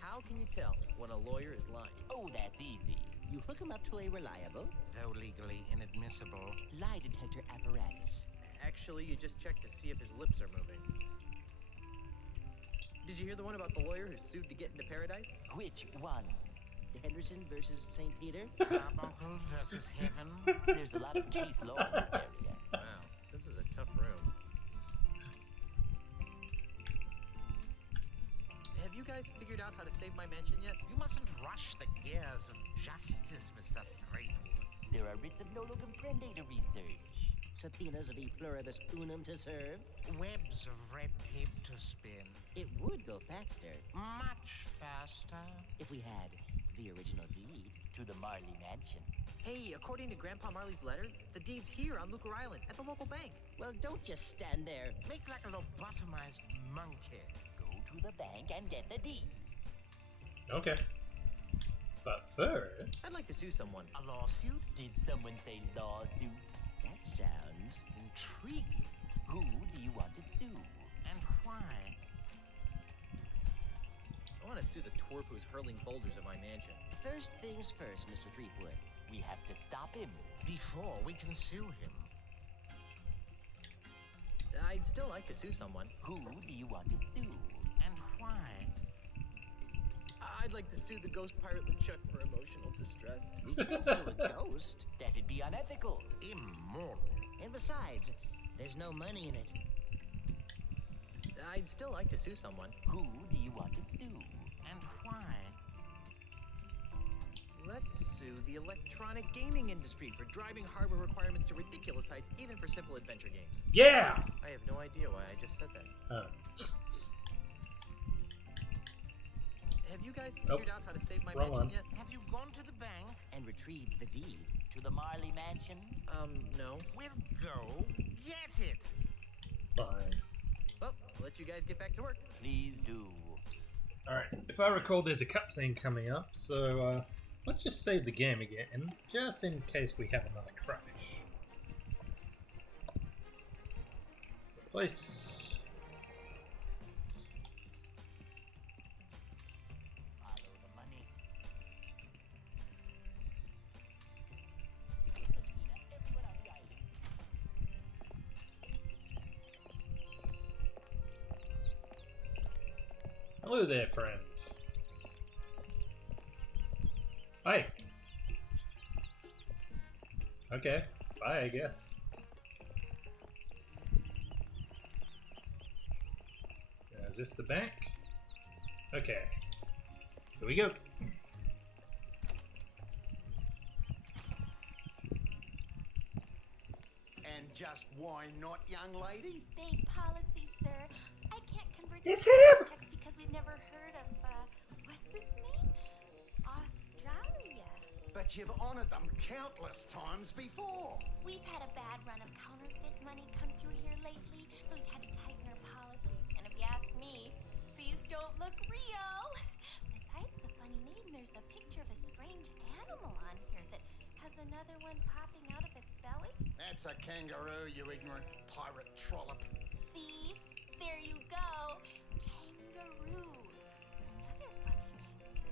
How can you tell when a lawyer is lying? Oh, that's easy. You hook him up to a reliable, Though legally inadmissible. lie detector apparatus. Actually, you just check to see if his lips are moving. Did you hear the one about the lawyer who sued to get into paradise? Which one? Henderson versus St. Peter? Carbuncle versus heaven. There's a lot of case law in this area. Wow, this is a tough room. Have you guys figured out how to save my mansion yet? You mustn't rush the gears of justice, Mr. Threepwood. There are writs of nolo comprende to research. Subpoenas of e pluribus unum to serve? Webs of red tape to spin. It would go faster Much faster. if we had the original deed. To the Marley Mansion. Hey, according to Grandpa Marley's letter, the deed's here on Lucre Island at the local bank. Well, don't just stand there. Make like a lobotomized monkey. Go to the bank and get the deed. Okay. But first... I'd like to sue someone. A lawsuit? Did someone say lawsuit? That sounds Intriguing. Who do you want to sue? And why? I want to sue the twerp who's hurling boulders at my mansion. first things first, Mr. Threepwood. We have to stop him. Before we can sue him. I'd still like to sue someone. Who do you want to sue? And why? I'd like to sue the ghost pirate LeChuck for emotional distress. You can't sue a ghost. That'd be unethical. Immoral. And besides, there's no money in it. I'd still like to sue someone. Who do you want to sue? And why? Let's sue the electronic gaming industry for driving hardware requirements to ridiculous heights, even for simple adventure games. Yeah! I have no idea why I just said that. Oh. Have you guys Nope. figured out how to save my Wrong mansion one. yet? Have you gone to the bank? And retrieved the deed. To the Marley Mansion? No. We'll go get it. Fine. Well, I'll let you guys get back to work. Please do. Alright, if I recall, there's a cutscene coming up, so Let's just save the game again, just in case we have another crash. Replace. Follow the money. Everyone on the island. Hello there, friend. Hi. Okay, bye, I guess. Is this the bank? Okay. Here we go. And just why not, young lady? Bank policy, sir. I can't convert It's to him! checks because we've never heard of, what's his name? Australia. But you've honored them countless times before. We've had a bad run of counterfeit money come through here lately, so we've had to tighten our policy. And if you ask me, these don't look real. Besides the funny name, there's a picture of a strange animal on here that has another one popping out of its belly. That's a kangaroo, you ignorant pirate trollop. See? There you go. Kangaroo. Another funny name.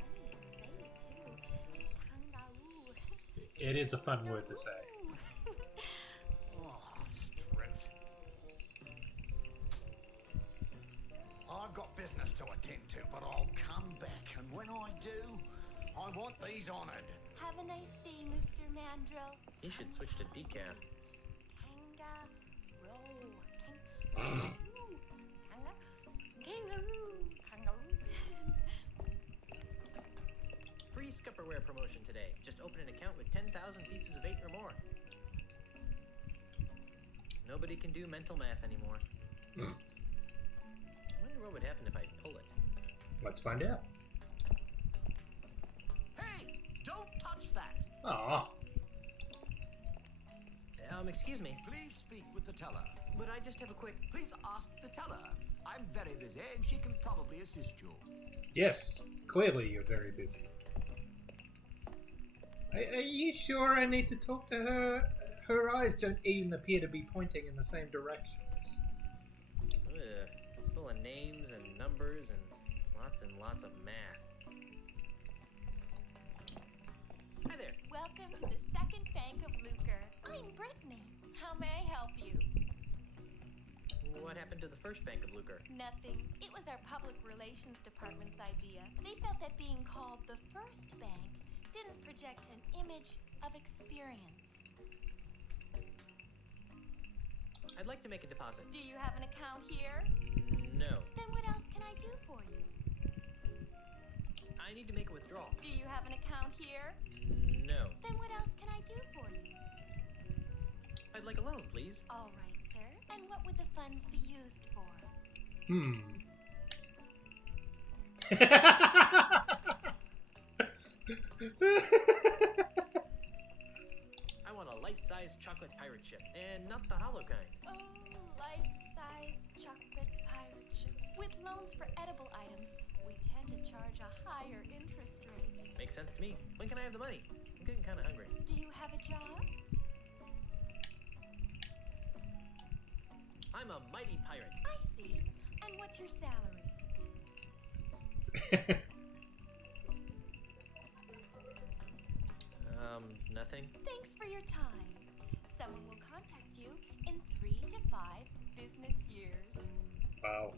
Funny to say, too. Kangaroo. It is a fun word to say. Oh, strength. I've got business to attend to, but I'll come back. And when I do, I want these honored. Have a nice day, Mr. Mandrill. You should switch to decaf. Kangaroo. Kangaroo. Free Scupperware promotion today. Just open an account with 10,000 pieces of 8 or more. Nobody can do mental math anymore. I wonder what would happen if I pull it. Let's find out. Hey, don't touch that. Aw. Excuse me. Please speak with the teller. But I just have a quick... Please ask the teller. I'm very busy and she can probably assist you. Yes, clearly you're very busy. Are you sure I need to talk to her? Her eyes don't even appear to be pointing in the same directions. Ugh, it's full of names and numbers and lots of math. Hi there. Welcome to the Second Bank of Lucre. I'm Brittany. How may I help you? What happened to the first Bank of Lucre? Nothing. It was our public relations department's idea. They felt that being called the first bank didn't project an image of experience. I'd like to make a deposit. Do you have an account here? No. Then what else can I do for you? I need to make a withdrawal. Do you have an account here? No. Then what else can I do for you? I'd like a loan, please. All right, sir. And what would the funds be used for? I want a life-size chocolate pirate ship, and not the hollow kind. Oh, life-size chocolate pirate ship. With loans for edible items, we tend to charge a higher interest rate. Makes sense to me. When can I have the money? I'm getting kind of hungry. Do you have a job? I'm a mighty pirate. I see. And what's your salary? Nothing. Thanks for your time. Someone will contact you in 3 to 5 business years. Wow.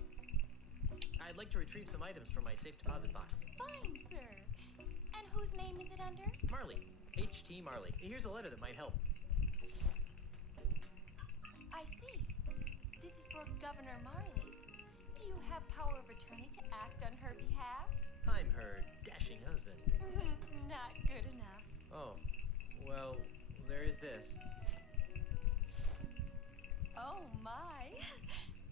I'd like to retrieve some items from my safe deposit box. Fine, sir. And whose name is it under? Marley. H.T. Marley. Here's a letter that might help. I see. This is for Governor Marley. Do you have power of attorney to act on her behalf? I'm her dashing husband. Not good enough. Oh, well, there is this. Oh, my.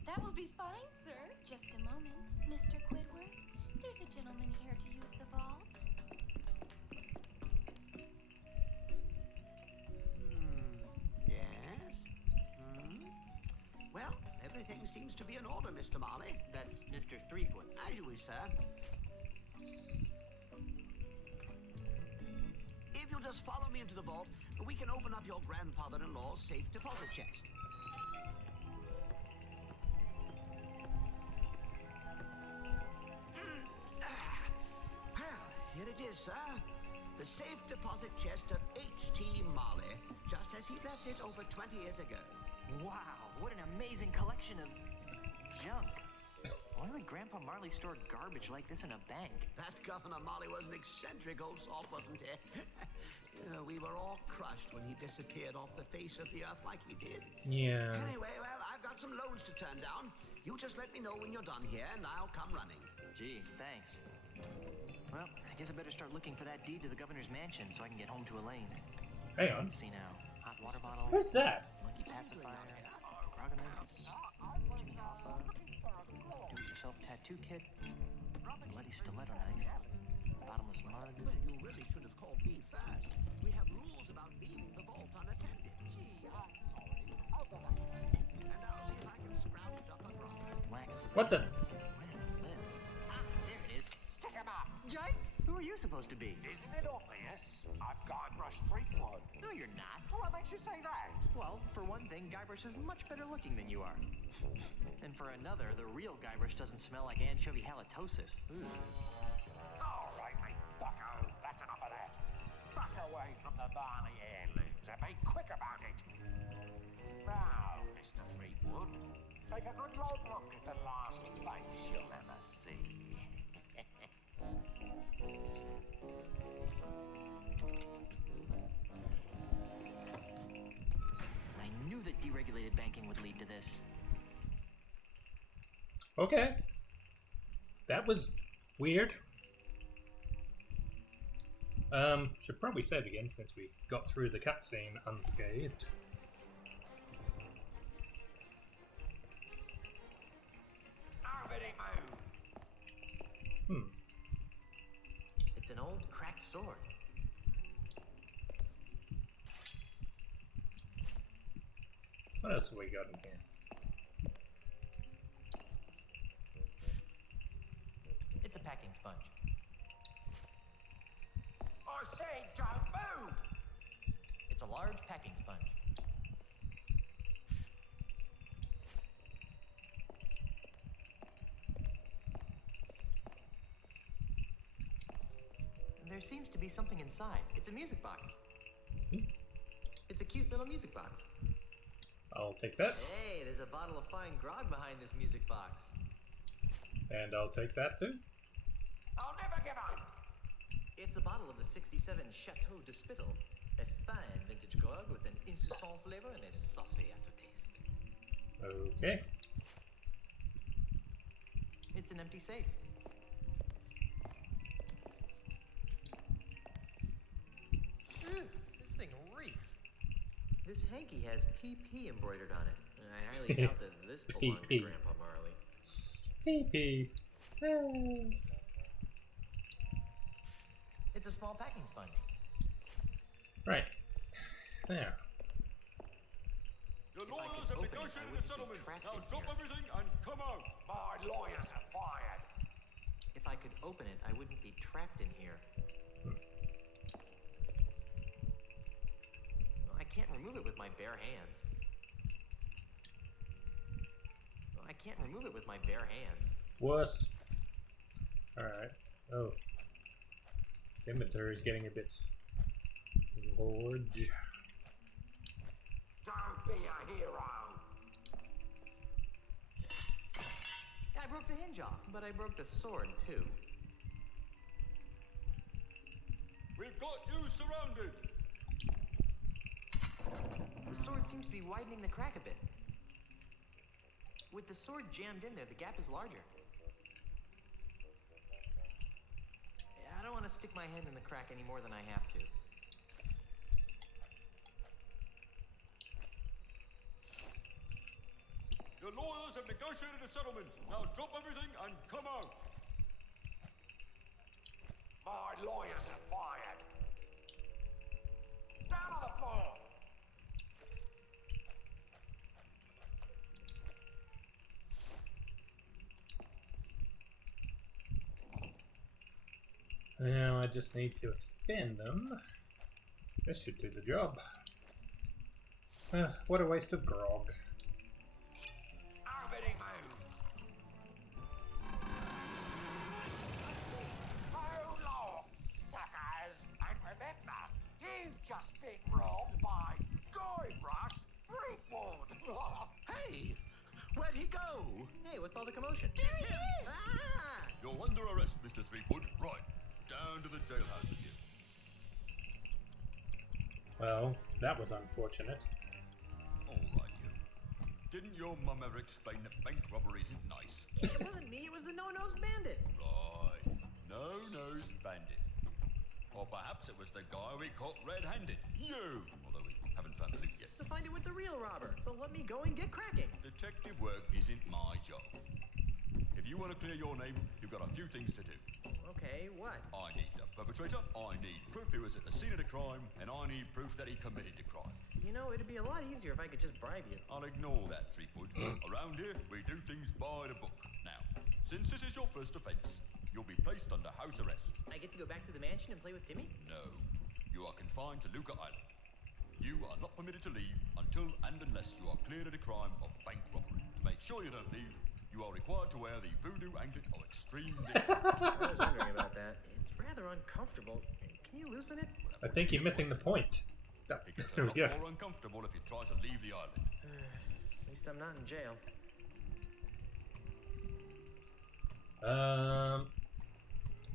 That will be fine, sir. Just a moment, Mr. Quidworth. There's a gentleman here to use the vault. Yes? Well, everything seems to be in order, Mr. Marley. That's Mr. Threepwood. As you wish, sir. just follow me into the vault, and we can open up your grandfather-in-law's safe deposit chest. Well, here it is, sir. The safe deposit chest of H.T. Marley, just as he left it over 20 years ago. Wow, what an amazing collection of junk. Why would Grandpa Marley store garbage like this in a bank? That Governor Marley was an eccentric old salt, wasn't he? We were all crushed when he disappeared off the face of the earth like he did. Yeah. Anyway, well, I've got some loans to turn down. You just let me know when you're done here, and I'll come running. Gee, thanks. Well, I guess I better start looking for that deed to the governor's mansion so I can get home to Elaine. Hang on. Let's see now. Hot water bottle. Who's that? Monkey pacifier. Grogaments. Jimmy Hoffa. Do-it-yourself tattoo kit. Bloody stiletto knife. Bottomless mug. Well, you really should have called me first. We have rules about leaving the vault unattended. Gee, I'm sorry. I'll go back. And I'll see if I can scrounge up a grog. What the? Where's lips? Ah, there it is. Stick 'em up. Yikes! Who are you supposed to be? Isn't it obvious? I'm Guybrush Threepwood. No, you're not. What makes you say that? Well, for one thing, Guybrush is much better looking than you are. And for another, the real Guybrush doesn't smell like anchovy halitosis. All right, mate, bucko. That's enough of that. Back away from the Barney heirlooms and be quick about it. Now, Mr. Threepwood, take a good long look at the last face you'll ever see. I knew that deregulated banking would lead to this. Okay. That was weird. Should probably save again since we got through the cutscene unscathed. Nobody move. It's an old cracked sword. What else have we got in here? It's a packing sponge. I said don't move. It's a large packing sponge. There seems to be something inside. It's a music box. It's a cute little music box. I'll take that. Hey, there's a bottle of fine grog behind this music box. And I'll take that too. I'll never give up. It's a bottle of the 67 Chateau de Spittle. A fine vintage grog with an insouciant flavor and a saucy aftertaste. Okay. It's an empty safe. This thing reeks. This hanky has PP embroidered on it. I highly doubt that this belongs to Grandpa Marley. PP. It's a small packing sponge. Right. There. The lawyers have negotiated a settlement. Now drop everything and come out. My lawyers are fired. If I could open it, I wouldn't be trapped in here. I can't remove it with my bare hands. I can't remove it with my bare hands. Wuss. Alright. Oh. This inventory is getting a bit large. Don't be a hero. I broke the hinge off, but I broke the sword too. We've got you surrounded. The sword seems to be widening the crack a bit. With the sword jammed in there, the gap is larger. I don't want to stick my head in the crack any more than I have to. The lawyers have negotiated a settlement. Now drop everything and come out. My lawyers are fired. Down on the floor. Now I just need to expand them. This should do the job. What a waste of grog. Orbiting move. So long, suckers. And remember, you've just been robbed by Guybrush Threepwood. Hey! Where'd he go? Hey, what's all the commotion? Get him! Ah! You're under arrest, Mr. Threepwood. Right. Down to the jailhouse with you. Well, that was unfortunate. All right, you. Didn't your mum ever explain that bank robbery isn't nice? It wasn't me, it was the no-nose bandit. Right. No-nosed bandit. Or perhaps it was the guy we caught red-handed. You! Although we haven't found the loot yet. To find it with the real robber, so let me go and get cracking. Detective work isn't my job. If you want to clear your name, you've got a few things to do. Okay, what? I need the perpetrator, I need proof he was at the scene of the crime, and I need proof that he committed the crime. You know, it'd be a lot easier if I could just bribe you. I'll ignore that, Threepwood. Around here, we do things by the book. Now, since this is your first offense, you'll be placed under house arrest. I get to go back to the mansion and play with Timmy? No. You are confined to Luca Island. You are not permitted to leave until and unless you are cleared of the crime of bank robbery. To make sure you don't leave, you are required to wear the voodoo anklet of extreme I was wondering about that. It's rather uncomfortable. Can you loosen it? I think you're missing the point. It gets a There we lot go. more uncomfortable if you try to leave the island. At least I'm not in jail.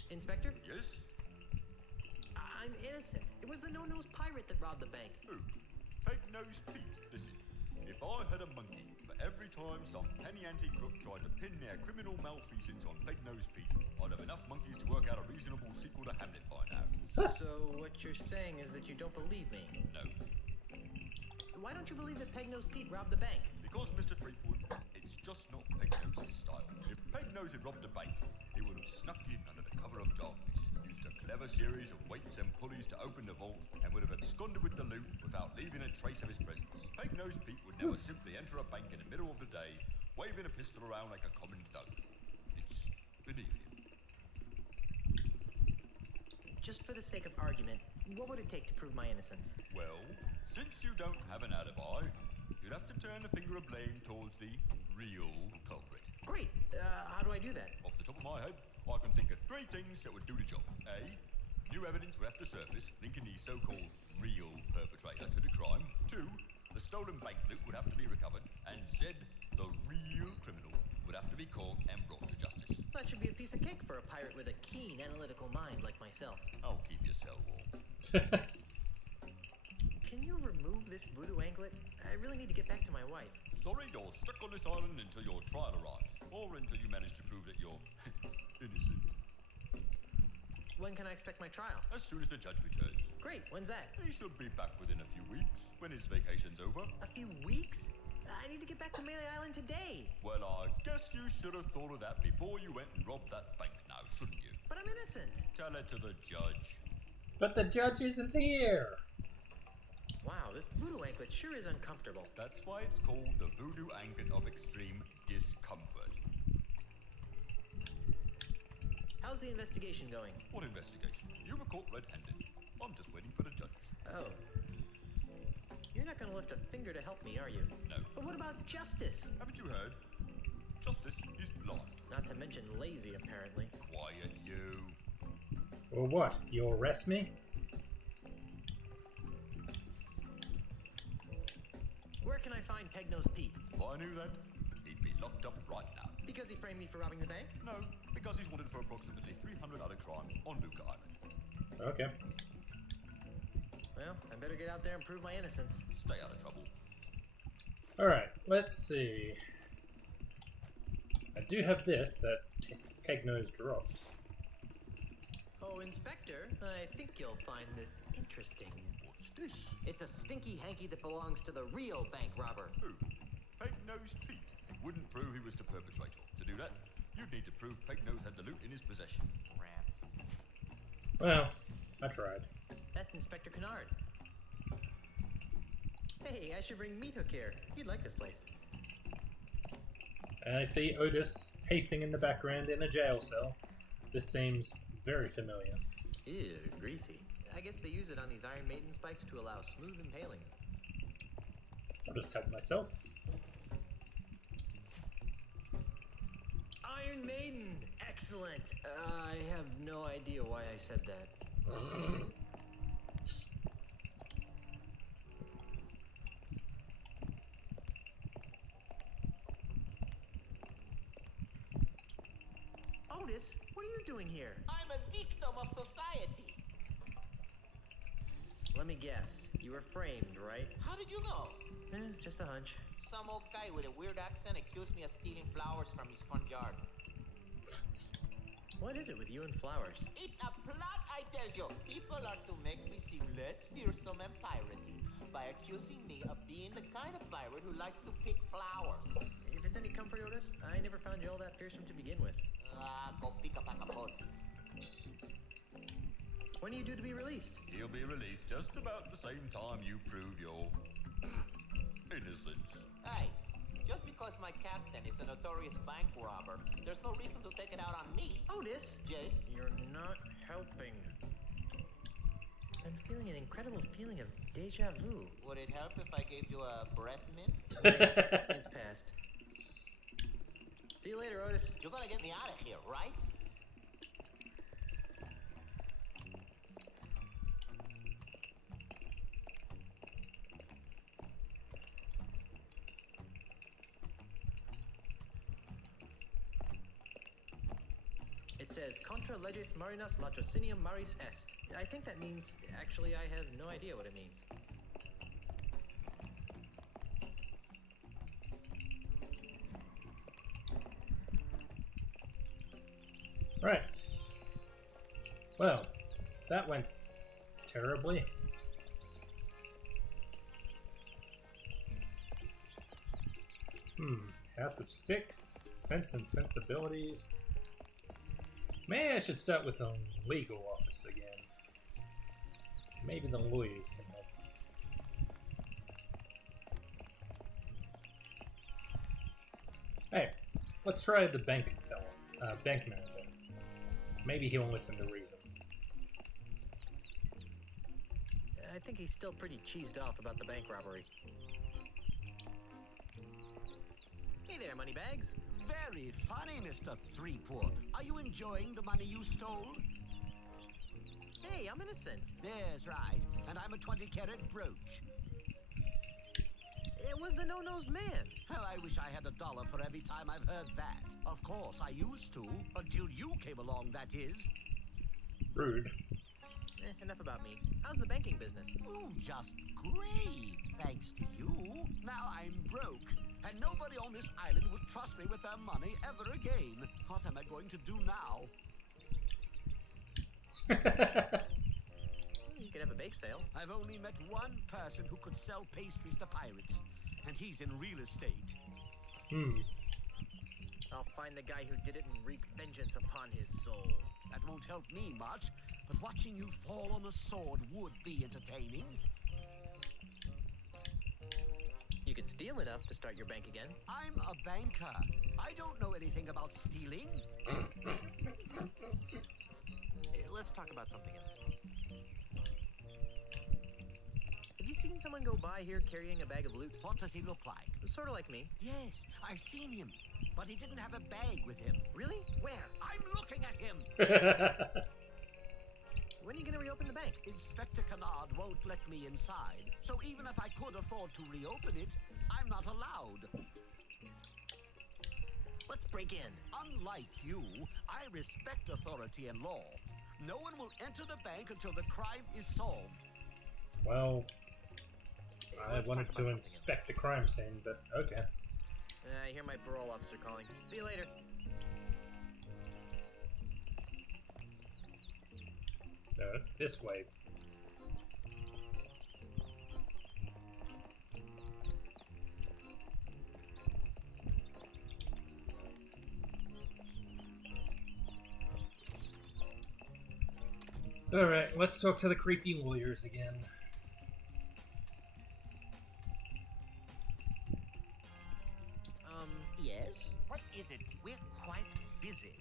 Inspector? Yes? I'm innocent. It was the no-nose pirate that robbed the bank. Who? Peg-nosed Pete. Listen, if I had a monkey for every time some penny-ante crook tried to pin their criminal malfeasance on Peg-nosed Pete, I'd have enough monkeys to work out a reasonable sequel to Hamlet by now. So what you're saying is that you don't believe me? No. Why don't you believe that Peg-Nose Pete robbed the bank? Because, Mr. Threepwood, it's just not Peg-Nose's style. If Peg-Nose had robbed a bank, he would have snuck in under the cover of darkness, used a clever series of weights and pulleys to open the vault, and would have absconded with the loot without leaving a trace of his presence. Peg-Nose Pete would never simply enter a bank in the middle of the day, waving a pistol around like a common thug. It's beneath him. Just for the sake of argument, what would it take to prove my innocence? Well, since you don't have an alibi, you'd have to turn the finger of blame towards the real culprit. Great. How do I do that? Off the top of my head, I can think of three things that would do the job. A, new evidence would have to surface linking the so-called real perpetrator to the crime. 2, the stolen bank loot would have to be recovered. And Z, the real criminal, would have to be caught and brought to justice. That should be a piece of cake for a pirate with a keen analytical mind like myself. Oh, keep your cell warm. Can you remove this voodoo anklet? I really need to get back to my wife. Sorry, you're stuck on this island until your trial arrives, or until you manage to prove that you're innocent. When can I expect my trial? As soon as the judge returns. Great, when's that? He should be back within a few weeks, when his vacation's over. A few weeks? I need to get back to Melee Island today. Well, I guess you should have thought of that before you went and robbed that bank now, shouldn't you? But I'm innocent. Tell it to the judge. But the judge isn't here. Wow, this voodoo anklet sure is uncomfortable. That's why it's called the voodoo anklet of extreme discomfort. How's the investigation going? What investigation? You were caught red-handed. I'm just waiting for the judge. Oh. You're not gonna lift a finger to help me, are you? No. But what about justice? Haven't you heard? Justice is blind. Not to mention lazy, apparently. Quiet, you. Or what? You'll arrest me? Where can I find Peg-Nose Pete? If I knew that, he'd be locked up right now. Because he framed me for robbing the bank? No, because he's wanted for approximately 300 other crimes on Luca Island. Okay. Well, I better get out there and prove my innocence. Stay out of trouble. Alright, let's see. I do have this that Peg-Nose dropped. Oh, Inspector, I think you'll find this interesting. What's this? It's a stinky hanky that belongs to the real bank robber. Who? Peg-Nose Pete. Wouldn't prove he was the perpetrator. To do that, you'd need to prove Peg-Nose had the loot in his possession. Rats. Well, I tried. That's Inspector Kennard. Hey, I should bring Meat Hook here. You'd like this place. And I see Otis pacing in the background in a jail cell. This seems very familiar. Ew, greasy. I guess they use it on these Iron Maiden spikes to allow smooth impaling. I'll just help myself. Iron Maiden! Excellent! I have no idea why I said that. Otis, what are you doing here? I'm a victim of society. Let me guess. You were framed, right? How did you know? Just a hunch. Some old guy with a weird accent accused me of stealing flowers from his front yard. What is it with you and flowers? It's a plot, I tell you. People are to make me seem less fearsome and piratey by accusing me of being the kind of pirate who likes to pick flowers. If it's any comfort, Otis, I never found you all that fearsome to begin with. Go pick a pack of pussies. When are you due to be released? He'll be released just about the same time you prove your innocence. Hey, just because my captain is a notorious bank robber, there's no reason to take it out on me. Otis! Jay? You're not helping. I'm feeling an incredible feeling of deja vu. Would it help if I gave you a breath mint? It's past. See you later, Otis. You're gonna get me out of here, right? It says, Contra legis marinas latrocinium maris est. I think that means, actually, I have no idea what it means. Right. Well, that went terribly. House of Sticks, Sense and Sensibilities. Maybe I should start with the legal office again. Maybe the lawyers can help. Hey, let's try the bank teller, bank manager. Maybe he'll listen to reason. I think he's still pretty cheesed off about the bank robbery. Hey there, Moneybags. Very funny, Mr. Threepwood. Are you enjoying the money you stole? Hey, I'm innocent. There's right. And I'm a 20-carat brooch. It was the no-nosed man. Well, I wish I had $1 for every time I've heard that. Of course, I used to. Until you came along, that is. Rude. Enough about me. How's the banking business? Oh, just great. Thanks to you. Now I'm broke. And nobody on this island would trust me with their money ever again. What am I going to do now? You could have a bake sale. I've only met one person who could sell pastries to pirates. And he's in real estate. I'll find the guy who did it and wreak vengeance upon his soul. That won't help me much, but watching you fall on a sword would be entertaining. You could steal enough to start your bank again. I'm a banker. I don't know anything about stealing. Let's talk about something else. Have you seen someone go by here carrying a bag of loot? What does he look like? Sort of like me. Yes, I've seen him. But he didn't have a bag with him. Really? Where? I'm looking at him! When are you going to reopen the bank? Inspector Kennard won't let me inside. So even if I could afford to reopen it, I'm not allowed. Let's break in. Unlike you, I respect authority and law. No one will enter the bank until the crime is solved. Well, I wanted to inspect the crime scene, but okay. I hear my parole officer calling. See you later. This way. Alright, let's talk to the creepy lawyers again. Yes? What is it? We're quite busy.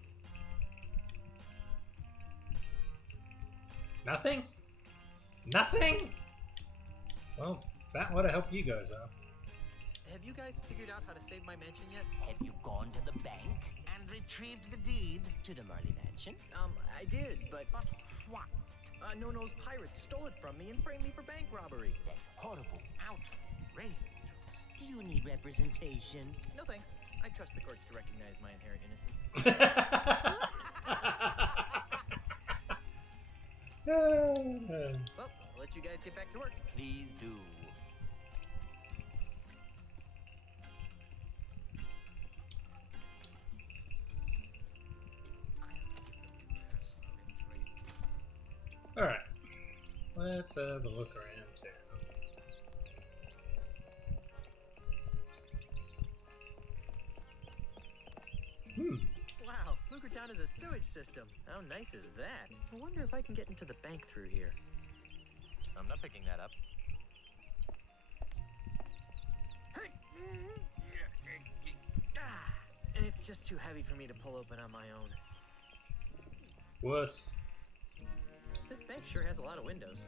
Nothing? Nothing? Well, that would have helped you guys out. Have you guys figured out how to save my mansion yet? Have you gone to the bank and retrieved the deed to the Marley Mansion? I did, but what? No-No's pirates stole it from me and framed me for bank robbery. That's horrible. Outrageous. Do you need representation? No thanks. I trust the courts to recognize my inherent innocence. Well, I'll let you guys get back to work. Please do. Alright. Let's have a look around town. Wow, Lucretown is a sewage system. How nice is that? I wonder if I can get into the bank through here. I'm not picking that up. Hey! And it's just too heavy for me to pull open on my own. Wuss. This bank sure has a lot of windows.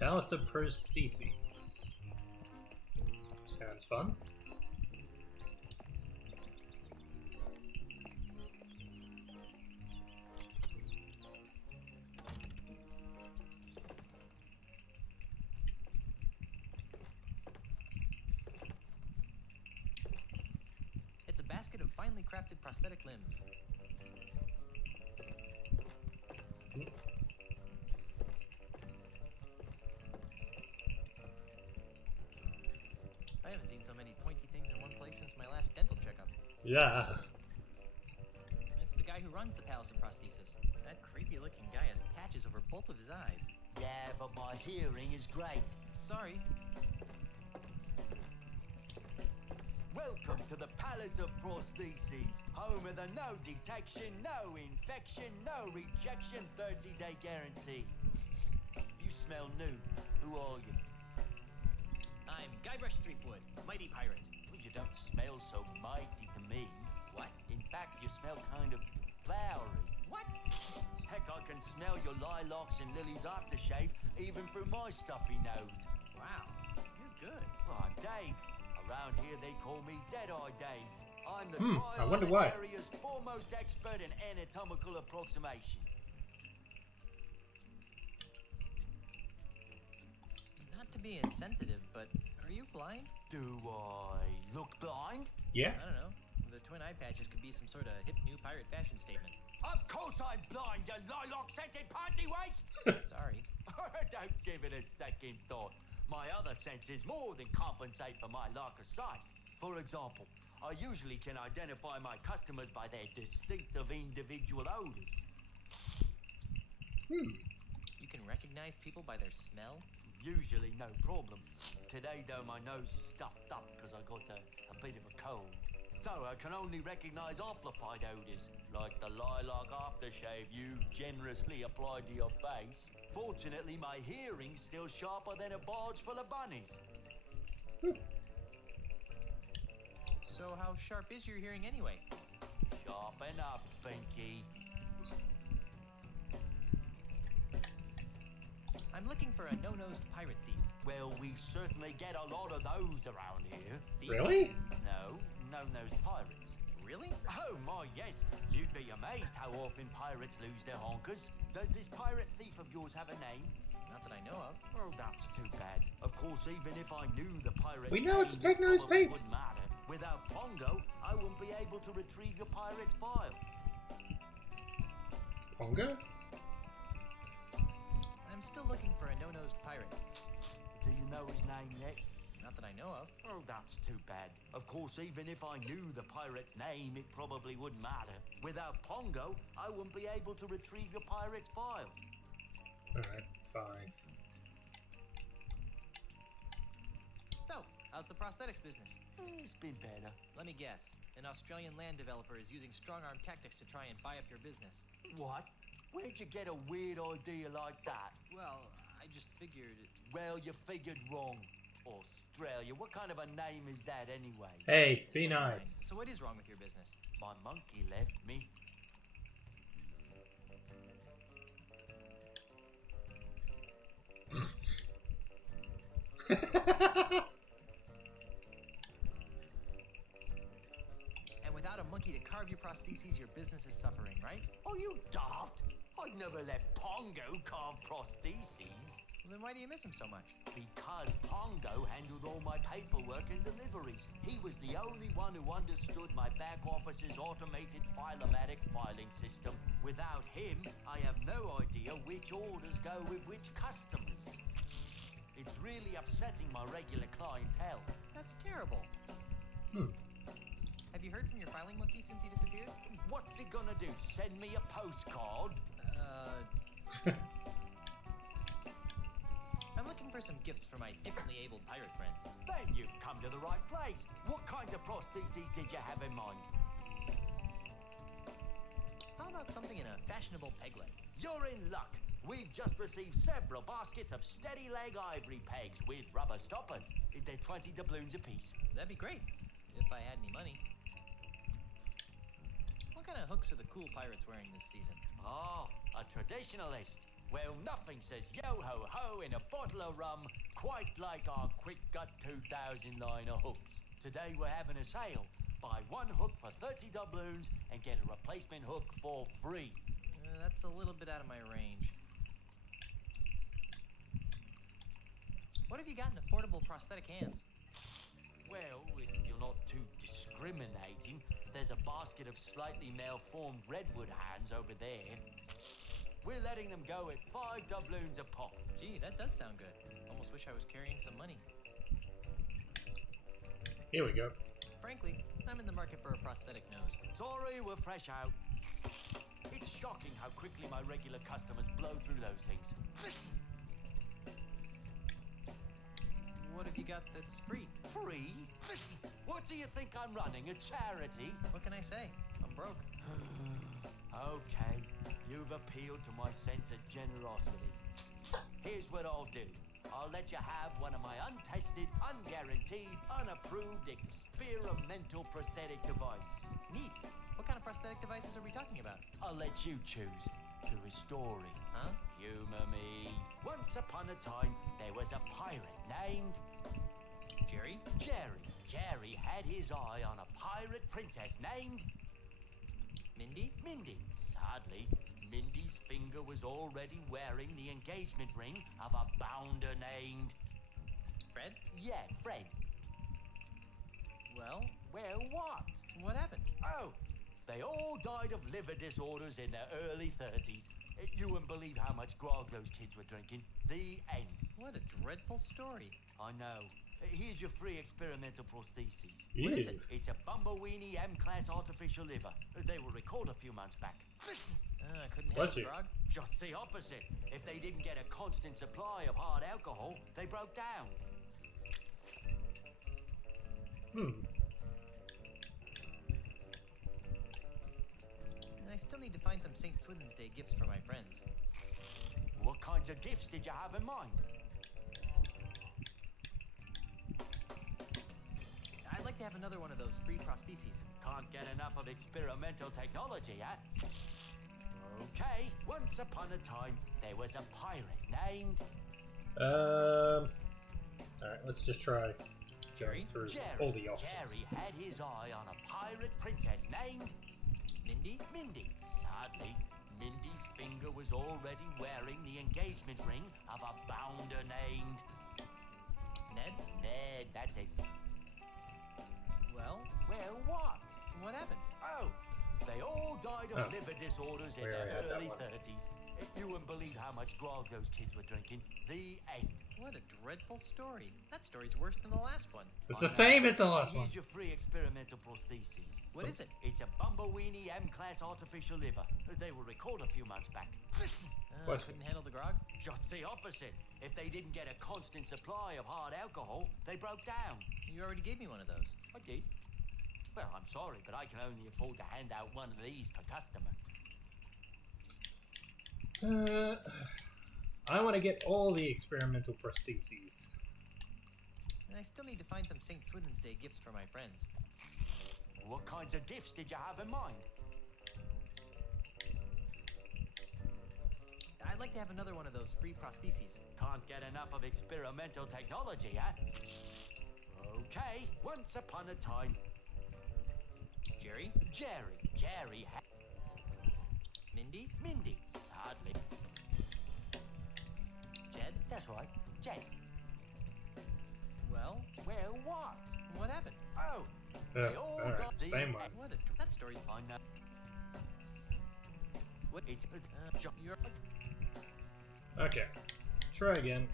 House of Prostheses. Sounds fun. It's a basket of finely crafted prosthetic limbs. I haven't seen so many pointy things in one place since my last dental checkup. Yeah. It's the guy who runs the Palace of Prosthesis. That creepy looking guy has patches over both of his eyes. Yeah, but my hearing is great. Sorry. Welcome to the Palace of Prostheses, home of the no detection, no infection, no rejection 30-day guarantee. You smell new. Who are you? I'm Guybrush Threepwood, mighty pirate. Well, you don't smell so mighty to me. What? In fact, you smell kind of flowery. What? Heck, I can smell your lilacs and lilies aftershave even through my stuffy nose. Wow, you're good. Well, I'm Dave. Around here they call me Dead-Eye Dave. I'm the I wonder why. area's foremost expert in anatomical approximation. Not to be insensitive, but are you blind? Do I look blind? Yeah. I don't know. The twin eye patches could be some sort of hip new pirate fashion statement. Of course I'm blind, you lilac-scented panty waste! Sorry. Don't give it a second thought. My other senses more than compensate for my lack of sight. For example, I usually can identify my customers by their distinctive individual odors. You can recognize people by their smell? Usually no problem. Today though my nose is stuffed up because I got a bit of a cold. So I can only recognize amplified odors, like the lilac aftershave you generously applied to your face. Fortunately, my hearing's still sharper than a barge full of bunnies. So how sharp is your hearing anyway? Sharp enough, Pinky. I'm looking for a no-nosed pirate thief. Well, we certainly get a lot of those around here. Thieves? Really? No, no-nosed pirates. Really? Oh my, yes. You'd be amazed how often pirates lose their honkers. Does this pirate thief of yours have a name? Not that I know of. Oh, that's too bad. Of course, even if I knew the pirate We know name, it's Pig-Nosed it probably Pete. wouldn't matter. Without Pongo, I wouldn't be able to retrieve your pirate file. Pongo? I'm still looking for a no-nosed pirate. Do you know his name yet? Not that I know of. Oh, that's too bad. Of course, even if I knew the pirate's name, it probably wouldn't matter. Without Pongo, I wouldn't be able to retrieve your pirate's file. Alright, fine. So, how's the prosthetics business? It's been better. Let me guess. An Australian land developer is using strong-arm tactics to try and buy up your business. What? Where'd you get a weird idea like that? Well, I just figured... Well, you figured wrong. Australia, what kind of a name is that anyway? Hey, be nice. So what is wrong with your business? My monkey left me. And without a monkey to carve your prostheses, your business is suffering, right? Oh, you daft! I'd never let Pongo carve prostheses. Well, then why do you miss him so much? Because Pongo handled all my paperwork and deliveries. He was the only one who understood my back office's automated filomatic filing system. Without him, I have no idea which orders go with which customers. It's really upsetting my regular clientele. That's terrible. Have you heard from your filing monkey since he disappeared? What's he gonna do? Send me a postcard? I'm looking for some gifts for my differently abled pirate friends. Then you've come to the right place. What kind of prostheses did you have in mind? How about something in a fashionable peg leg? You're in luck. We've just received several baskets of steady leg ivory pegs with rubber stoppers. They're 20 doubloons apiece. That'd be great, if I had any money. What kind of hooks are the cool pirates wearing this season? Oh, a traditionalist. Well, nothing says yo-ho-ho in a bottle of rum quite like our Quick Gut 2000 line of hooks. Today we're having a sale. Buy one hook for 30 doubloons and get a replacement hook for free. That's a little bit out of my range. What have you got in affordable prosthetic hands? Well, if you're not too discriminating, there's a basket of slightly malformed redwood hands over there. We're letting them go at 5 doubloons a pop. Gee, that does sound good. Almost wish I was carrying some money. Here we go. Frankly, I'm in the market for a prosthetic nose. Sorry, we're fresh out. It's shocking how quickly my regular customers blow through those things. What have you got that's free? Free? What do you think I'm running, a charity? What can I say? I'm broke. Okay, you've appealed to my sense of generosity. Here's what I'll do. I'll let you have one of my untested, unguaranteed, unapproved experimental prosthetic devices. Neat. What kind of prosthetic devices are we talking about? I'll let you choose. Through a story. Huh? Humor me. Once upon a time, there was a pirate named... Jerry? Jerry. Jerry had his eye on a pirate princess named... Mindy? Mindy. Sadly, Mindy's finger was already wearing the engagement ring of a bounder named... Fred? Yeah, Fred. Well? Well, what? What happened? Oh, they all died of liver disorders in their early 30s. You wouldn't believe how much grog those kids were drinking. The end. What a dreadful story. I know. Here's your free experimental prosthesis. What is it? It's a Bumbleweenie M-Class artificial liver. They were recalled a few months back. I couldn't handle grog? Just the opposite. If they didn't get a constant supply of hard alcohol, they broke down. I still need to find some St. Swithin's Day gifts for my friends. What kinds of gifts did you have in mind? I'd like to have another one of those free prostheses. Can't get enough of experimental technology, huh? Okay, once upon a time, there was a pirate named... Alright, let's just try going through all the options. Jerry had his eye on a pirate princess named... Mindy? Mindy. Sadly, Mindy's finger was already wearing the engagement ring of a bounder named... Ned? Ned, that's it. Well? Well, what? What happened? Oh, they all died of liver disorders in their early 30s. You wouldn't believe how much grog those kids were drinking. The end. What a dreadful story. That story's worse than the last one. It's the same as the last one. Here's your free experimental prosthesis. What is it? It's a Bumbleweenie M-Class artificial liver. They were recalled a few months back. Couldn't handle the grog? Just the opposite. If they didn't get a constant supply of hard alcohol, they broke down. You already gave me one of those. I did. Well, I'm sorry, but I can only afford to hand out one of these per customer. I want to get all the experimental prostheses. I still need to find some St. Swithin's Day gifts for my friends. What kinds of gifts did you have in mind? I'd like to have another one of those free prostheses. Can't get enough of experimental technology, huh? Okay, once upon a time. Jerry? Jerry. Mindy? Mindy, sadly. Jed? That's right, Jed. Well, what? What happened? Oh, they all alright, got the... same one. What a... That story's... I know. What? It's... You're... Okay, try again.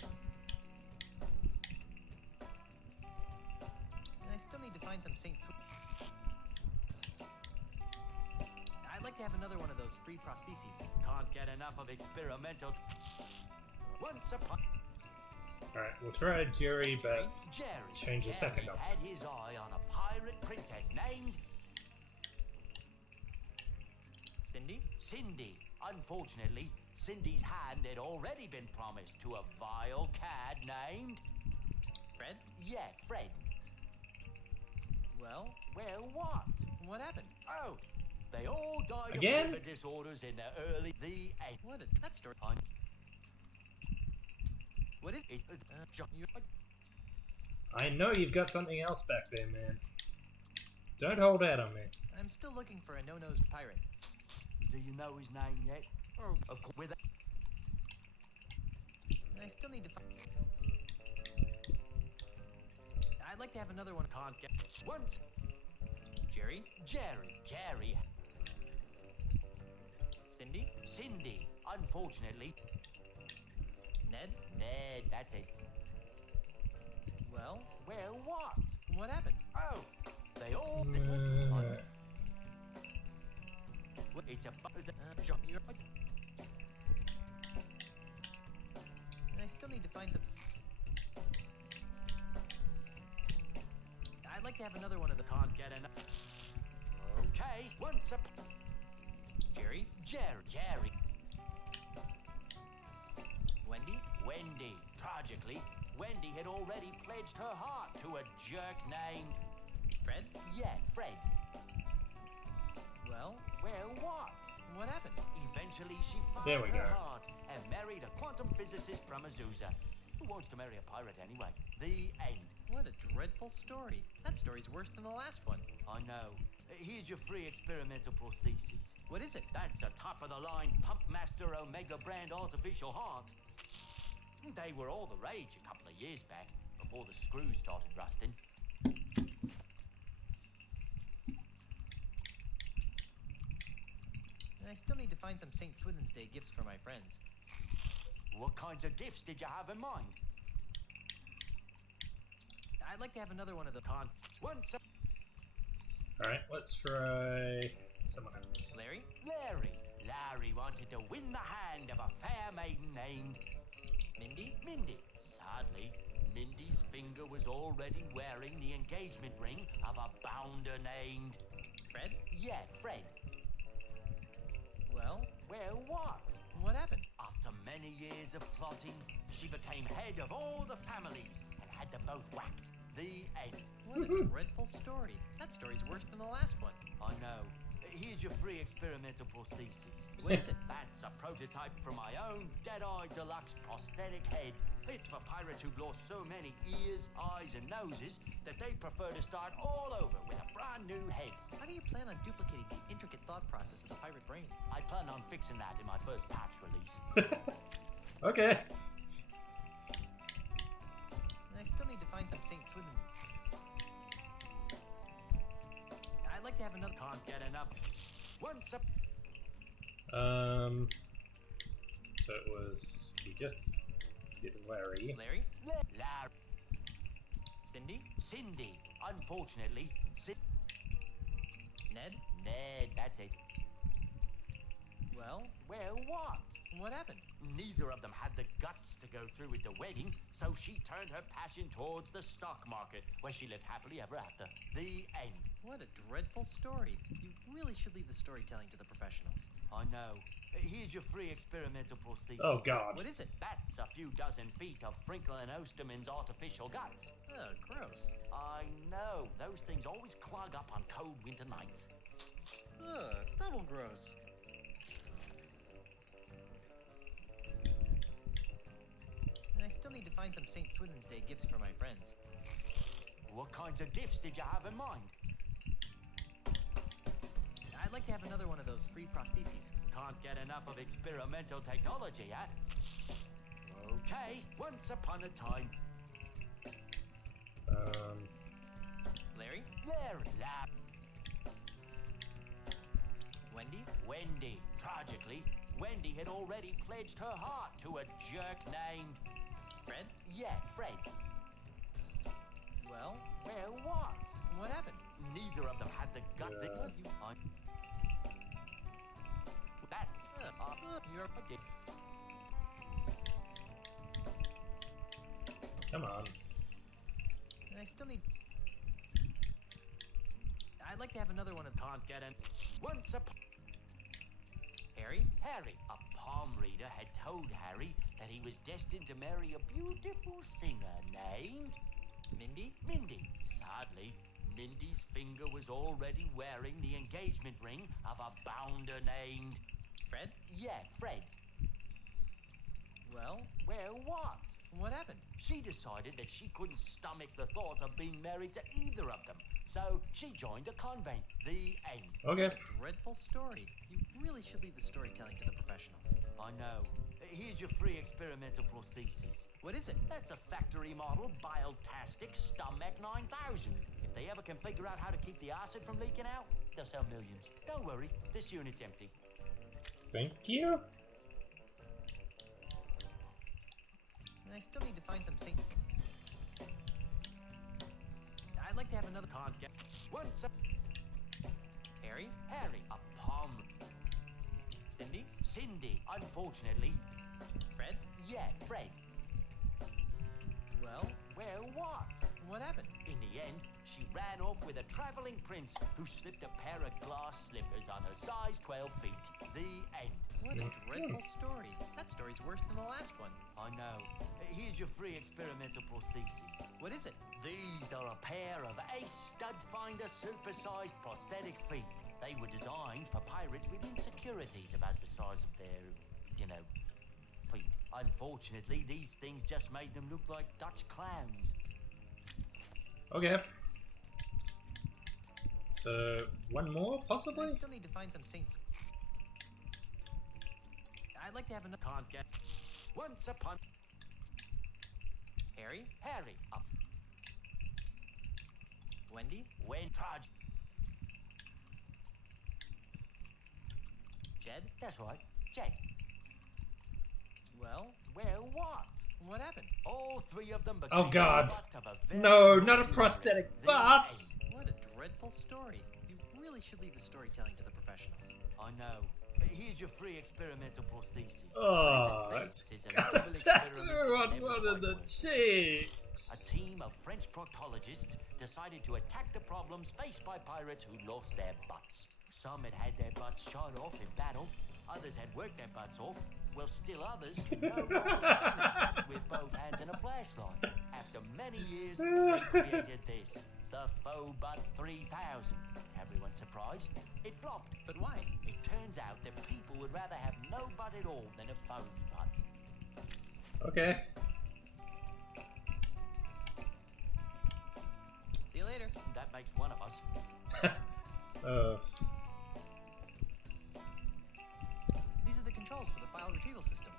I still need to find some St. I'd like to have another one of those free prostheses. Can't get enough of experimental... Once upon... Alright, we'll try Jerry, but Jerry. change the second Jerry option. had his eye on a pirate princess named... Cindy. Unfortunately, Cindy's hand had already been promised to a vile cad named... Fred? Yeah, Fred. Well, what? What happened? Oh, they all died Again? of liver disorders in the early... The end. What a... That story... What is it? I know you've got something else back there, man. Don't hold out on me. I'm still looking for a no-nosed pirate. Do you know his name yet? Oh, Of course, with I still need to find... I'd like to have another one. Can't get... Once... Jerry? Jerry. Cindy. Unfortunately... Ned, that's it. Well, what? What happened? Oh, they all... It's a... You're... I still need to find some... I'd like to have another one of the... Can't get enough. Okay, once up... Jerry? Jerry. Wendy? Tragically, Wendy had already pledged her heart to a jerk named... Fred? Yeah, Fred. Well, what? What happened? Eventually, she There found we her go. heart and married a quantum physicist from Azusa. Who wants to marry a pirate anyway? The end. What a dreadful story. That story's worse than the last one. I know. Here's your free experimental prosthesis. What is it? That's a top-of-the-line Pumpmaster Omega brand artificial heart. They were all the rage a couple of years back, before the screws started rusting. And I still need to find some St. Swithin's Day gifts for my friends. What kinds of gifts did you have in mind? I'd like to have another one of the... Alright, let's try someone else. Larry? Larry wanted to win the hand of a fair maiden named... Mindy? Sadly, Mindy's finger was already wearing the engagement ring of a bounder named... Fred? Yeah, Fred. Well, what? What happened? After many years of plotting, she became head of all the families and had them both whacked. The end. What a dreadful story. That story's worse than the last one. I know. Here's your free experimental prosthesis. What is it? That's a prototype for my own Deadeye Deluxe prosthetic head. It's for pirates who've lost so many ears, eyes, and noses that they prefer to start all over with a brand new head. How do you plan on duplicating the intricate thought process of the pirate brain? I plan on fixing that in my first patch release. Okay. And I still need to find some St. Swithin's. I'd like to have another... Can't get enough. Once up... So it was... We just did Larry. Larry? Larry. Cindy. Unfortunately, Ned? That's it. Well, what? What happened? Neither of them had the guts to go through with the wedding, so she turned her passion towards the stock market, where she lived happily ever after. The end. What a dreadful story. You really should leave the storytelling to the professionals. I know. Here's your free experimental prosthesis. Oh, God. What is it? That's a few dozen feet of Frinkle and Osterman's artificial guts. Oh, gross. I know. Those things always clog up on cold winter nights. Ugh, double gross. And I still need to find some St. Swithin's Day gifts for my friends. What kinds of gifts did you have in mind? I'd like to have another one of those free prostheses. Can't get enough of experimental technology, huh? Okay, once upon a time. Larry? Larry. Wendy? Wendy. Tragically, Wendy had already pledged her heart to a jerk named... Fred? Yeah, Fred. Well, what? What happened? Neither of them had the guts. That... you're a dick. Come on. And I still need... I'd like to have another one of... Can't get in. Once upon... Harry? Harry. A palm reader had told Harry that he was destined to marry a beautiful singer named... Mindy? Mindy. Sadly, Mindy's finger was already wearing the engagement ring of a bounder named... Fred? Yeah, Fred. Well, what? What happened? She decided that she couldn't stomach the thought of being married to either of them. So she joined a convent. The end. Okay. Dreadful story. You really should leave the storytelling to the professionals. I know. Here's your free experimental prosthesis. What is it? That's a factory model Biotastic Stomach 9000. If they ever can figure out how to keep the acid from leaking out, they'll sell millions. Don't worry, this unit's empty. Thank you. And I still need to find some St. I'd like to have another... Can't get... Once a... Harry? Harry. A palm... Cindy? Cindy. Unfortunately... Fred? Yeah, Fred. Well, what? What happened? In the end, she ran off with a traveling prince who slipped a pair of glass slippers on her size 12 feet. The end. What a dreadful story. That story's worse than the last one. I know. Here's your free experimental prosthesis. What is it? These are a pair of Ace Stud Finder supersized prosthetic feet. They were designed for pirates with insecurities about the size of their, feet. Unfortunately, these things just made them look like Dutch clowns. Okay. So, one more, possibly? I still need to find some Saints. I'd like to have another... Can't get... Once upon... Harry? Harry. Up. Wendy? Trudge. Jed? That's right. Jed. Well, what? What happened? All three of them became... Oh, God. the butt of a very No, not a naughty prosthetic pirate. butt! What a dreadful story. You really should leave the storytelling to the professionals. I know. Here's your free experimental prosthesis. Oh, This it's is a got a novel tattoo experiment on in one of the every cheeks. A team of French proctologists decided to attack the problems faced by pirates who lost their butts. Some had had their butts shot off in battle, others had worked their butts off, while still others with both hands and a flashlight. After many years, they created this, the Faux Butt 3000. Everyone surprised? It flopped. But why? It turns out that people would rather have no butt at all than a phony butt. Okay. See you later. That makes one of us. These are the controls for the file retrieval system.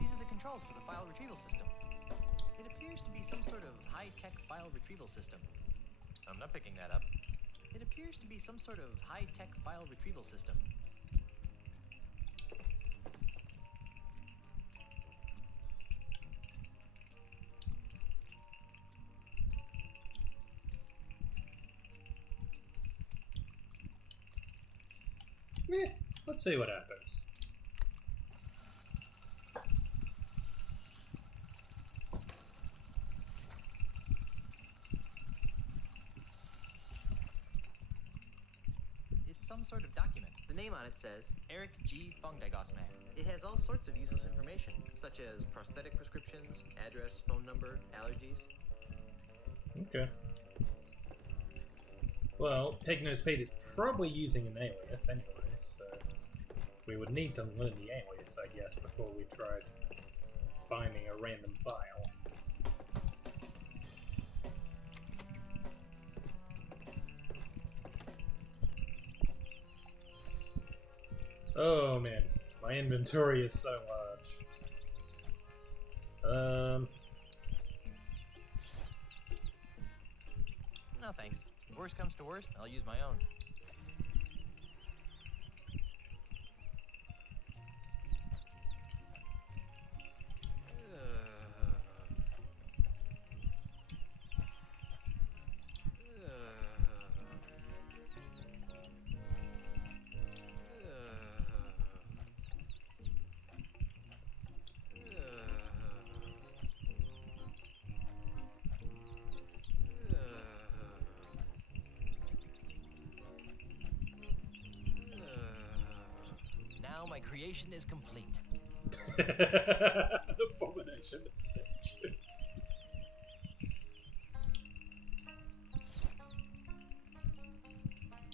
These are the controls for the file retrieval system. It appears to be some sort of high-tech file retrieval system. I'm not picking that up. It appears to be some sort of high-tech file retrieval system. Let's see what happens. It's some sort of document. The name on it says Eric G. Fungdagosmak. It has all sorts of useless information, such as prosthetic prescriptions, address, phone number, allergies. Okay. Well, Pig-Nosed Pete is probably using an alias anyway, so we would need to learn the alias, I guess, before we tried finding a random file. Oh man, my inventory is so large. No thanks. Worst comes to worst, I'll use my own. Now my creation is complete. Abomination.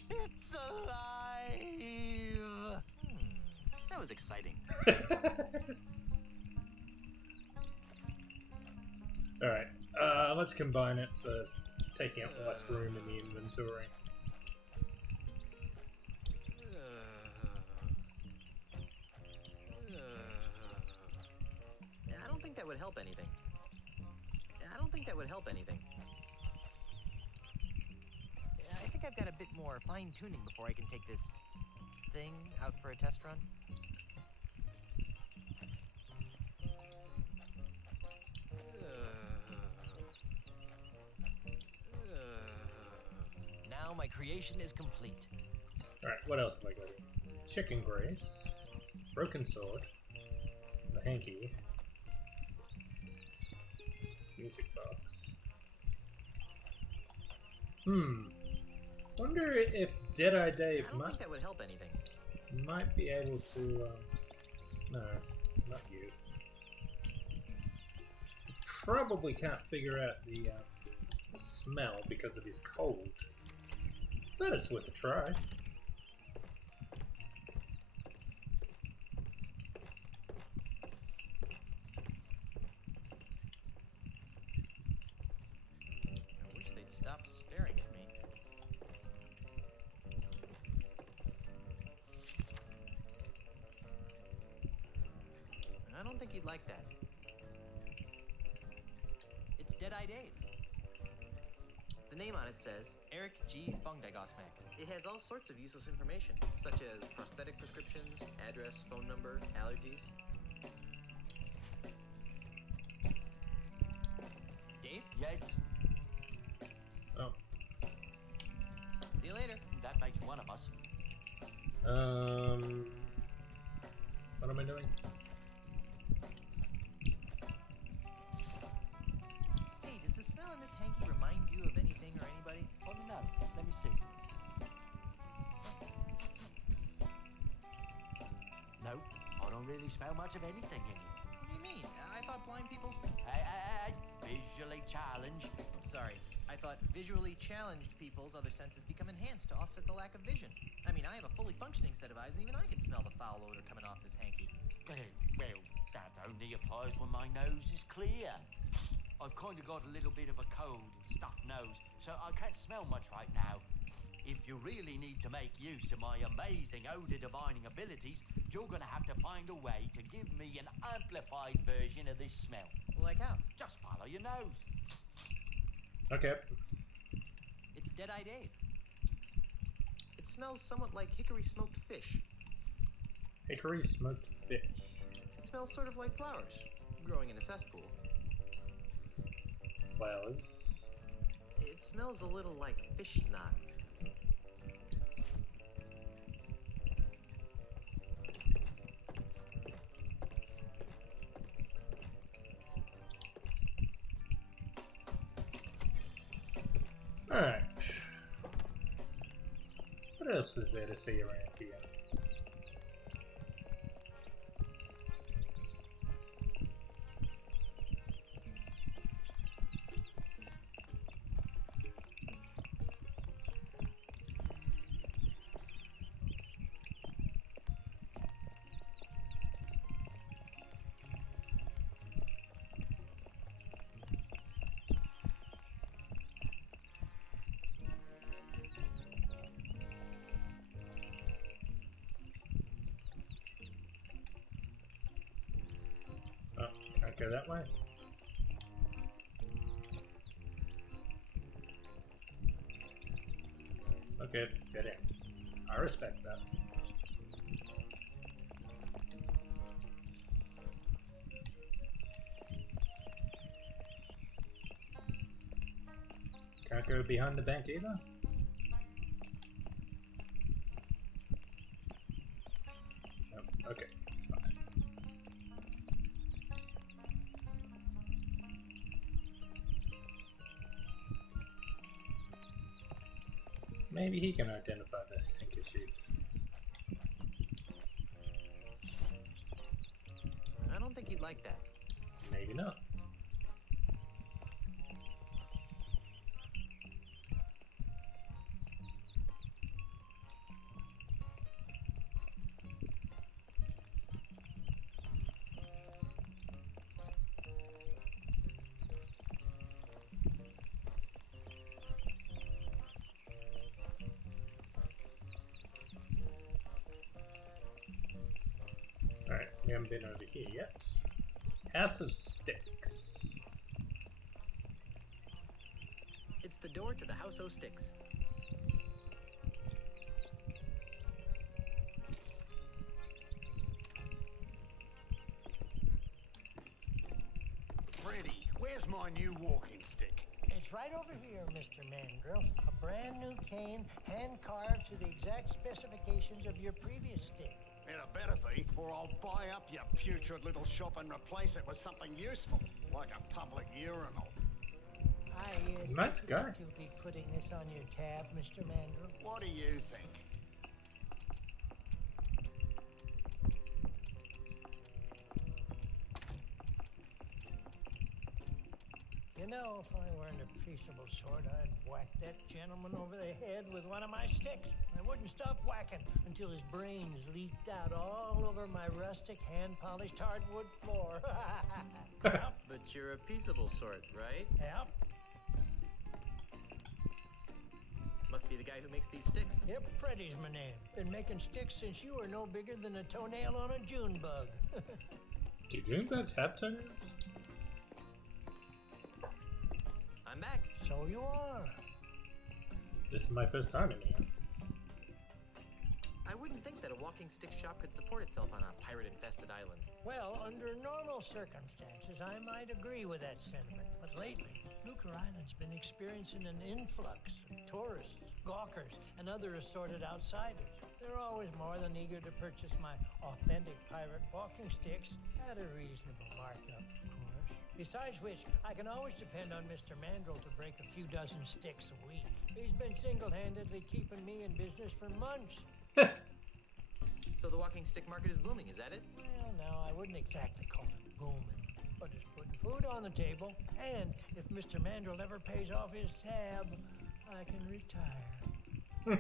It's alive! That was exciting. Alright, let's combine it so it's taking up less room in the inventory. I don't think that would help anything. I don't think that would help anything. I think I've got a bit more fine-tuning before I can take this thing out for a test run. Now my creation is complete. Alright, what else have I got here? Chicken grace, broken sword, the hanky, music box. Wonder if Deadeye Dave I don't think that would help anything. might be able to, no, not you. Probably can't figure out the smell because of his cold. But it's worth a try. I wish they'd stop staring at me. I don't think you'd like that. It's Deadeye Dave. The name on it says Eric G. Fungdagosmak. It has all sorts of useless information, such as prosthetic prescriptions, address, phone number, allergies. Dave? Yes? Oh. See you later. That makes one of us. What am I doing? Hey, does the smell in this hanky remind you of anything or anybody? Oh, no. Let me see. No, I don't really smell much of anything in it. What do you mean? I thought blind people's... Hey, visually challenged. Sorry, I thought visually challenged people's other senses become enhanced to offset the lack of vision. I mean, I have a fully functioning set of eyes, and even I can smell the foul odor coming off this hanky. Well, that only applies when my nose is clear. I've kind of got a little bit of a cold and stuffed nose, so I can't smell much right now. If you really need to make use of my amazing odor divining abilities, you're gonna have to find a way to give me an amplified version of this smell. Like how? Just follow your nose. Okay. It's Deadeye Dave. It smells somewhat like hickory smoked fish. Hickory smoked fish. It smells sort of like flowers growing in a cesspool. Flowers. It smells a little like fish snot. Alright. What else is there to see around here? Oh, can't go that way. Okay, dead end. I respect that. Can't go behind the bank either? Nope. Okay, fine. Maybe he can identify the handkerchief. I don't think he'd like that. Maybe not. Alright, we haven't been over here yet. House of Sticks. It's the door to the House o' Sticks. Freddy, where's my new walking stick? It's right over here, Mr. Mandrill. A brand new cane, hand-carved to the exact specifications of your previous stick. It better be, or I'll buy up your putrid little shop and replace it with something useful, like a public urinal. Nice guy. You'll be putting this on your tab, Mr. Mandrill. What do you think? You know, if I weren't a peaceable sort, I'd whack that gentleman over the head with one of my sticks. I wouldn't stop whacking until his brains leaked out all over my rustic, hand-polished hardwood floor. Yep. But you're a peaceable sort, right? Yep. Must be the guy who makes these sticks. Yep, Freddy's my name. Been making sticks since you were no bigger than a toenail on a June bug. Do June bugs have toenails? I'm back. So you are. This is my first time in here. I wouldn't think that a walking stick shop could support itself on a pirate-infested island. Well, under normal circumstances, I might agree with that sentiment. But lately, Lucre Island's been experiencing an influx of tourists, gawkers, and other assorted outsiders. They're always more than eager to purchase my authentic pirate walking sticks at a reasonable markup, of course. Besides which, I can always depend on Mr. Mandrill to break a few dozen sticks a week. He's been single-handedly keeping me in business for months. So the walking stick market is booming, is that it? Well, no, I wouldn't exactly call it booming, but it's putting food on the table. And if Mr. Mandrill ever pays off his tab, I can retire.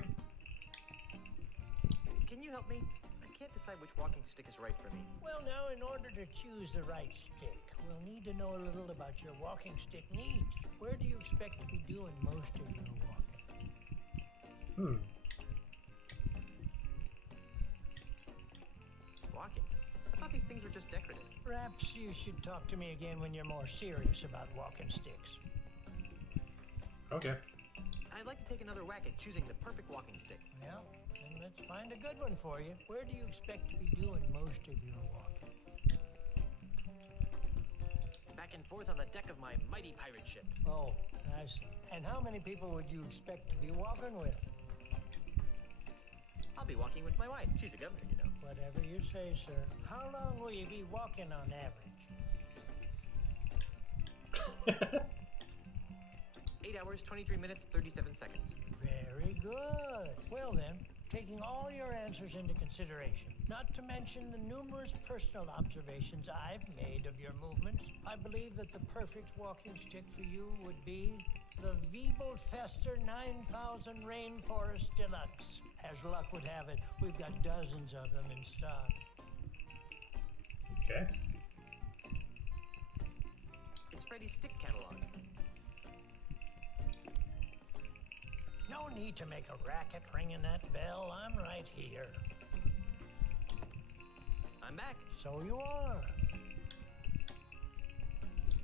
Can you help me? I can't decide which walking stick is right for me. Well, now, in order to choose the right stick, we'll need to know a little about your walking stick needs. Where do you expect to be doing most of your walking? Walking? I thought these things were just decorative. Perhaps you should talk to me again when you're more serious about walking sticks. Okay. I'd like to take another whack at choosing the perfect walking stick. Well, then let's find a good one for you. Where do you expect to be doing most of your walking? Back and forth on the deck of my mighty pirate ship. Oh, I see. And how many people would you expect to be walking with? I'll be walking with my wife. She's a governor, you know. Whatever you say, sir. How long will you be walking on average? 8 hours, 23 minutes, 37 seconds. Very good. Well then, taking all your answers into consideration, not to mention the numerous personal observations I've made of your movements, I believe that the perfect walking stick for you would be the Wiebelfester 9000 Rainforest Deluxe. As luck would have it, we've got dozens of them in stock. Okay. It's Freddy's stick catalog. No need to make a racket ringing that bell. I'm right here. I'm back. So you are.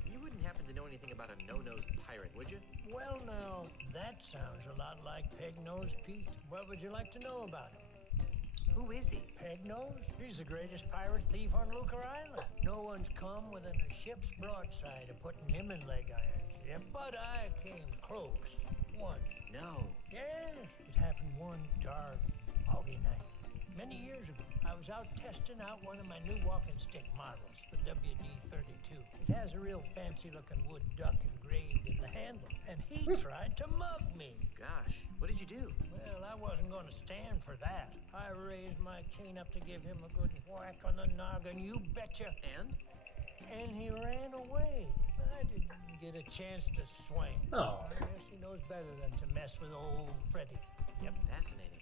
You wouldn't happen to know anything about a no-nosed pirate, would you? Well, now, that sounds a lot like Peg-Nosed Pete. What would you like to know about him? Who is he? Peg-Nose? He's the greatest pirate thief on Lucre Island. No one's come within a ship's broadside of putting him in leg irons. Yep, but I came close. Once. No. Yes, it happened one dark, foggy night. Many years ago, I was out testing out one of my new walking stick models, the WD-32. It has a real fancy-looking wood duck engraved in the handle, and he tried to mug me. Gosh, what did you do? Well, I wasn't going to stand for that. I raised my cane up to give him a good whack on the noggin, you betcha. And he ran away. I didn't get a chance to swing. Oh. I guess he knows better than to mess with old Freddy. Yep. Fascinating.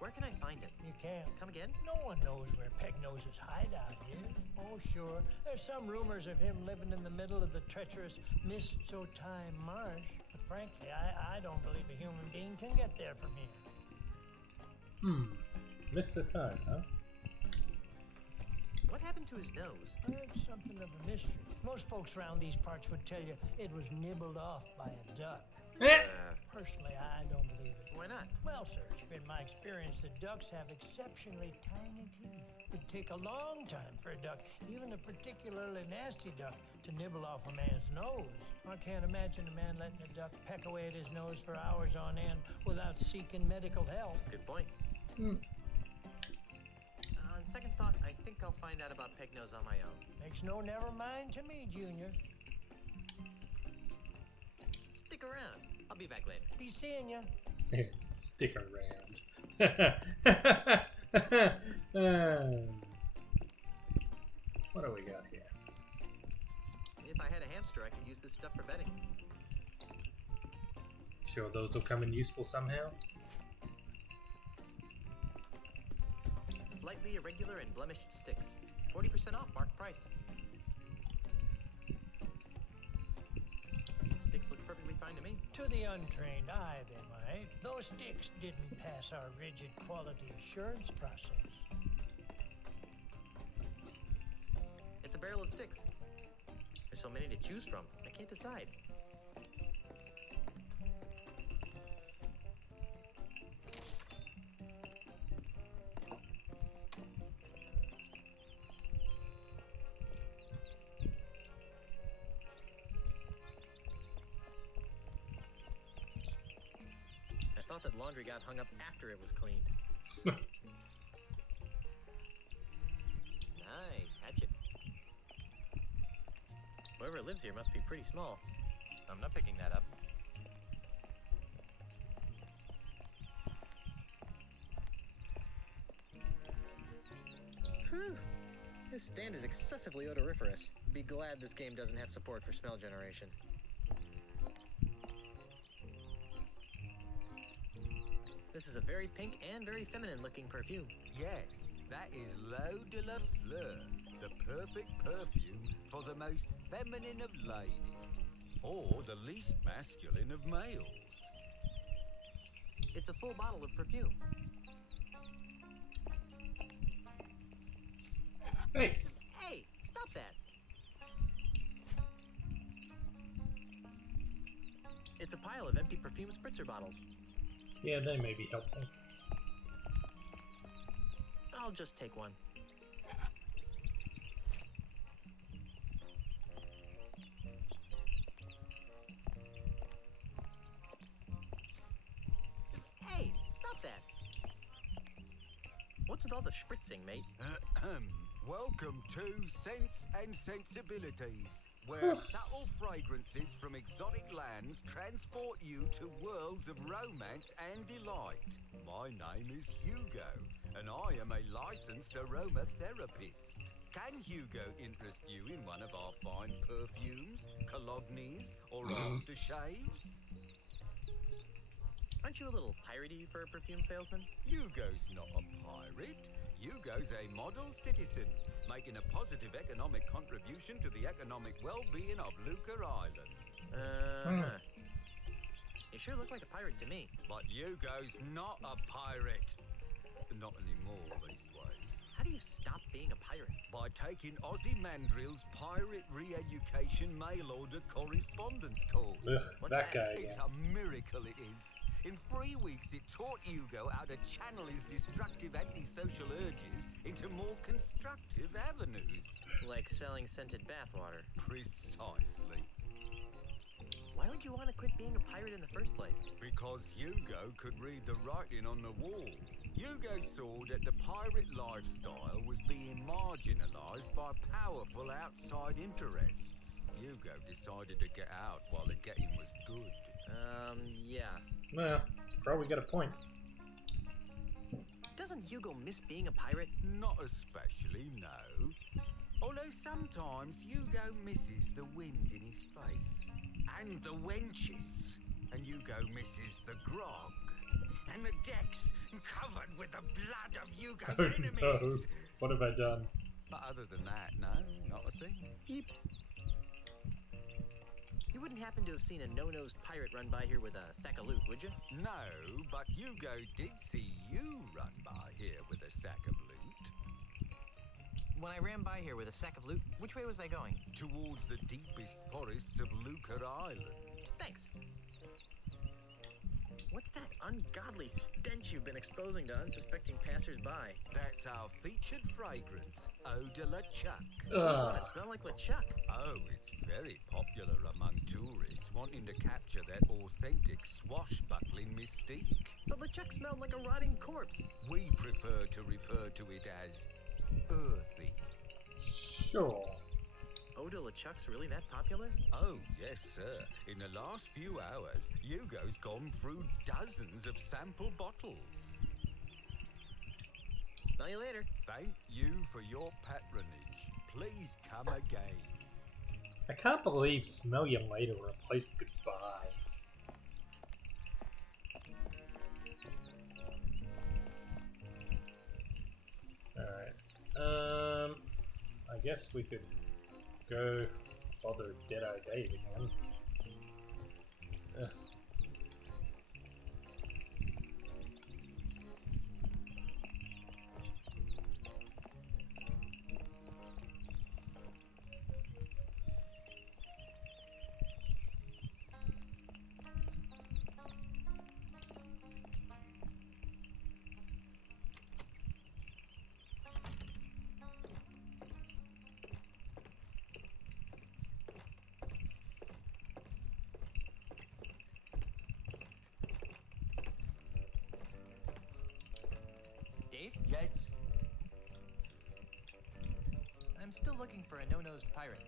Where can I find him? You can't. Come again? No one knows where Peg-Nose's hideout is. Oh, sure. There's some rumors of him living in the middle of the treacherous Mistotime Marsh. But frankly, I don't believe a human being can get there from here. Missed the time, huh? What happened to his nose? That's something of a mystery. Most folks around these parts would tell you it was nibbled off by a duck. Personally, I don't believe it. Why not? Well, sir, it's been my experience that ducks have exceptionally tiny teeth. It'd take a long time for a duck, even a particularly nasty duck, to nibble off a man's nose. I can't imagine a man letting a duck peck away at his nose for hours on end without seeking medical help. Good point. On second thought, I think I'll find out about Peg-Nose on my own. Makes no never mind to me, Junior. Stick around. I'll be back later. Be seeing ya. Stick around. What do we got here? If I had a hamster, I could use this stuff for bedding. Sure those will come in useful somehow? Slightly irregular and blemished sticks. 40% off marked price. These sticks look perfectly fine to me. To the untrained eye, they might. Those sticks didn't pass our rigid quality assurance process. It's a barrel of sticks. There's so many to choose from. I can't decide. I thought that laundry got hung up after it was cleaned. Nice hatchet. Whoever lives here must be pretty small. I'm not picking that up. Whew. This stand is excessively odoriferous. Be glad this game doesn't have support for smell generation. This is a very pink and very feminine looking perfume. Yes, that is L'Eau de la Fleur, the perfect perfume for the most feminine of ladies, or the least masculine of males. It's a full bottle of perfume. Hey! Hey, stop that! It's a pile of empty perfume spritzer bottles. Yeah, they may be helpful. I'll just take one. Hey, stop that! What's with all the spritzing, mate? Welcome to Sense and Sensibilities, where subtle fragrances from exotic lands transport you to worlds of romance and delight. My name is Hugo, and I am a licensed aromatherapist. Can Hugo interest you in one of our fine perfumes, colognes, or aftershaves? Aren't you a little piratey for a perfume salesman? Hugo's not a pirate. Hugo's a model citizen, making a positive economic contribution to the economic well-being of Luca Island. Uh-huh. You sure look like a pirate to me. But Hugo's not a pirate. Not anymore, leastways. How do you stop being a pirate? By taking Aussie Mandrill's Pirate Re-Education Mail Order Correspondence course. Ugh, that guy It's again. a miracle it is. In 3 weeks, it taught Hugo how to channel his destructive antisocial urges into more constructive avenues. Like selling scented bathwater. Precisely. Why would you want to quit being a pirate in the first place? Because Hugo could read the writing on the wall. Hugo saw that the pirate lifestyle was being marginalised by powerful outside interests. Hugo decided to get out while the getting was good. Yeah. Well, it's probably got a point. Doesn't Hugo miss being a pirate? Not especially, no. Although sometimes Hugo misses the wind in his face. And the wenches. And Hugo misses the grog. And the decks covered with the blood of Hugo's Oh enemies. no, what have I done? But other than that, no, not a thing. You wouldn't happen to have seen a no-nosed pirate run by here with a sack of loot, would you? No, but Hugo did see you run by here with a sack of loot. When I ran by here with a sack of loot, which way was I going? Towards the deepest forests of Luca Island. Thanks. What's that ungodly stench you've been exposing to unsuspecting passers-by? That's our featured fragrance, Eau de la Chuck. Want to smell like LeChuck? Oh, it's very popular among tourists wanting to capture that authentic swashbuckling mystique. But LeChuck smelled like a rotting corpse. We prefer to refer to it as earthy. Sure. Eau de la Chuck's really that popular? Oh, yes, sir. In the last few hours, Hugo's gone through dozens of sample bottles. Smell you later. Thank you for your patronage. Please come again. I can't believe smell you later replaced goodbye. Alright. I guess we could go bother Dead-Eye Dave again. Dave? Yes? I'm still looking for a no-nosed pirate.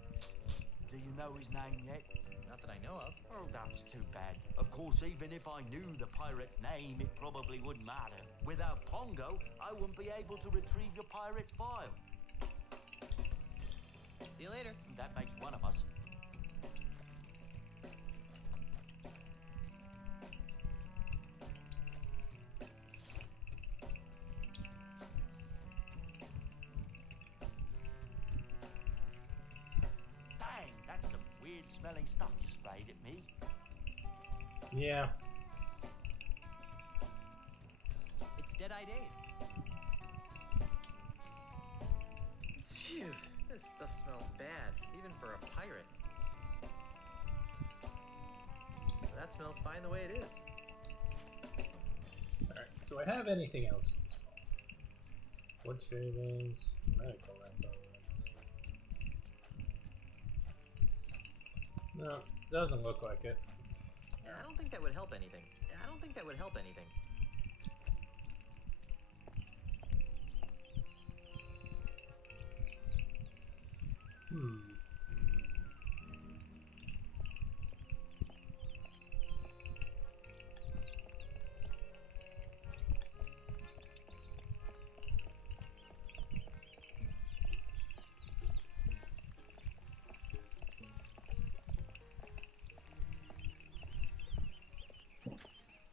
Do you know his name yet? Not that I know of. Oh, that's too bad. Of course, even if I knew the pirate's name, it probably wouldn't matter. Without Pongo, I wouldn't be able to retrieve your pirate's file. See you later. That makes one of us. Dang, that's some weird-smelling stuff you sprayed at me. Yeah. It's Dead-Eye Dave. Phew, this stuff smells bad, even for a pirate. That smells fine the way it is. Alright, do I have anything else useful? Wood shavings, medical components. No, doesn't look like it. I don't think that would help anything.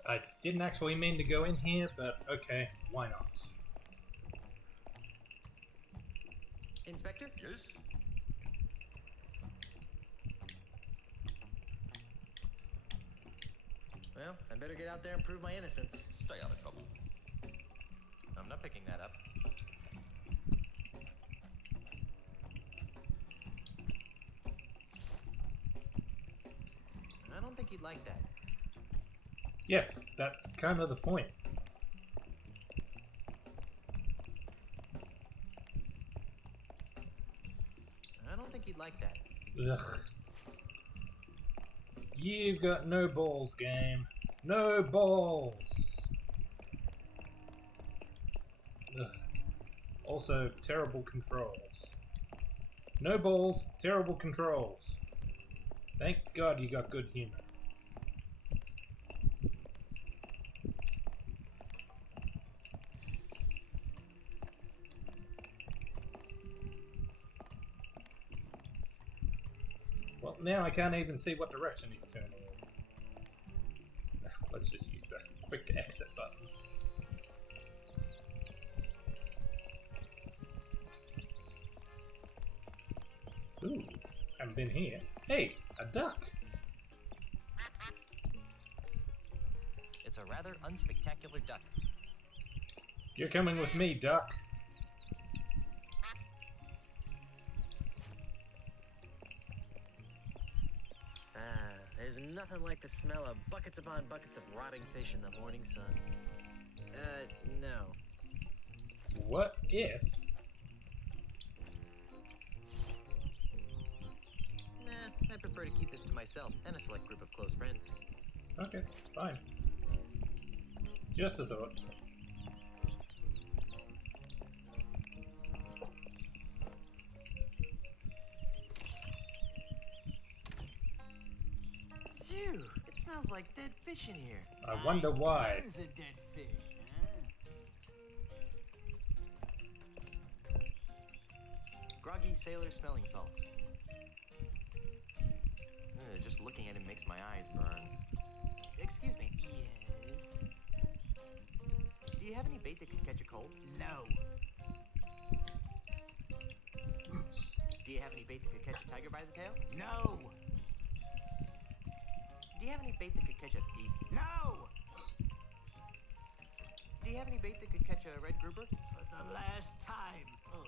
I didn't actually mean to go in here, but okay, why not? Inspector? Yes? Well, I better get out there and prove my innocence. Stay out of trouble. I'm not picking that up. I don't think you'd like that. Yes, that's kind of the point. I don't think you'd like that. Ugh. You've got no balls, game. No balls! Ugh. Also, terrible controls. No balls, terrible controls. Thank God you got good humor. Well, now I can't even see what direction he's turning in. Let's just use the quick exit button. Ooh, haven't been here. Hey, a duck! It's a rather unspectacular duck. You're coming with me, duck. There's nothing like the smell of buckets upon buckets of rotting fish in the morning sun. No. What if... Nah, I prefer to keep this to myself and a select group of close friends. Okay, fine. Just a thought. Phew, it smells like dead fish in here. I wonder why. Tons of dead fish, Groggy sailor smelling salts. Just looking at him makes my eyes burn. Excuse me. Yes? Do you have any bait that could catch a cold? No. Do you have any bait that could catch a tiger by the tail? No. Do you have any bait that could catch a thief? No. Do you have any bait that could catch a red grouper? For the last time. Oh,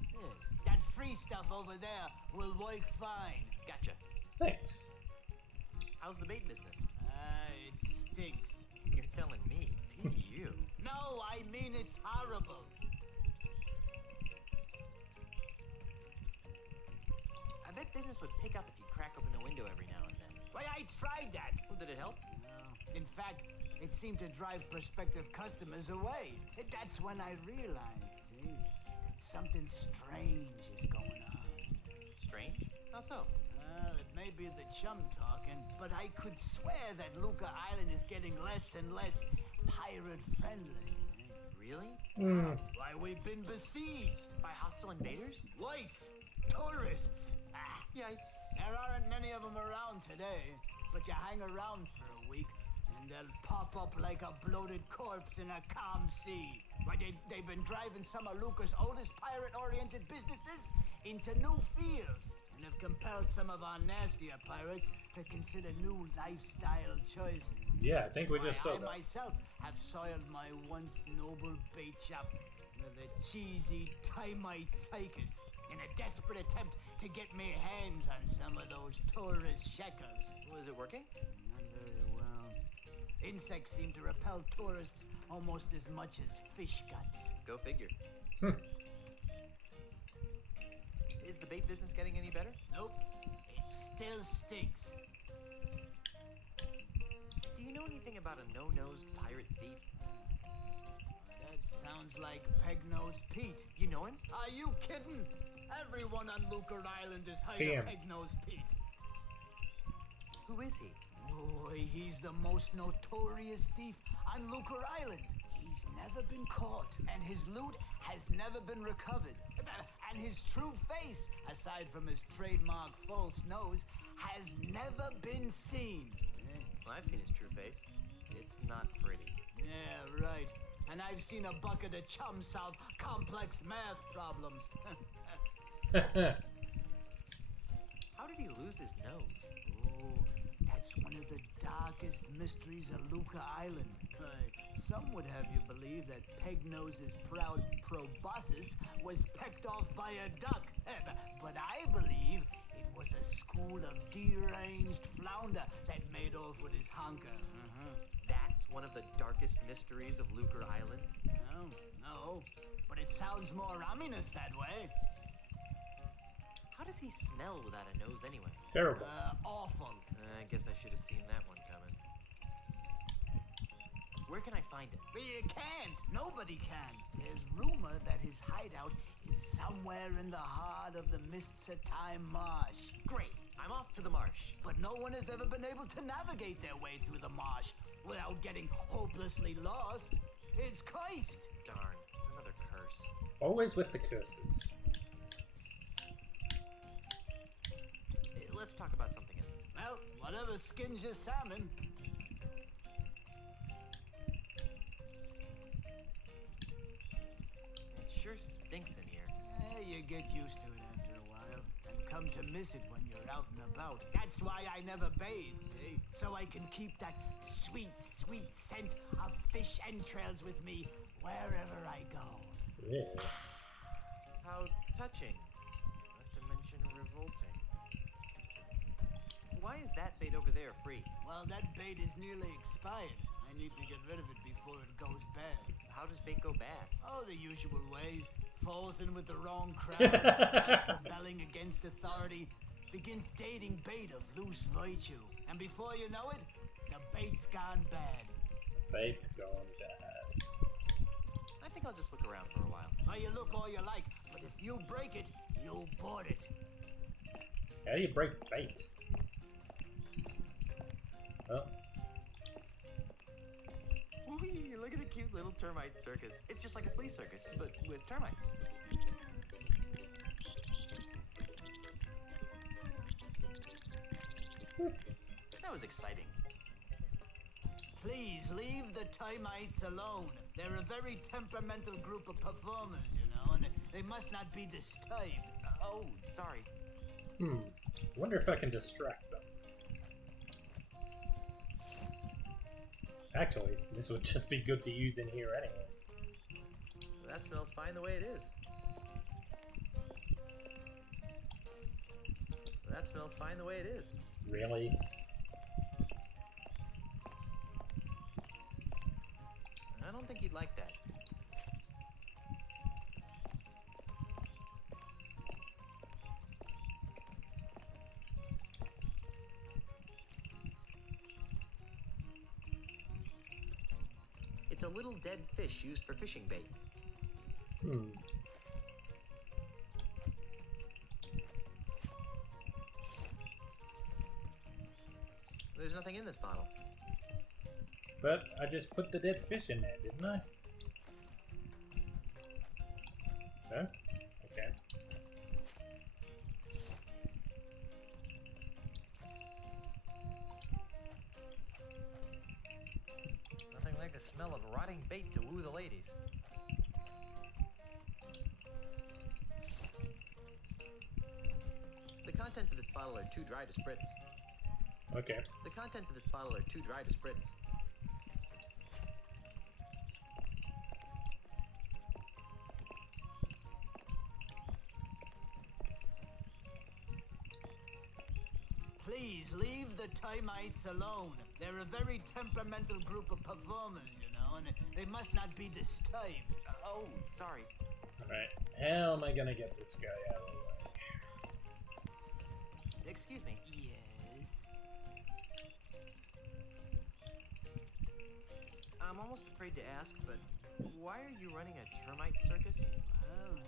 yes. That free stuff over there will work fine. Gotcha. Thanks. How's the bait business? It stinks. You're telling me. You. No, I mean it's horrible. I bet business would pick up if you crack open the window every now and then. Why, I tried that. Well, did it help? No. In fact, it seemed to drive prospective customers away. That's when I realized, see, that something strange is going on. Strange? How so? Well, it may be the chum talking, but I could swear that Luca Island is getting less and less pirate-friendly. Really? Why, we've been besieged. By hostile invaders? Worse, tourists. Yikes. There aren't many of them around today, but you hang around for a week, and they'll pop up like a bloated corpse in a calm sea. Why, they've been driving some of Luca's oldest pirate-oriented businesses into new fields, and have compelled some of our nastier pirates to consider new lifestyle choices. Yeah, I think we just saw I that. myself have soiled my once noble bait shop with a cheesy Timite circus in a desperate attempt to get me hands on some of those tourist shekels. Was it working? Not very well. Insects seem to repel tourists almost as much as fish guts. Go figure. Is the bait business getting any better? Nope. It still stinks. Do you know anything about a no-nosed pirate thief? That sounds like Peg-Nosed Pete. You know him? Are you kidding? Everyone on Lucre Island is hired Tim. Peg-Nosed Pete. Who is he? Boy, he's the most notorious thief on Lucre Island. He's never been caught, and his loot has never been recovered. And his true face, aside from his trademark false nose, has never been seen. Well, I've seen his true face. It's not pretty. Yeah, right. And I've seen a bucket of chum solve complex math problems. How did he lose his nose? Oh, that's one of the darkest mysteries of Luca Island. Some would have you believe that Pegnose's proud proboscis was pecked off by a duck. But I believe it was a school of deranged flounder that made off with his honker. That's one of the darkest mysteries of Lucre Island? No, but it sounds more ominous that way. How does he smell without a nose anyway? Terrible. Awful. I guess I should have seen that one coming. Where can I find him? You can't. Nobody can. There's rumor that his hideout is somewhere in the heart of the Mists of Time marsh. Great. I'm off to the marsh. But no one has ever been able to navigate their way through the marsh without getting hopelessly lost. It's cursed. Darn. Another curse. Always with the curses. Let's talk about something else. Well, whatever skins your salmon. It sure stinks in here. You get used to it after a while, and come to miss it when you're out and about. That's why I never bathe, see? So I can keep that sweet, sweet scent of fish entrails with me wherever I go. Yeah. How touching. Not to mention revolting. Why is that bait over there free? Well, that bait is nearly expired. I need to get rid of it before it goes bad. How does bait go bad? Oh, the usual ways. Falls in with the wrong crowd, starts rebelling against authority, begins dating bait of loose virtue. And before you know it, the bait's gone bad. Bait's gone bad. I think I'll just look around for a while. Oh, you look all you like, but if you break it, you'll board it. How do you break bait? Oh. Whee, look at the cute little termite circus. It's just like a flea circus, but with termites. That was exciting. Please leave the termites alone. They're a very temperamental group of performers, you know, and they must not be disturbed. Oh, sorry. Wonder if I can distract them. Actually, this would just be good to use in here anyway. That smells fine the way it is. That smells fine the way it is. Really? I don't think you'd like that. It's a little dead fish used for fishing bait. There's nothing in this bottle. But I just put the dead fish in there, didn't I? No? Okay. Nothing like the smell of rotting bait to woo the ladies. The contents of this bottle are too dry to spritz. Okay. The contents of this bottle are too dry to spritz. Please leave the termites alone. They're a very temperamental group of performers, you know, and they must not be disturbed. Oh, sorry. Alright, how am I gonna get this guy out of the way? Excuse me. Yes? I'm almost afraid to ask, but why are you running a termite circus? Well,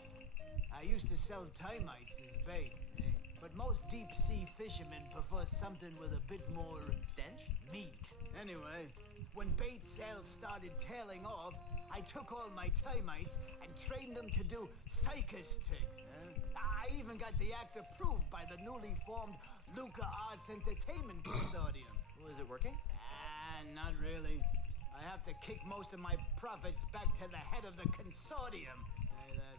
I used to sell termites as bait, eh? But most deep-sea fishermen prefer something with a bit more stench? Meat. Anyway, when bait sales started tailing off, I took all my termites and trained them to do circus tricks. I even got the act approved by the newly formed Luca Arts Entertainment Consortium. Was it working? Not really. I have to kick most of my profits back to the head of the consortium. Hey, that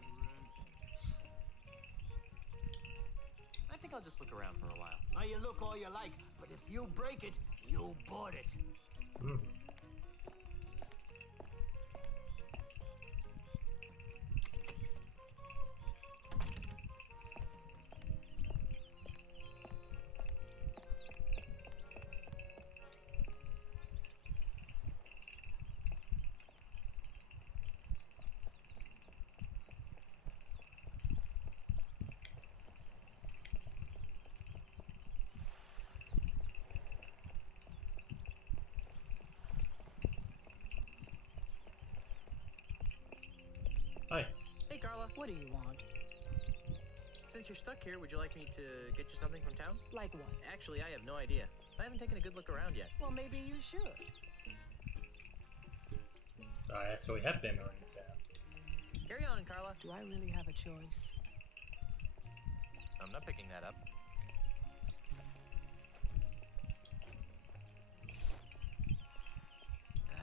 I think I'll just look around for a while. Now you look all you like, but if you break it, you bought it. Hi. Hey, Carla. What do you want? Since you're stuck here, would you like me to get you something from town? Like what? Actually, I have no idea. I haven't taken a good look around yet. Well, maybe you should. I actually have been around town. Carry on, Carla. Do I really have a choice? I'm not picking that up.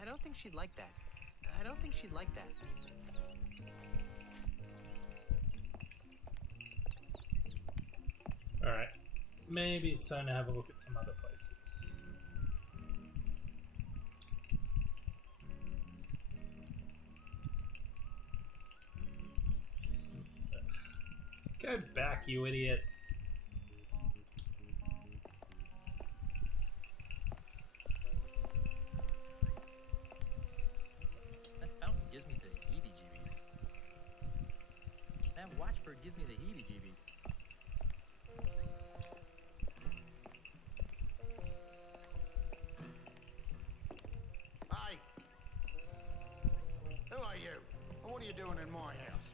I don't think she'd like that. I don't think she'd like that. Alright. Maybe it's time to have a look at some other places. Go back, you idiot. That fountain gives me the heebie-jeebies. That watchbird gives me the heebie-jeebies. Hey! Who are you? And what are you doing in my house?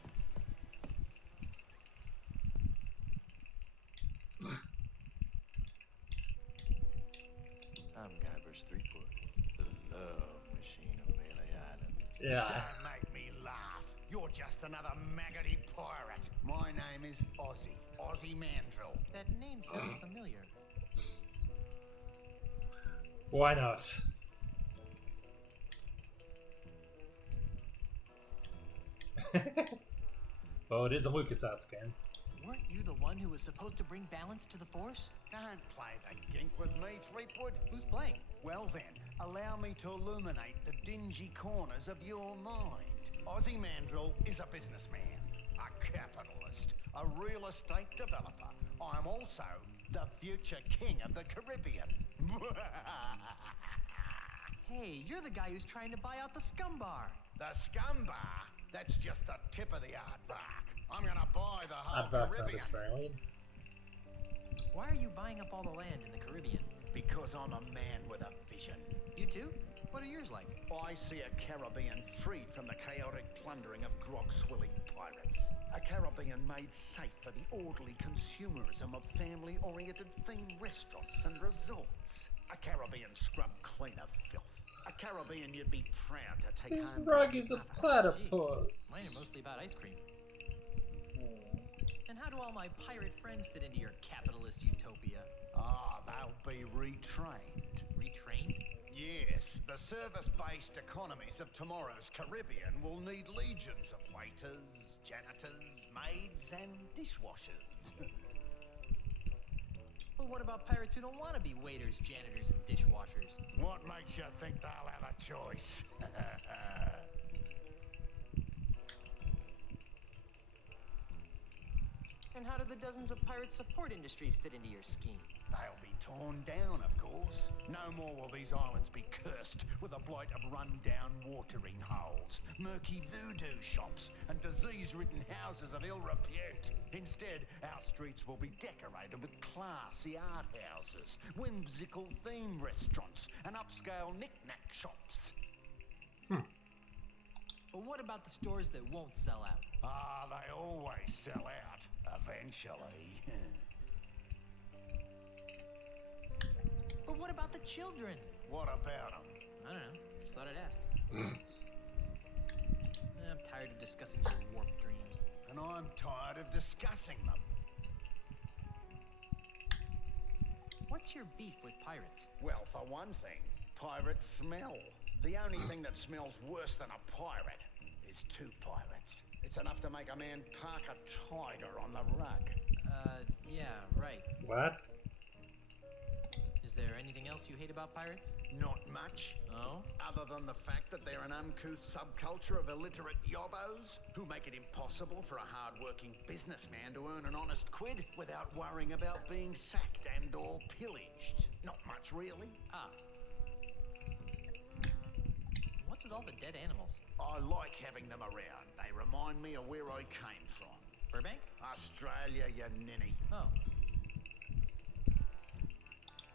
I'm Guybrush Threepwood, the love machine of Melee Island. Yeah. Don't make me laugh. You're just another maggoty pirate. My name is Ozzy. Ozzy Mandrill. That name sounds familiar. Why not? Well, it is a LucasArts game. Weren't you the one who was supposed to bring balance to the Force? Don't play the gink with me, Threepwood. Who's playing? Well then, allow me to illuminate the dingy corners of your mind. Ozzy Mandrill is a businessman, a capitalist, a real estate developer. I'm also the future king of the Caribbean. Hey, you're the guy who's trying to buy out the Scum Bar. The Scum Bar? That's just the tip of the aardvark. I'm gonna buy the whole Aardvark's not Caribbean. Australian. Why are you buying up all the land in the Caribbean? Because I'm a man with a vision. You too? What are yours like? I see a Caribbean freed from the chaotic plundering of grog-swilling pirates. A Caribbean made safe for the orderly consumerism of family-oriented themed restaurants and resorts. A Caribbean scrub clean of filth. A Caribbean you'd be proud to take His home. rug is a platypus. Mine are mostly about ice cream. And how do all my pirate friends fit into your capitalist utopia? Ah, they'll be retrained. Retrained? Yes, the service-based economies of tomorrow's Caribbean will need legions of waiters, janitors, maids, and dishwashers. But what about pirates who don't want to be waiters, janitors, and dishwashers? What makes you think they'll have a choice? And how do the dozens of pirate support industries fit into your scheme? They'll be torn down, of course. No more will these islands be cursed with a blight of run-down watering holes, murky voodoo shops, and disease-ridden houses of ill repute. Instead, our streets will be decorated with classy art houses, whimsical theme restaurants, and upscale knick-knack shops. But what about the stores that won't sell out? Ah, they always sell out, eventually. But what about the children? What about them? I don't know. Just thought I'd ask. I'm tired of discussing your warped dreams. And I'm tired of discussing them. What's your beef with pirates? Well, for one thing, Pirates smell. The only thing that smells worse than a pirate is two pirates. It's enough to make a man park a tiger on the rug. Yeah, right. What? Is there anything else you hate about pirates? Not much. Oh? Other than the fact that they're an uncouth subculture of illiterate yobbos who make it impossible for a hard-working businessman to earn an honest quid without worrying about being sacked and or pillaged. Not much, really. Ah. What's with all the dead animals? I like having them around. They remind me of where I came from. Burbank? Australia, you ninny. Oh.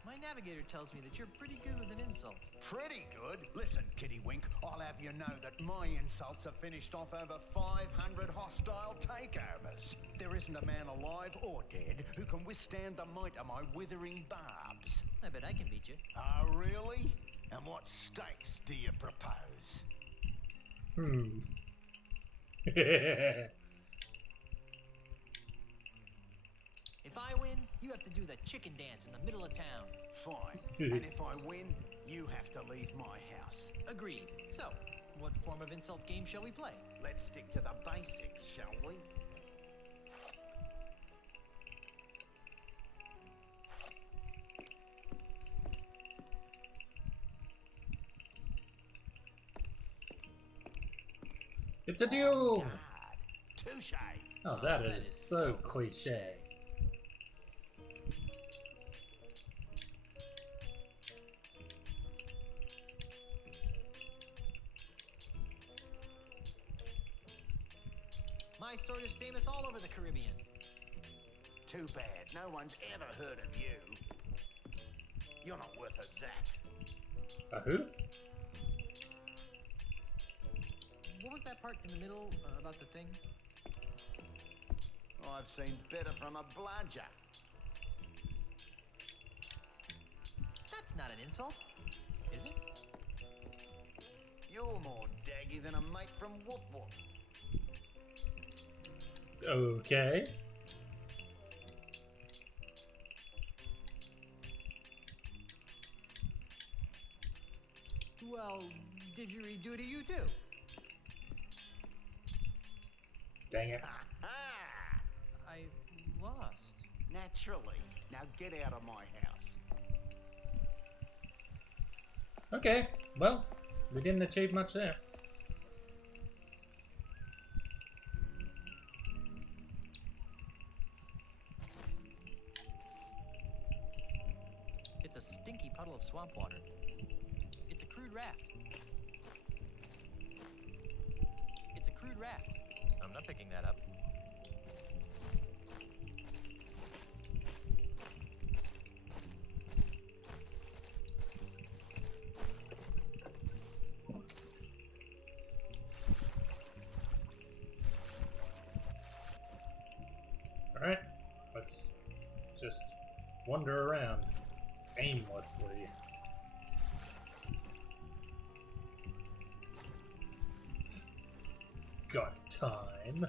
My navigator tells me that you're pretty good with an insult. Pretty good? Listen, Kittywink, I'll have you know that my insults have finished off over 500 hostile takeovers. There isn't a man alive or dead who can withstand the might of my withering barbs. I bet I can beat you. Oh, really? And what stakes do you propose? If I win, you have to do the chicken dance in the middle of town. Fine. And if I win, you have to leave my house. Agreed. So, what form of insult game shall we play? Let's stick to the basics, shall we? It's a duel! Touche! Oh, that is so cliche. My sword is famous all over the Caribbean. Too bad. No one's ever heard of you. You're not worth a zap. A who? What was that part in the middle about the thing? I've seen better from a bludger. That's not an insult, is it? You're more daggy than a mate from Whoop Whoop. Okay. Well, didgeridoo to you too? Dang it. I lost. Naturally. Now get out of my house. Okay, well, we didn't achieve much there. It's a stinky puddle of swamp water. It's a crude raft. It's a crude raft. I'm not picking that up. Alright, let's just wander around aimlessly. Got time.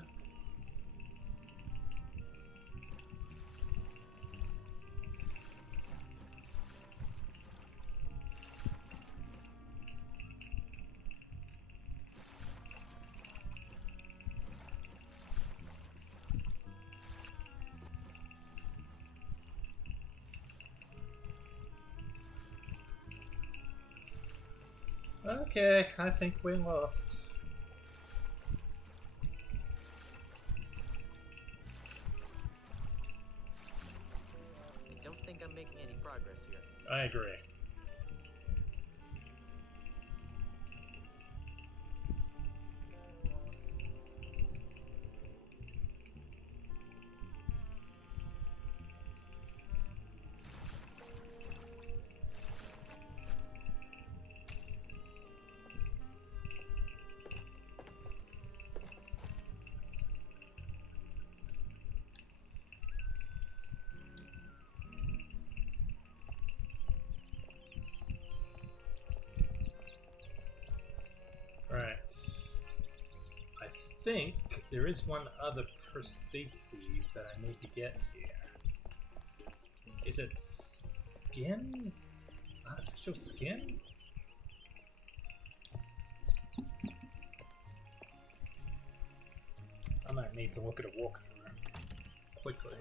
Okay, I think we're lost. I don't think I'm making any progress here. I agree. Right. I think there is one other prosthesis that I need to get here. Is it skin? Artificial skin? I might need to look at a walkthrough quickly.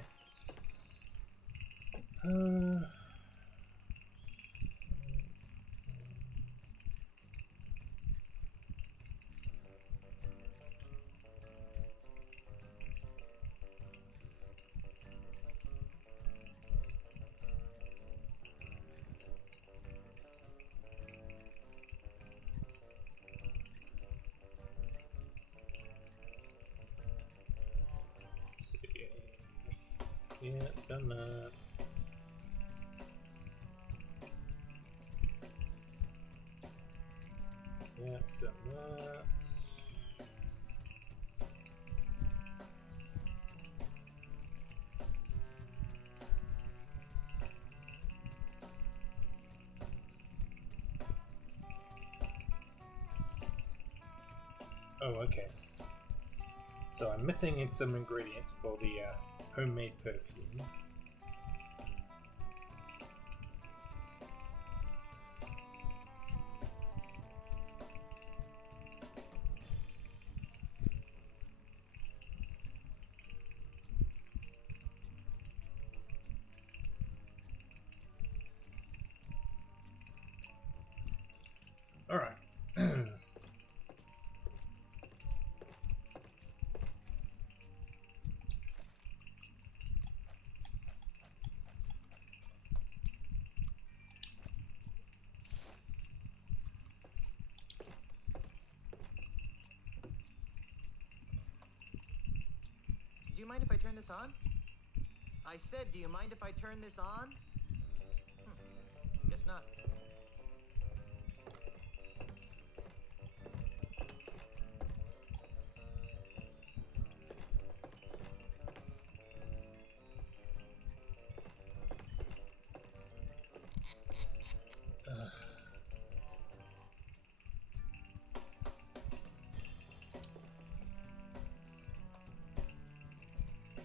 Let's see. Yeah, done that. Yeah, done that. Oh, okay. So I'm missing some ingredients for the homemade perfume. All right. Do you mind if I turn this on? I said, do you mind if I turn this on? Guess not.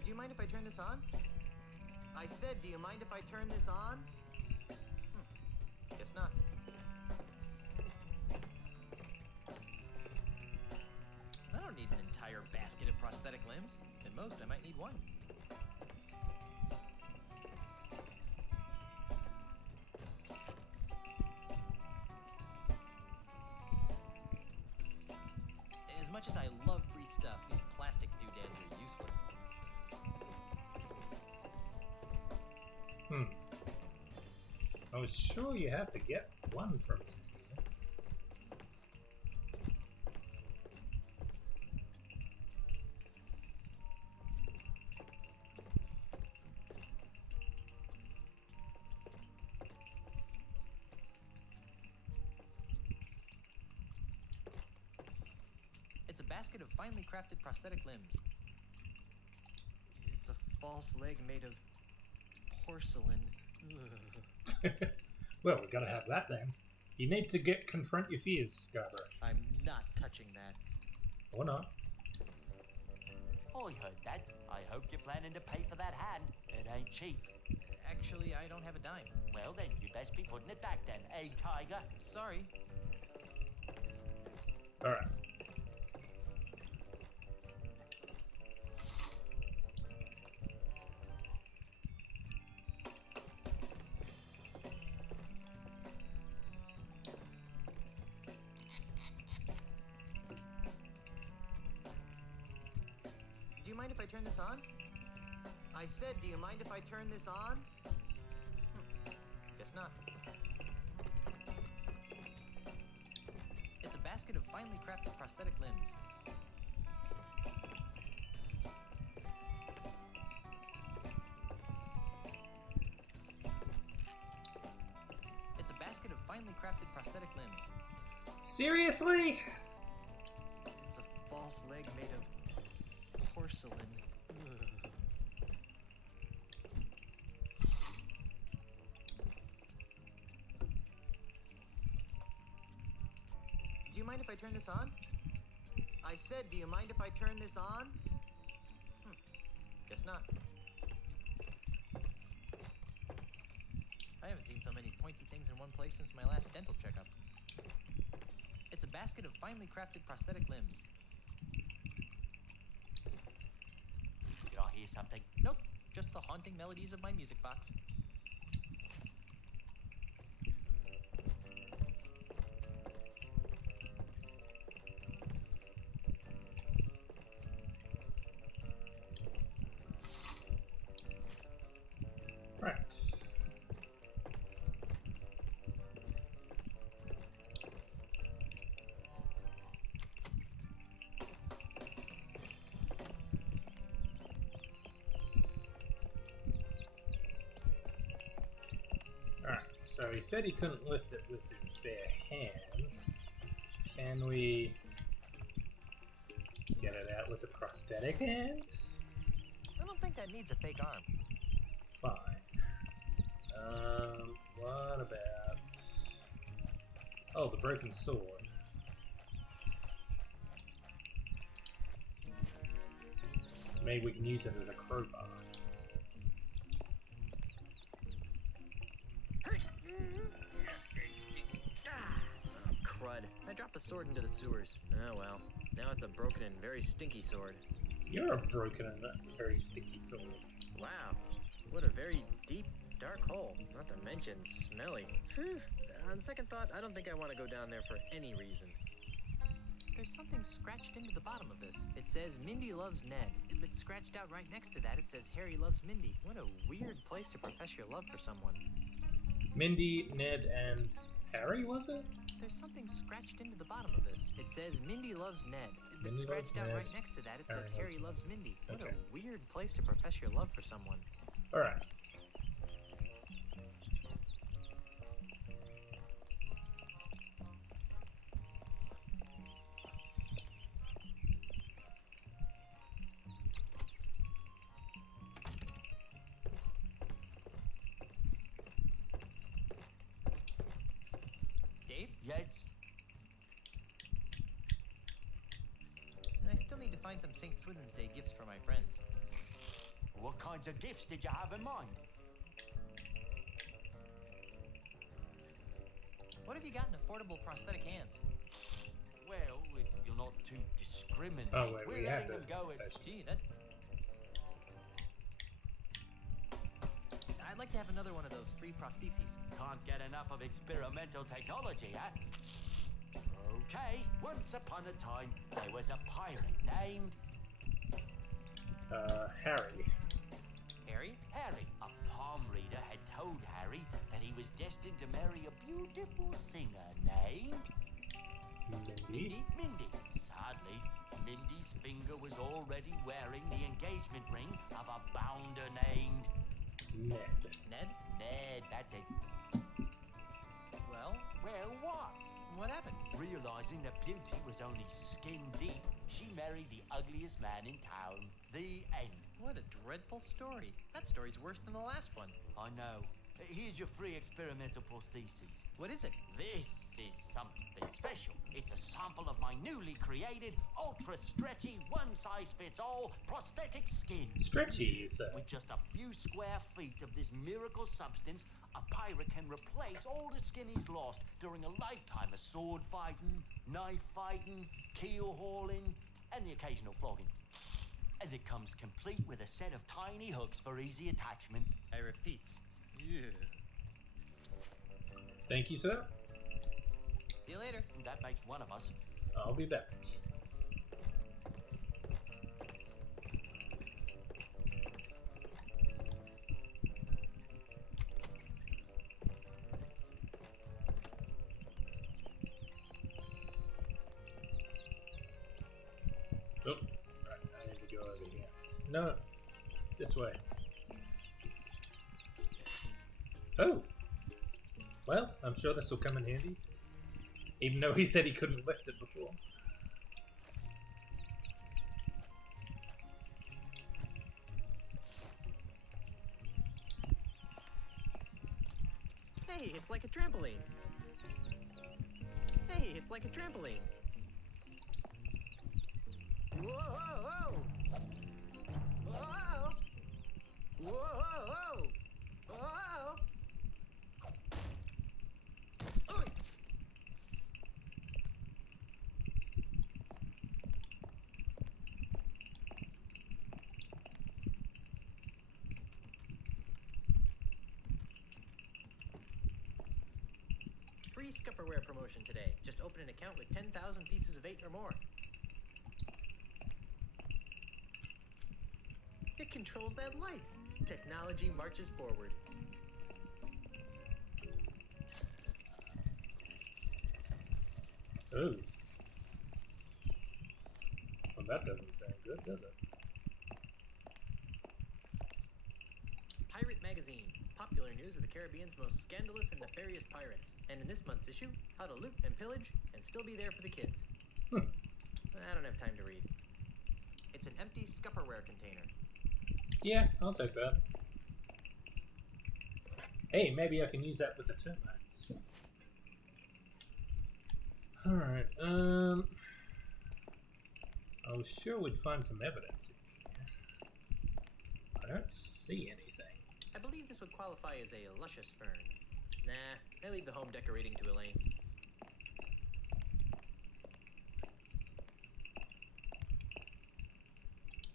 Do you mind if I turn this on? I said, do you mind if I turn this on? Guess not. I don't need an entire basket of prosthetic limbs. At most, I might need one. As much as I love free stuff, these plastic doodads are useless. I was sure you had to get one from here. It's a basket of finely crafted prosthetic limbs. It's a false leg made of porcelain. Well, we gotta have that then. You need to confront your fears, Guybrush. I'm not touching that. Or not. I heard that. I hope you're planning to pay for that hand. It ain't cheap. Actually, I don't have a dime. Well, then, you best be putting it back then, eh, Tiger? Sorry. Alright. Do you mind if I turn this on? I said, do you mind if I turn this on? Guess not. It's a basket of finely crafted prosthetic limbs. It's a basket of finely crafted prosthetic limbs. Seriously? It's a false leg made of porcelain. Do you mind if I turn this on? I said, do you mind if I turn this on? Guess not. I haven't seen so many pointy things in one place since my last dental checkup. It's a basket of finely crafted prosthetic limbs. something. Nope, just the haunting melodies of my music box. Right. Alright, so he said he couldn't lift it with his bare hands. Can we get it out with a prosthetic hand? I don't think that needs a fake arm. Fine. What about... Oh, the broken sword. Maybe we can use it as a crowbar. Crud. I dropped the sword into the sewers. Oh well. Now it's a broken and very stinky sword. You're a broken and very sticky sword. Wow. What a very deep, dark hole. Not to mention smelly. Whew. On second thought, I don't think I want to go down there for any reason. There's something scratched into the bottom of this. It says Mindy loves Ned, but scratched out right next to that it says Harry loves Mindy. What a weird place to profess your love for someone. Mindy, Ned, and Harry, was it? There's something scratched into the bottom of this. It says Mindy loves Ned, but Mindy scratched loves out Ned. right next to that it says Harry Harry loves loves Mindy. What Okay. a weird place to profess your love for someone. Alright. Dave? Yes? I still need to find some St. Swithin's Day gifts for my friends. What kinds of gifts did you have in mind? What have you got in affordable prosthetic hands? Well, if you're not too discriminating, Oh, wait, we're we had letting this them go at... conversation. Gee, that... I'd like to have another one of those free prostheses. Can't get enough of experimental technology, huh? Okay, once upon a time, there was a pirate named... Harry. Harry? Harry. A palm reader had told Harry that he was destined to marry a beautiful singer named... Mindy. Mindy. Sadly, Mindy's finger was already wearing the engagement ring of a bounder named... Ned. Ned? Ned, that's it. Well? Well, what? What happened? Realizing that beauty was only skin deep, she married the ugliest man in town. The end. What a dreadful story. That story's worse than the last one. I know. Here's your free experimental prosthesis. What is it? This is something special. It's a sample of my newly created, ultra-stretchy, one-size-fits-all prosthetic skin. Stretchy, you say? With just a few square feet of this miracle substance, a pirate can replace all the skin he's lost during a lifetime of sword fighting, knife fighting, keel hauling, and the occasional flogging. And it comes complete with a set of tiny hooks for easy attachment. I repeat. Yeah. Thank you, sir. See you later. That makes one of us. I'll be back. Oh, right, I need to go over here. No, this way. Oh! Well, I'm sure this will come in handy. Even though he said he couldn't lift it before. Hey, it's like a trampoline. Hey, it's like a trampoline. Whoa! Whoa! Whoa! Whoa! Whoa! Oy! free Scupperware promotion today. Just open an account with 10,000 pieces of 8 or more. It controls that light. Technology marches forward. Ooh. Well, that doesn't sound good, does it? Pirate Magazine. Popular news of the Caribbean's most scandalous and nefarious pirates. And in this month's issue, how to loot and pillage and still be there for the kids. I don't have time to read. It's an empty Scupperware container. Yeah, I'll take that. Hey, maybe I can use that with the termites. Alright, I was sure we'd find some evidence in here. I don't see anything. I believe this would qualify as a luscious fern. Nah, I leave the home decorating to Elaine.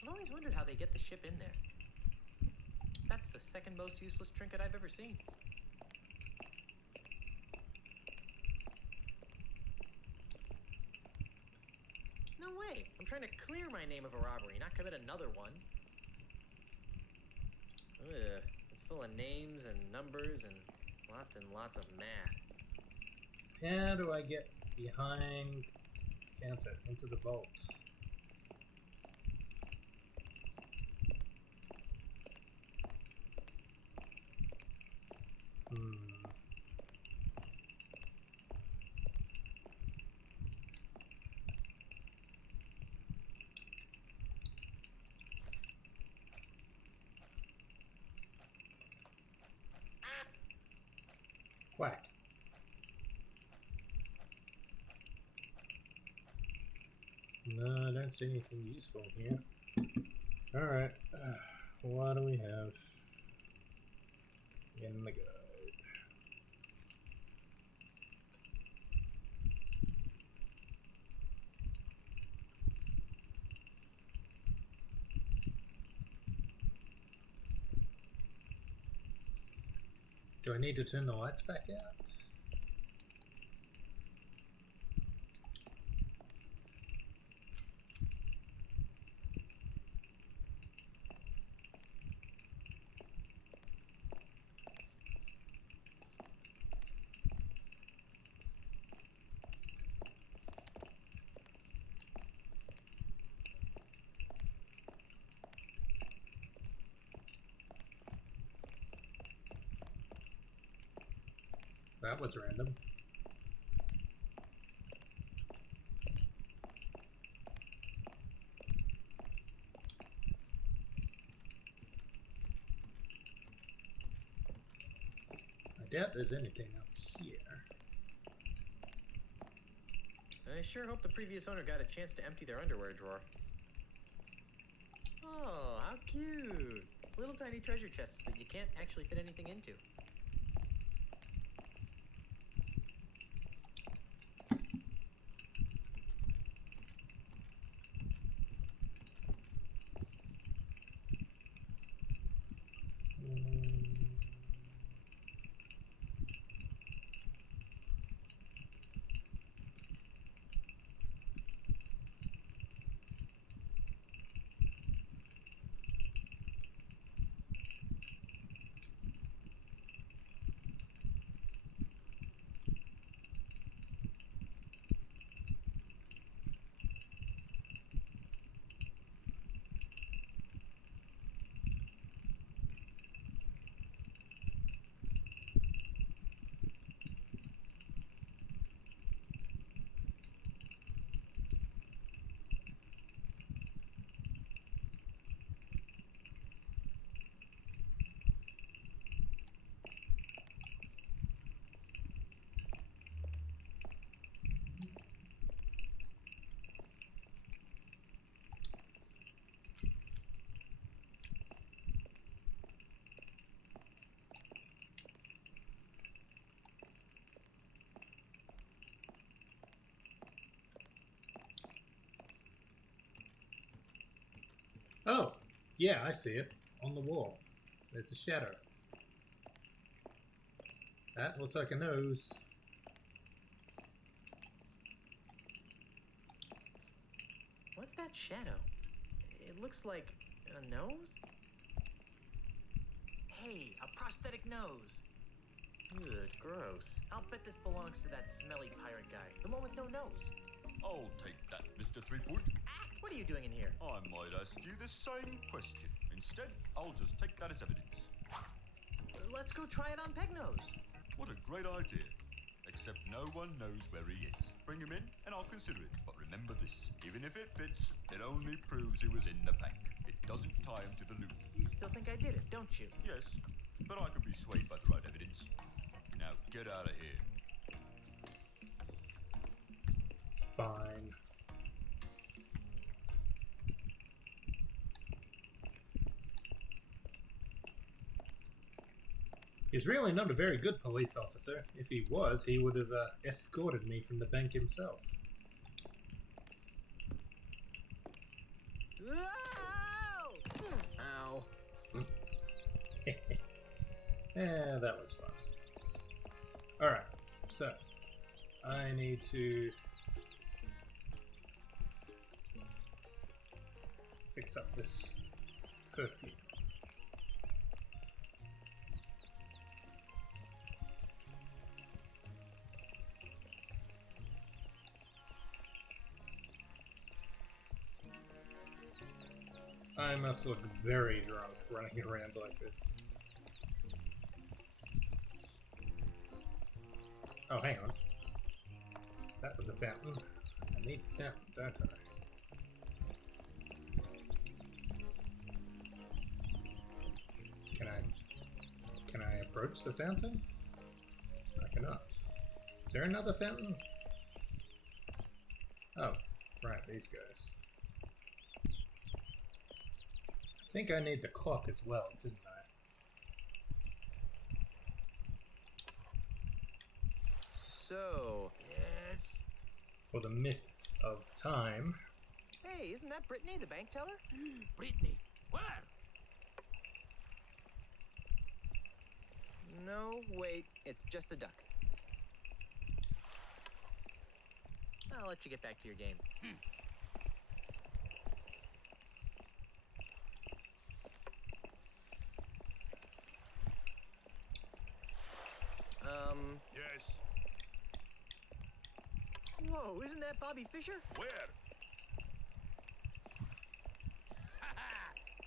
I've always wondered how they get the ship in there. That's the second most useless trinket I've ever seen. No way! I'm trying to clear my name of a robbery, not commit another one. Ugh, it's full of names and numbers and lots of math. How do I get behind the counter into the vault? Quack. No, I don't see anything useful here. Alright, what do we have in the guide? Do I need to turn the lights back out? That was random. I doubt there's anything up here. I sure hope the previous owner got a chance to empty their underwear drawer. Oh, how cute! Little tiny treasure chests that you can't actually fit anything into. Oh, yeah, I see it. On the wall. There's a shadow. That looks like a nose. What's that shadow? It looks like a nose? Hey, a prosthetic nose. Ugh, gross. I'll bet this belongs to that smelly pirate guy. The one with no nose. I'll take that, Mr. Threepwood. What are you doing in here? I might ask you the same question. Instead, I'll just take that as evidence. Let's go try it on Pegnose. What a great idea. Except no one knows where he is. Bring him in and I'll consider it. But remember this, even if it fits, it only proves he was in the bank. It doesn't tie him to the loot. You still think I did it, don't you? Yes, but I can be swayed by the right evidence. Now get out of here. Fine. He's really not a very good police officer. If he was, he would have escorted me from the bank himself. Ow. Yeah, that was fun. Alright, so I need to fix up this perfume. I must look very drunk running around like this. Oh, hang on. That was a fountain. I need the fountain, don't I? Can I approach the fountain? I cannot. Is there another fountain? Oh, right, these guys. I think I need the clock as well, didn't I? So, yes. For the mists of time. Hey, isn't that Brittany, the bank teller? Brittany, where? No, wait, it's just a duck. I'll let you get back to your game. Yes. Whoa, isn't that Bobby Fischer? Where?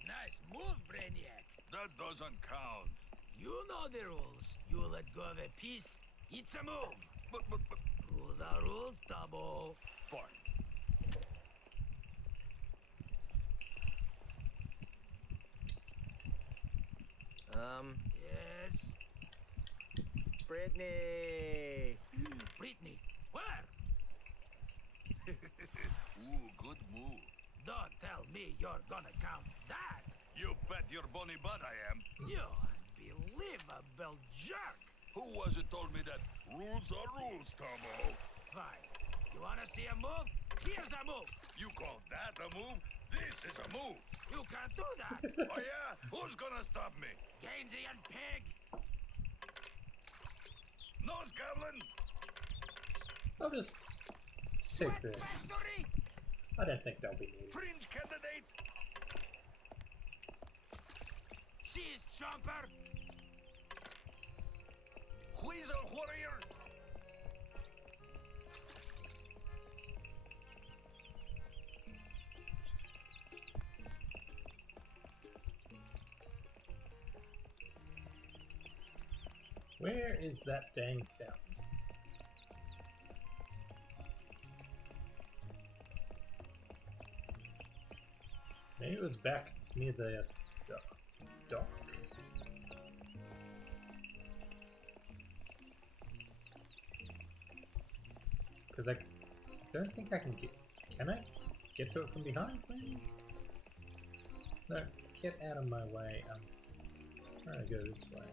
Nice move, Brainiac. That doesn't count. You know the rules. You let go of a piece, it's a move. But. Rules are rules, Tabo. Fine. Yes. Brittany. Brittany, where? Ooh, good move. Don't tell me you're gonna count that. You bet your bonny butt I am. You unbelievable jerk. Who was it told me that rules are rules, Tomo? Fine. You wanna see a move? Here's a move. You call that a move? This is a move. You can't do that. Oh yeah? Who's gonna stop me? Gainsey and Pig. Nose goblin. I'll just take this. I don't think they'll be needed. Fringe candidate. Cheese chomper. Weasel warrior. Where is that dang fountain? Maybe it was back near the dock. Because I don't think I can get... Can I get to it from behind, maybe? No, get out of my way. I'm trying to go this way.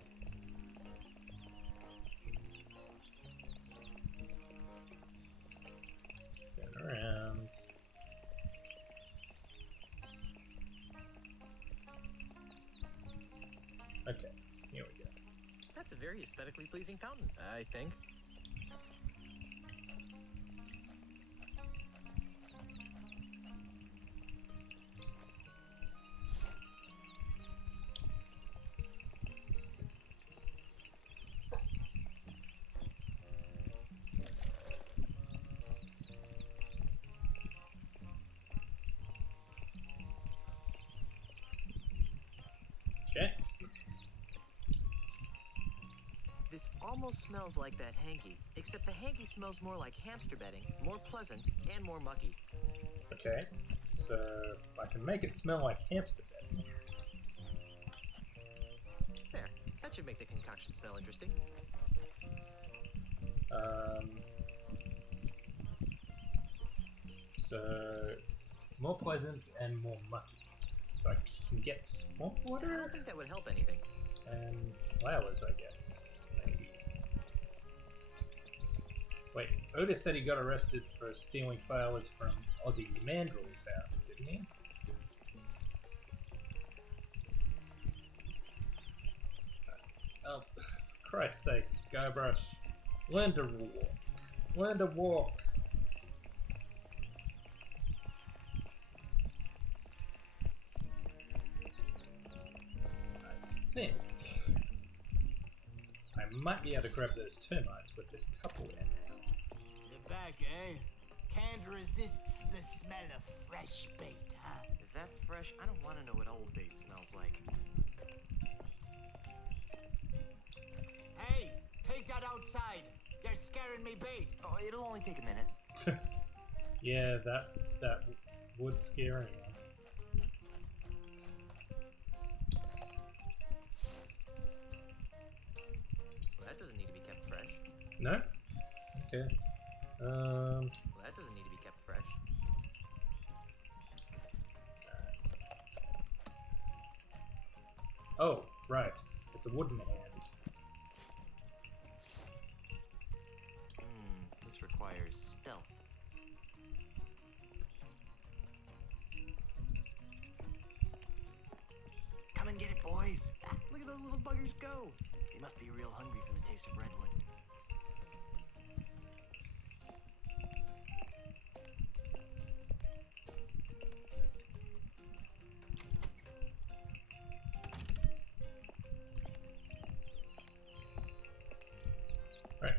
Turn around. Okay, here we go. That's a very aesthetically pleasing fountain, I think. almost smells like that hanky, except the hanky smells more like hamster bedding, more pleasant, and more mucky. Okay, so I can make it smell like hamster bedding. There, that should make the concoction smell interesting. So more pleasant and more mucky. So I can get swamp I water don't think that would help anything. and flowers, I guess. Maybe. Wait, Otis said he got arrested for stealing flowers from Ozzy's Mandrel's house, didn't he? Oh, for Christ's sakes, Guybrush, learn to walk. Learn to walk. I think I might be able to grab those termites with this Tupperware now. You're back, eh? Can't resist the smell of fresh bait, huh? If that's fresh, I don't want to know what old bait smells like. Hey, take that outside. You're scaring me bait. Oh, it'll only take a minute. Yeah, that would scare anyone. Well, that doesn't need to be kept fresh. No? Okay. Well, that doesn't need to be kept fresh. Oh, right. It's a wooden hand. This requires stealth. Come and get it, boys. Ah, look at those little buggers go. They must be real hungry from the taste of redwood. Right.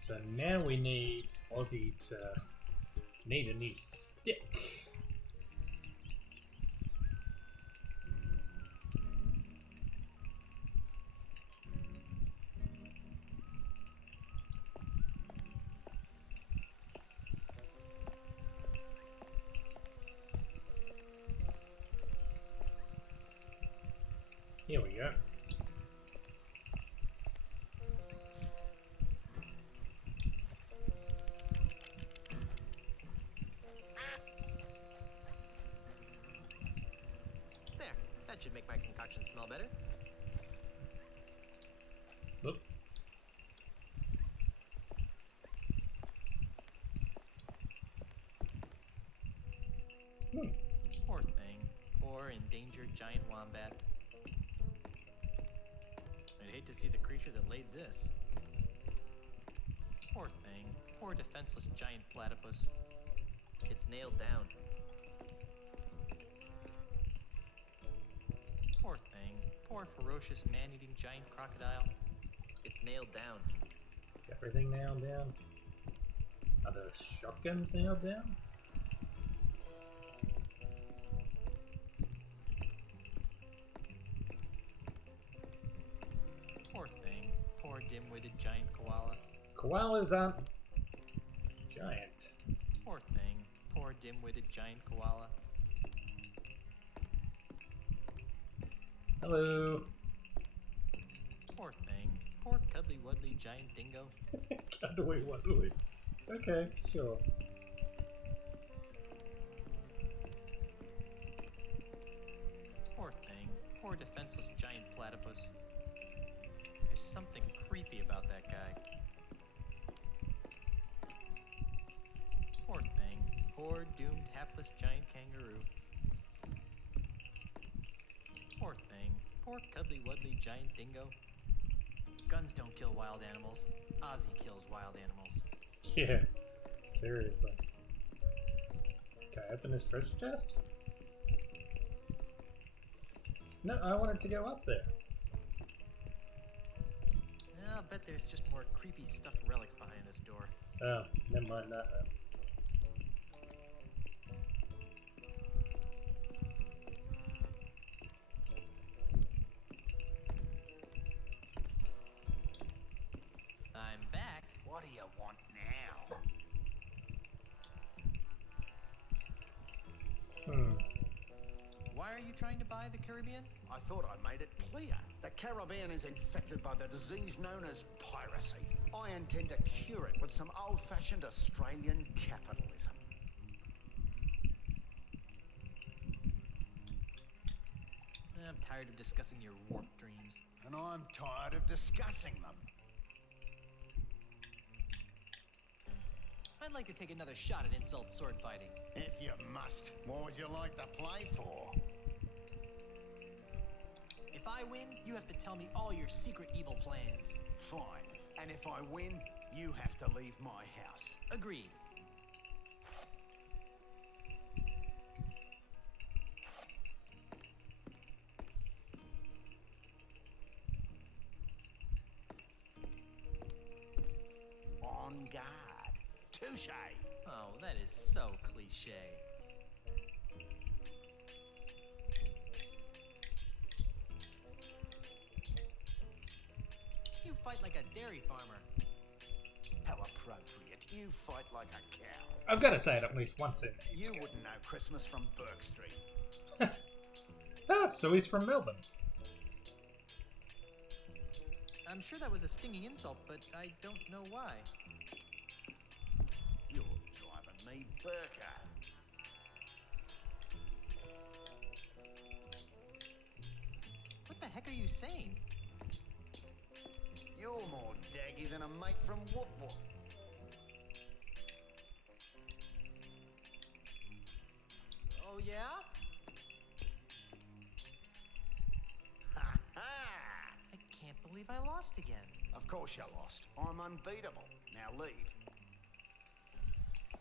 So now we need Ozzy to need a new stick. Here we go. There, that should make my concoction smell better. Look. Poor thing. Poor endangered giant wombat. I'd hate to see the creature that laid this. Poor thing. Poor defenseless giant platypus. It's nailed down. Poor thing. Poor ferocious man-eating giant crocodile. It's nailed down. Is everything nailed down? Are the shotguns nailed down? Poor thing. Poor dim-witted giant koala. Koalas aren't giant. Poor thing. Poor dim-witted giant koala. Hello. Poor thing. Poor cuddly-wuddly giant dingo. Cuddly wuddly. Okay, sure. Poor thing. Poor defenseless giant platypus. There's something creepy about that guy. Poor thing. Poor doomed hapless giant kangaroo. Poor thing. Poor cuddly-wuddly giant dingo. Guns don't kill wild animals. Ozzy kills wild animals. Yeah, seriously. Can I open this treasure chest? No, I wanted to go up there. I'll bet there's just more creepy stuffed relics behind this door. Oh, never mind that then. now. Why are you trying to buy the Caribbean? I thought I made it clear. The Caribbean is infected by the disease known as piracy. I intend to cure it with some old-fashioned Australian capitalism. I'm tired of discussing your warped dreams. And I'm tired of discussing them. I'd like to take another shot at insult sword fighting. If you must, what would you like to play for? If I win, you have to tell me all your secret evil plans. Fine. And if I win, you have to leave my house. Agreed. On guard. Touche. Oh, that is so cliche. You fight like a dairy farmer. How appropriate. You fight like a cow. I've got to say it at least once in there. You wouldn't know Christmas from Burke Street. Ah, so he's from Melbourne. I'm sure that was a stinging insult, but I don't know why. You're driving me Burker. What the heck are you saying? You're more daggy than a mate from Whoop Whoop. Oh, yeah? Ha ha! I can't believe I lost again. Of course you lost. I'm unbeatable. Now leave.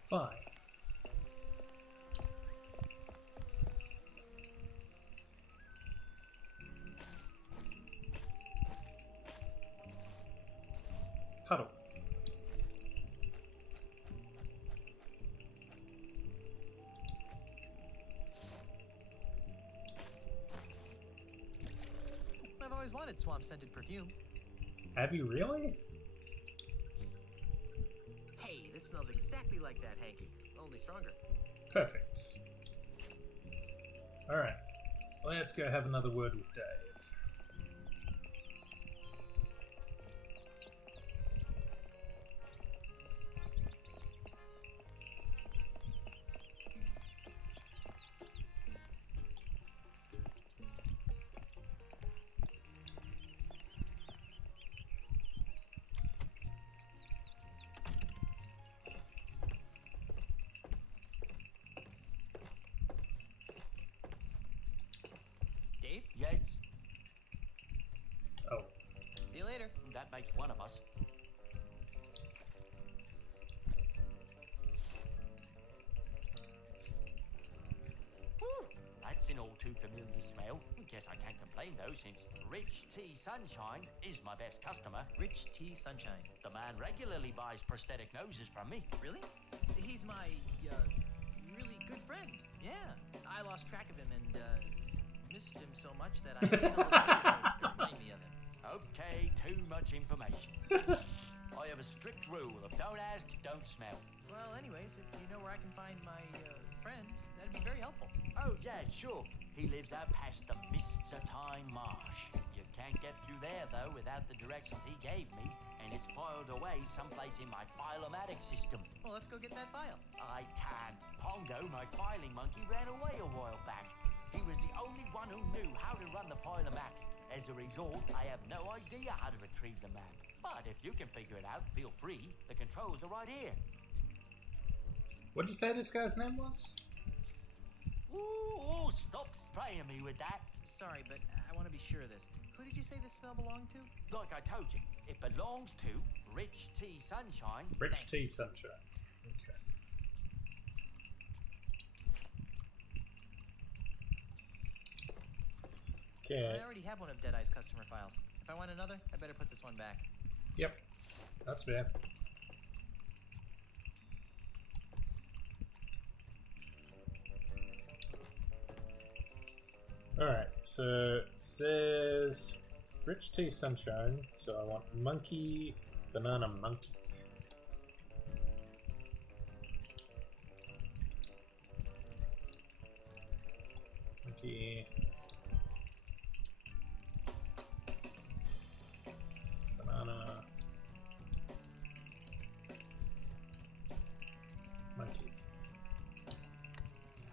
Fine. Puddle. I've always wanted swamp-scented perfume. Have you really? Hey, this smells exactly like that hanky, only stronger. Perfect. Alright. Let's go have another word with Dave. Dave? Yes, Oh. See you later. that makes one of us. Whew, that's an all too familiar smell. Guess I can't complain though, since Rich T Sunshine is my best customer. Rich T Sunshine. The man regularly buys prosthetic noses from me. Really? He's my, really good friend. Yeah. I lost track of him and, missed him so much that I made a little photo to remind me of him. Okay, too much information. I have a strict rule of don't ask, don't smell. Well, anyways, if you know where I can find my, friend, that'd be very helpful. Oh, yeah, sure. He lives out past the Mists of Time Marsh. You can't get through there, though, without the directions he gave me, and it's filed away someplace in my file-o-matic system. Well, let's go get that file. I can't. Pongo, my filing monkey, ran away a while back. He was the only one who knew how to run the file-o-matic. As a result, I have no idea how to retrieve the map. But if you can figure it out, feel free. The controls are right here. What did you say this guy's name was? Ooh, stop spraying me with that. Sorry, but I want to be sure of this. Who did you say this smell belonged to? Like I told you, it belongs to Rich T Sunshine. Rich T Sunshine. Okay. Okay. I already have one of Deadeye's customer files. If I want another, I better put this one back. Yep. That's fair. Alright, so it says Rich Tea Sunshine, so I want monkey, banana monkey.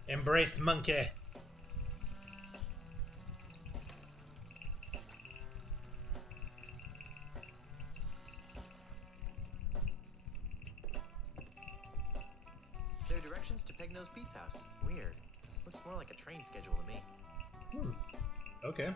Embrace monkey. There are directions to Pegno's Pete's house. Weird. Looks more like a train schedule to me. Okay.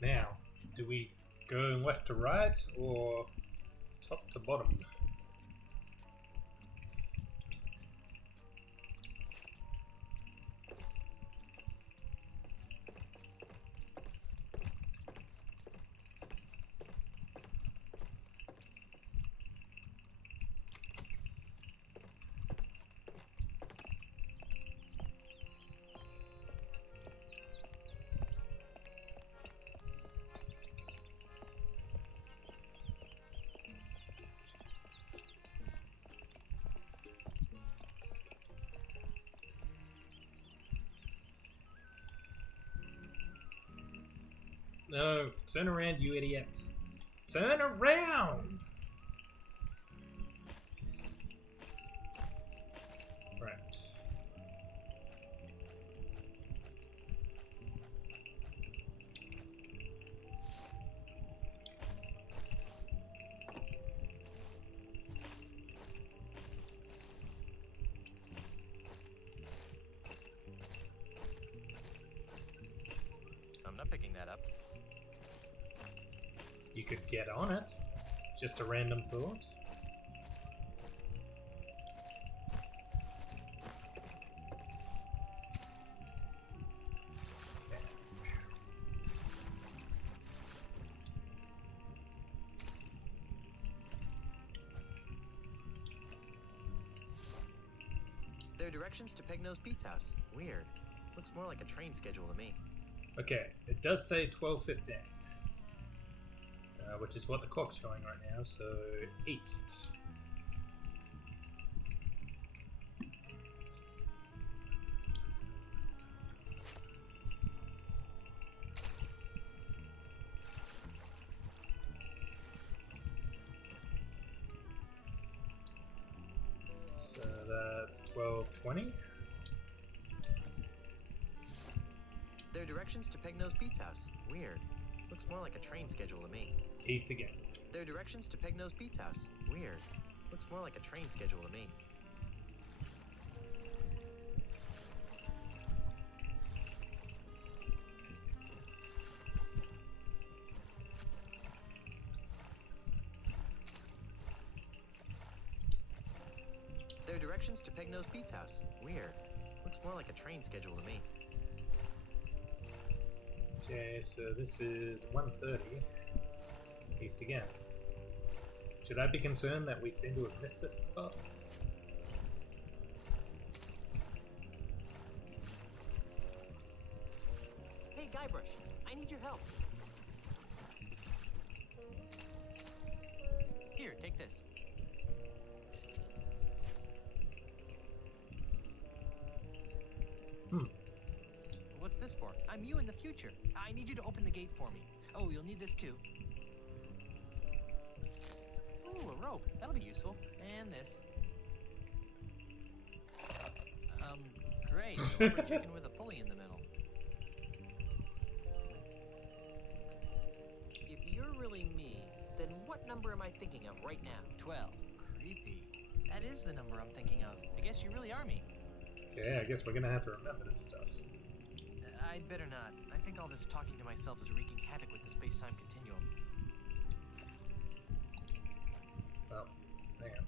Now, do we go left to right or top to bottom? No, turn around, you idiot. Turn around! Right. I'm not picking that up. You could get on it. Just a random thought. There are directions to Pegno's Pete's house. Weird. Looks more like a train schedule to me. Okay, it does say 12:15. Which is what the clock's showing right now, so east. So that's 12:20. There are directions to Pegno's Pete's house. Weird. Looks more like a train schedule to me. East again. There are directions to Pegno's Pete's house. Weird. Looks more like a train schedule to me. There are directions to Pegno's Pete's house. Weird. Looks more like a train schedule to me. Okay, so this is 1:30. East again. Should I be concerned that we seem to have missed this spot? Hey, Guybrush, I need your help. Here, take this. What's this for? I'm you in the future. I need you to open the gate for me. Oh, you'll need this too. Ooh, a rope. That'll be useful. And this. Great. A rubber chicken with a pulley in the middle. If you're really me, then what number am I thinking of right now? 12. Creepy. That is the number I'm thinking of. I guess you really are me. Okay, I guess we're gonna have to remember this stuff. I'd better not. I think all this talking to myself is wreaking havoc with the space-time continuum. Oh, hang on.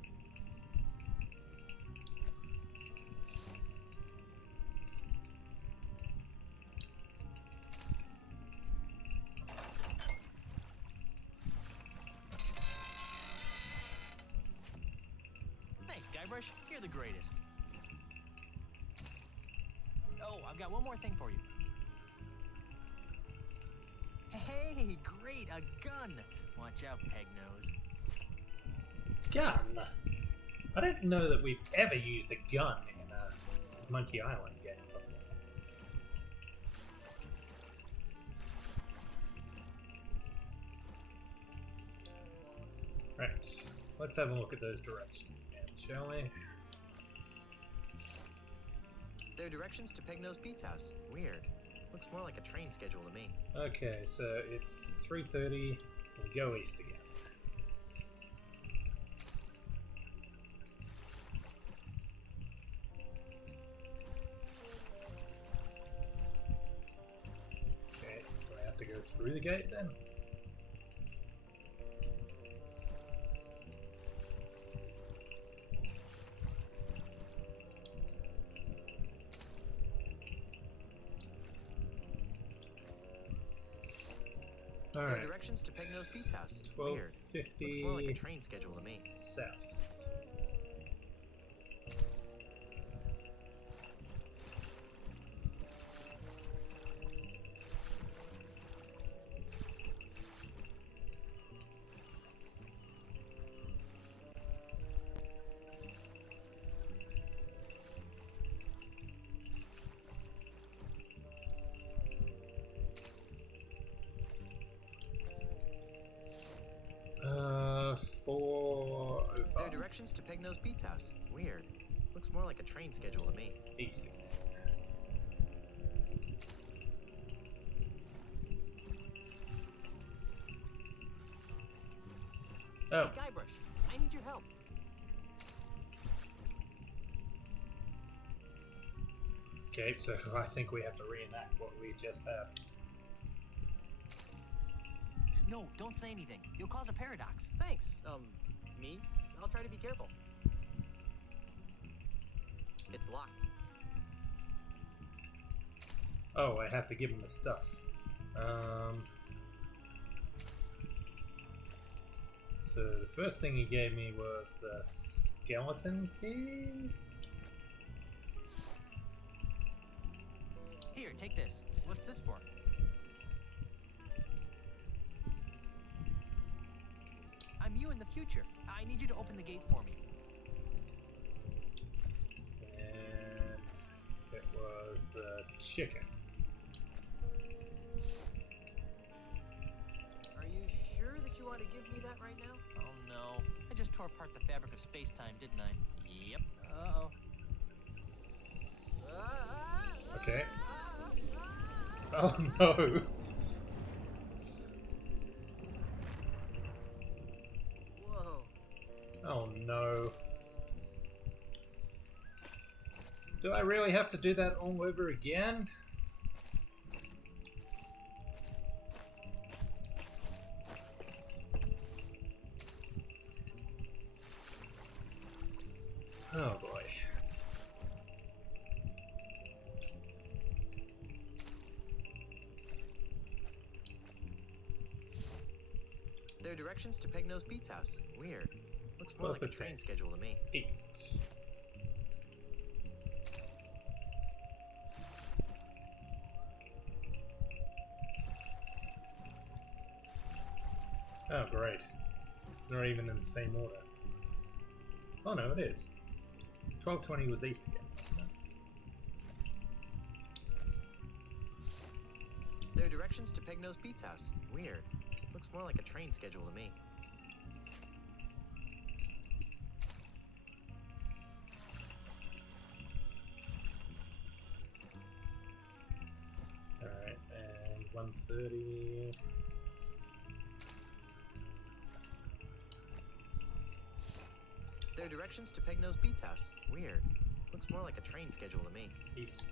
Thanks, Guybrush. You're the greatest. Oh, I've got one more thing for you. Hey, great, a gun! Watch out, Pegnose. Gun? I don't know that we've ever used a gun in a Monkey Island game before. Right, let's have a look at those directions again, shall we? They're directions to Pegnose Pete's house. Weird. Looks more like a train schedule to me. Okay, so it's 3:30. We go east again. Okay, do I have to go through the gate then? There Alright. are directions to Pegnose Pete's house. Weird. 12:50 Looks more like a train schedule to me. south. There are directions to Pegnose Pete's house. Weird. Looks more like a train schedule to me. East. Oh. Hey, Guybrush, I need your help. Okay, so I think we have to reenact what we just had. No, don't say anything. You'll cause a paradox. Thanks. Me? I'll try to be careful. It's locked. Oh, I have to give him the stuff. So the first thing he gave me was the skeleton key? Here, take this. What's this for? I'm you in the future. I need you to open the gate for me. And it was the chicken. Are you sure that you want to give me that right now? Oh no. I just tore apart the fabric of space-time, didn't I? Yep. Uh-oh. Okay. Oh no! Whoa. Oh no. Do I really have to do that all over again? Oh boy. There are directions to Pegnose Pete's house. Weird. Looks more like a train schedule to me. East. Oh great. It's not even in the same order. Oh no, it is. 12:20 was east again, wasn't it? There are directions to Pegnose Pete's house. Weird. Looks more like a train schedule to me. Alright, and 1:30. There are directions to Pegnose Pete's house. Weird. Looks more like a train schedule to me. East.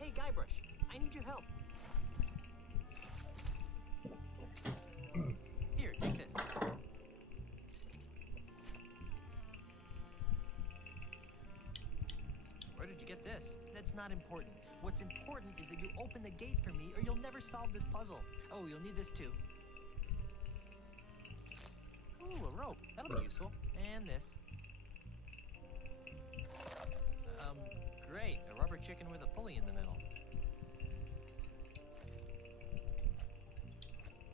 Hey, Guybrush, I need your help. Here, take this. Where did you get this? That's not important. What's important is that you open the gate for me or you'll never solve this puzzle. Oh, you'll need this too. Ooh, a rope. That'll be useful. And this. Great. A rubber chicken with a pulley in the middle.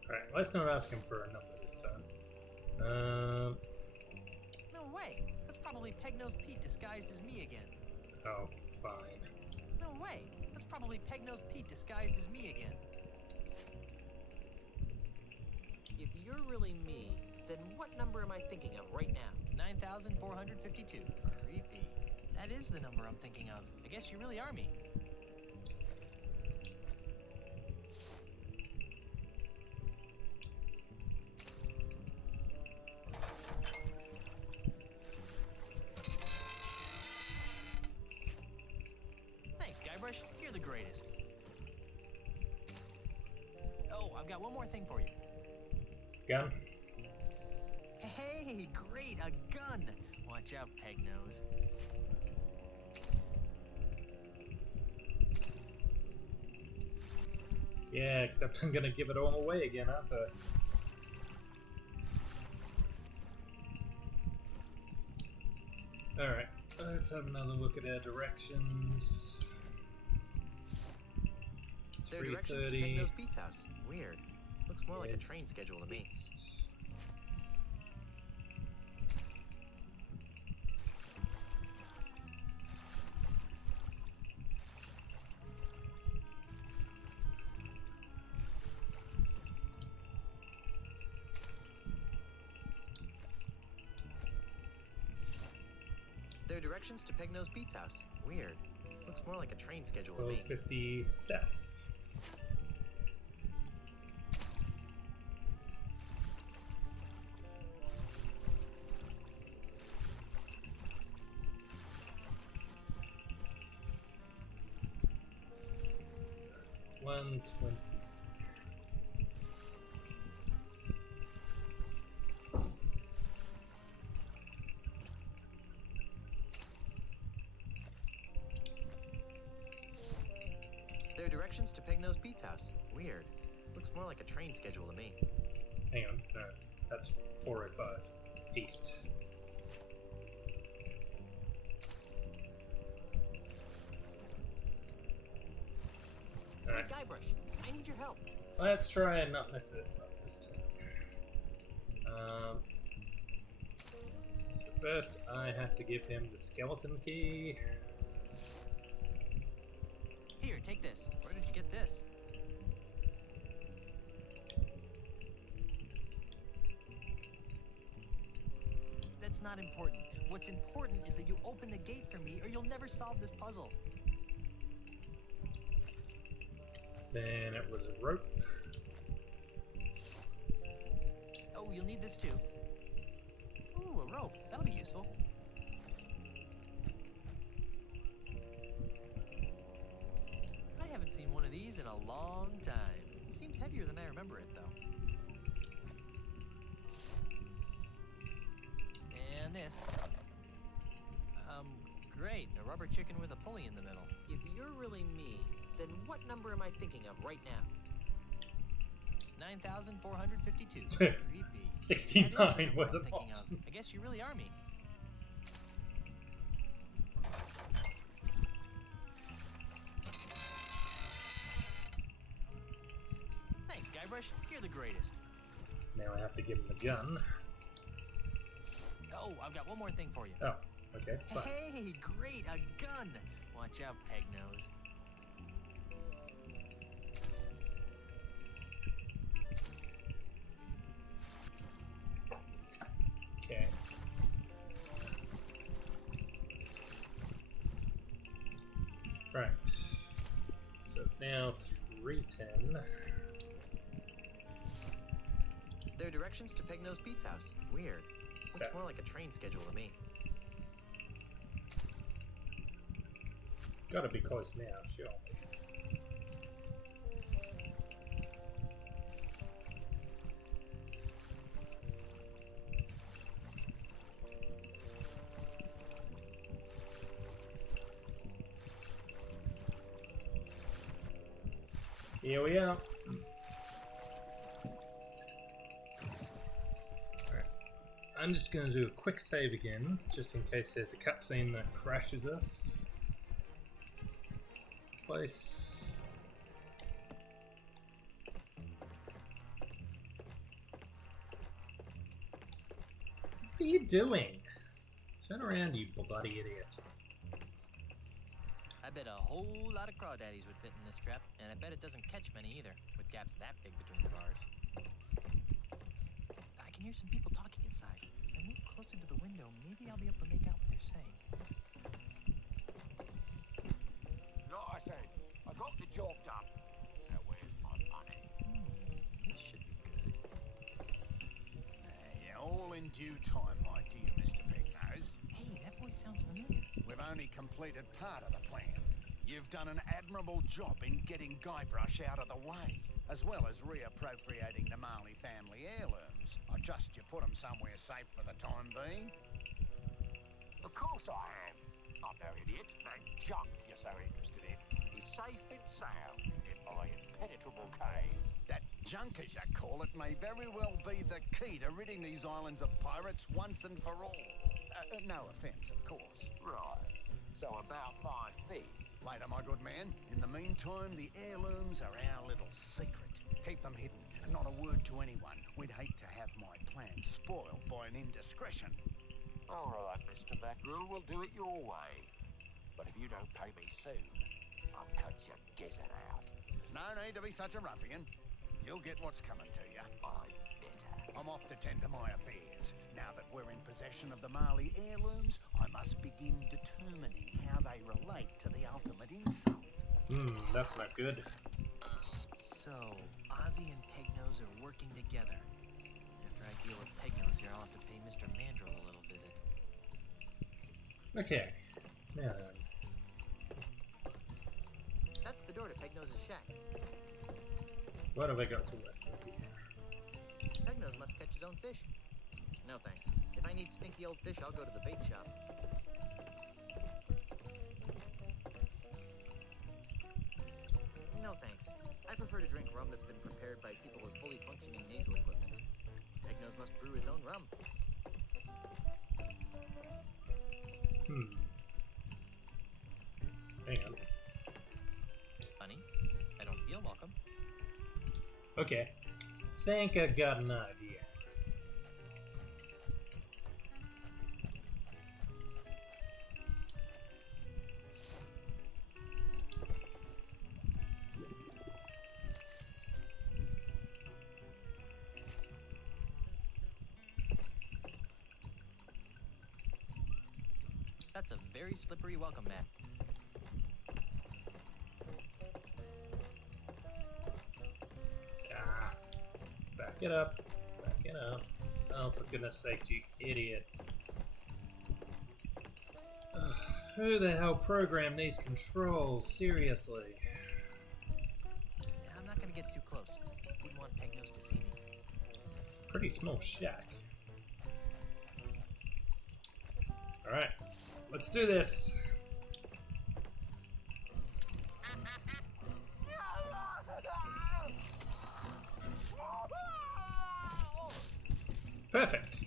Alright, let's not ask him for a number this time. No way. That's probably Pegnose Pete disguised as me again. Oh, fine. No way. That's probably Peg-Nosed Pete disguised as me again. If you're really me, then what number am I thinking of right now? 9,452. Creepy. That is the number I'm thinking of. I guess you really are me. Thanks, Guybrush. You're the greatest. Oh, I've got one more thing for you. Gun. Hey, great, a gun! Watch out, Peg-Nose. Yeah, except I'm gonna give it all away again, aren't I? Alright, let's have another look at our directions. Their directions to 3:30. Peg-Nose Pete's house. Weird. Looks more like a Yes. train schedule to me. Their directions to Peg-Nose Pete's house. Weird. Looks more like a train schedule to me. 12:50 south. $120. Their directions to Peg-Nose Pete's house. Weird. Looks more like a train schedule to me. Hang on, no, that's 405 east. Alright, Hey, Guybrush, I need your help. let's try and not mess this up this time. So first, I have to give him the skeleton key. Here, take this. Where did you get this? That's not important. What's important is that you open the gate for me or you'll never solve this puzzle. Then it was rope. Oh, you'll need this too. Ooh, a rope. That'll be useful. I haven't seen one of these in a long time. It seems heavier than I remember it, though. And this. Great. A rubber chicken with a pulley in the middle. If you're really me, then what number am I thinking of right now? 9,452. Creepy. 69 That is the number was I'm an thinking of. option. I guess you really are me. Thanks, Guybrush. You're the greatest. Now I have to give him the gun. Oh, I've got one more thing for you. Oh, okay, fine. Hey, great, a gun! Watch out, Peg-Nose. Okay. Right. So it's now 3:10. Their directions to Peg-Nose Pete's house. Weird. Looks South. more like a train schedule to me. Gotta be close now, sure. Here we are. Alright. I'm just going to do a quick save again, just in case there's a cutscene that crashes us. Place. What are you doing? Turn around, you bloody idiot. I bet a whole lot of crawdaddies would fit in this trap, and I bet it doesn't catch many either, with gaps that big between the bars. I can hear some people talking inside. If I move closer to the window, maybe I'll be able to make out what they're saying. Like I said, I got the job done. Now where's my money? This should be good. All in due time, my dear Mr. Pegnose. Hey, that voice sounds familiar. We've only completed part of the plan. You've done an admirable job in getting Guybrush out of the way, as well as reappropriating the Marley family heirlooms. I trust you put them somewhere safe for the time being. Of course I am. I'm no idiot. That junk you're so interested in is safe and sound in my impenetrable cave. That junk, as you call it, may very well be the key to ridding these islands of pirates once and for all. No offence, of course. Right. So about my fee. Later, my good man. In the meantime, the heirlooms are our little secret. Keep them hidden, and not a word to anyone. We'd hate to have my plan spoiled by an indiscretion. All right, Mr. Mackerel, we'll do it your way. But if you don't pay me soon, I'll cut your gizzard out. No need to be such a ruffian. You'll get what's coming to you. I better. I'm off to tend to my affairs. Now that we're in possession of the Marley heirlooms, I must begin determining how they relate to the ultimate insult. That's not good. So, Ozzy and Pegnose are working together. After I deal with Pegnose here, I'll have to pay Mr. Mandrill a little visit. Okay. Now then. That's the door to Pegnose's shack. What have I got to work with here? Pegnose must catch his own fish. No thanks. If I need stinky old fish, I'll go to the bait shop. No thanks. I prefer to drink rum that's been prepared by people with fully functioning nasal equipment. Pegnose must brew his own rum. Hang on. Honey, I don't feel welcome. Okay. Think I got an idea. That's a very slippery welcome mat. Back it up. Back it up. Oh, for goodness sakes, you idiot. Ugh, who the hell programmed these controls? Seriously. I'm not gonna get too close. Wouldn't want Pegnose to see me. Pretty small shack. Alright, let's do this. Perfect.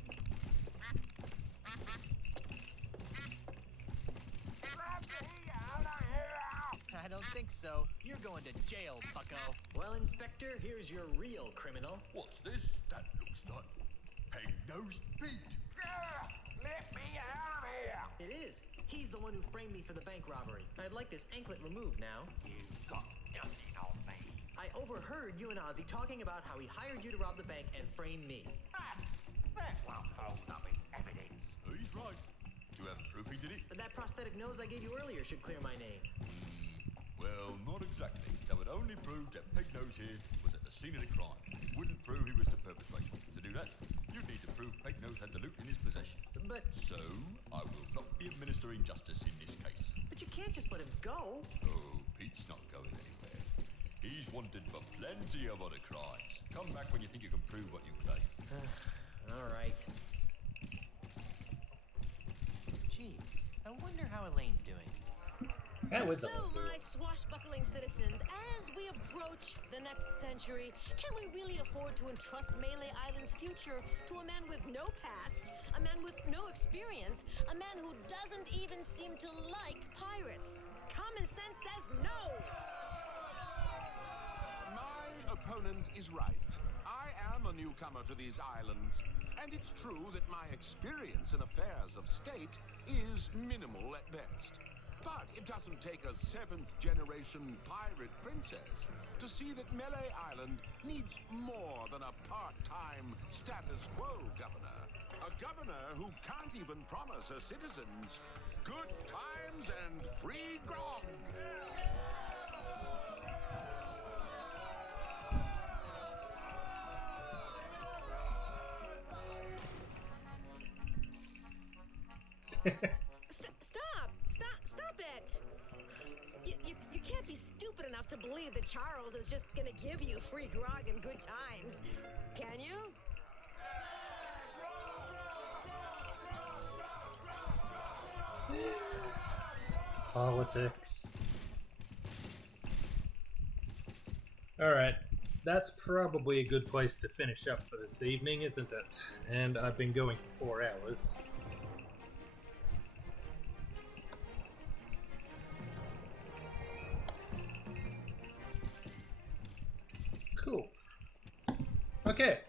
I don't think so. You're going to jail, bucko. Well, Inspector, here's your real criminal. What's this? That looks like Pegnose Pete. Let me out of here! It is. He's the one who framed me for the bank robbery. I'd like this anklet removed now. You've got nothing on me. I overheard you and Ozzy talking about how he hired you to rob the bank and frame me. That won't hold up as evidence. He's right. Do you have proof he did it? But that prosthetic nose I gave you earlier should clear my name. Well, not exactly. That would only prove that Pegnose here was at the scene of the crime. It wouldn't prove he was the perpetrator. To do that, you'd need to prove Pegnose had the loot in his possession. But... So, I will not be administering justice in this case. But you can't just let him go. Oh, Pete's not going anywhere. He's wanted for plenty of other crimes. Come back when you think you can prove what you claim. All right. Gee, I wonder how Elaine's doing. So, my swashbuckling citizens, as we approach the next century, can we really afford to entrust Melee Island's future to a man with no past, a man with no experience, a man who doesn't even seem to like pirates? Common sense says no! My opponent is right. I am a newcomer to these islands, and it's true that my experience in affairs of state is minimal at best. But it doesn't take a 7th-generation pirate princess to see that Melee Island needs more than a part-time status quo governor. A governor who can't even promise her citizens good times and free grog. Stop it! You can't be stupid enough to believe that Charles is just gonna give you free grog and good times, can you? Politics. Alright, that's probably a good place to finish up for this evening, isn't it? And I've been going for 4 hours. Cool. Okay.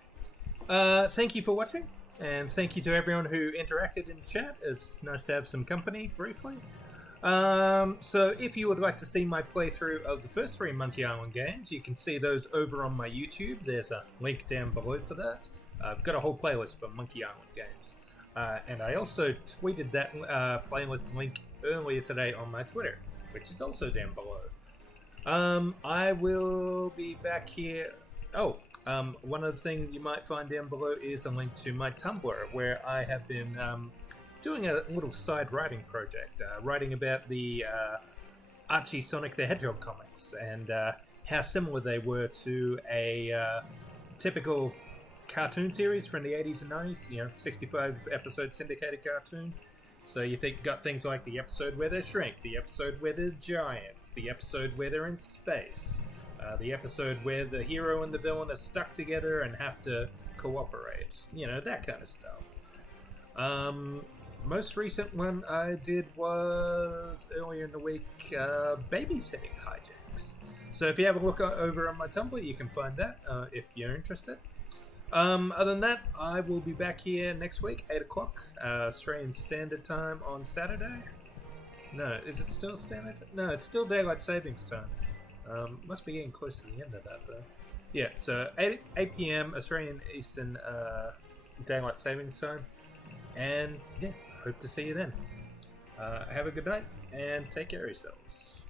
Thank you for watching, and thank you to everyone who interacted in chat. It's nice to have some company, briefly. So if you would like to see my playthrough of the first 3 Monkey Island games, you can see those over on my YouTube. There's a link down below for that. I've got a whole playlist for Monkey Island games. And I also tweeted that playlist link earlier today on my Twitter, which is also down below. I will be back here. One other thing you might find down below is a link to my Tumblr, where I have been doing a little side writing project, writing about the Archie Sonic the Hedgehog comics and how similar they were to a typical cartoon series from the 80s and 90s, 65 episode syndicated cartoon. So you got things like the episode where they shrink, the episode where they're giants, the episode where they're in space, the episode where the hero and the villain are stuck together and have to cooperate, that kind of stuff. Most recent one I did was earlier in the week, babysitting hijinks. So if you have a look over on my Tumblr, you can find that if you're interested. Other than that, I will be back here next week, 8 o'clock, Australian Standard Time on Saturday. No, is it still standard? No, it's still Daylight Savings Time. Must be getting close to the end of that, though. Yeah, so 8 p.m. Australian Eastern Daylight Savings Time. And, yeah, hope to see you then. Have a good night, and take care of yourselves.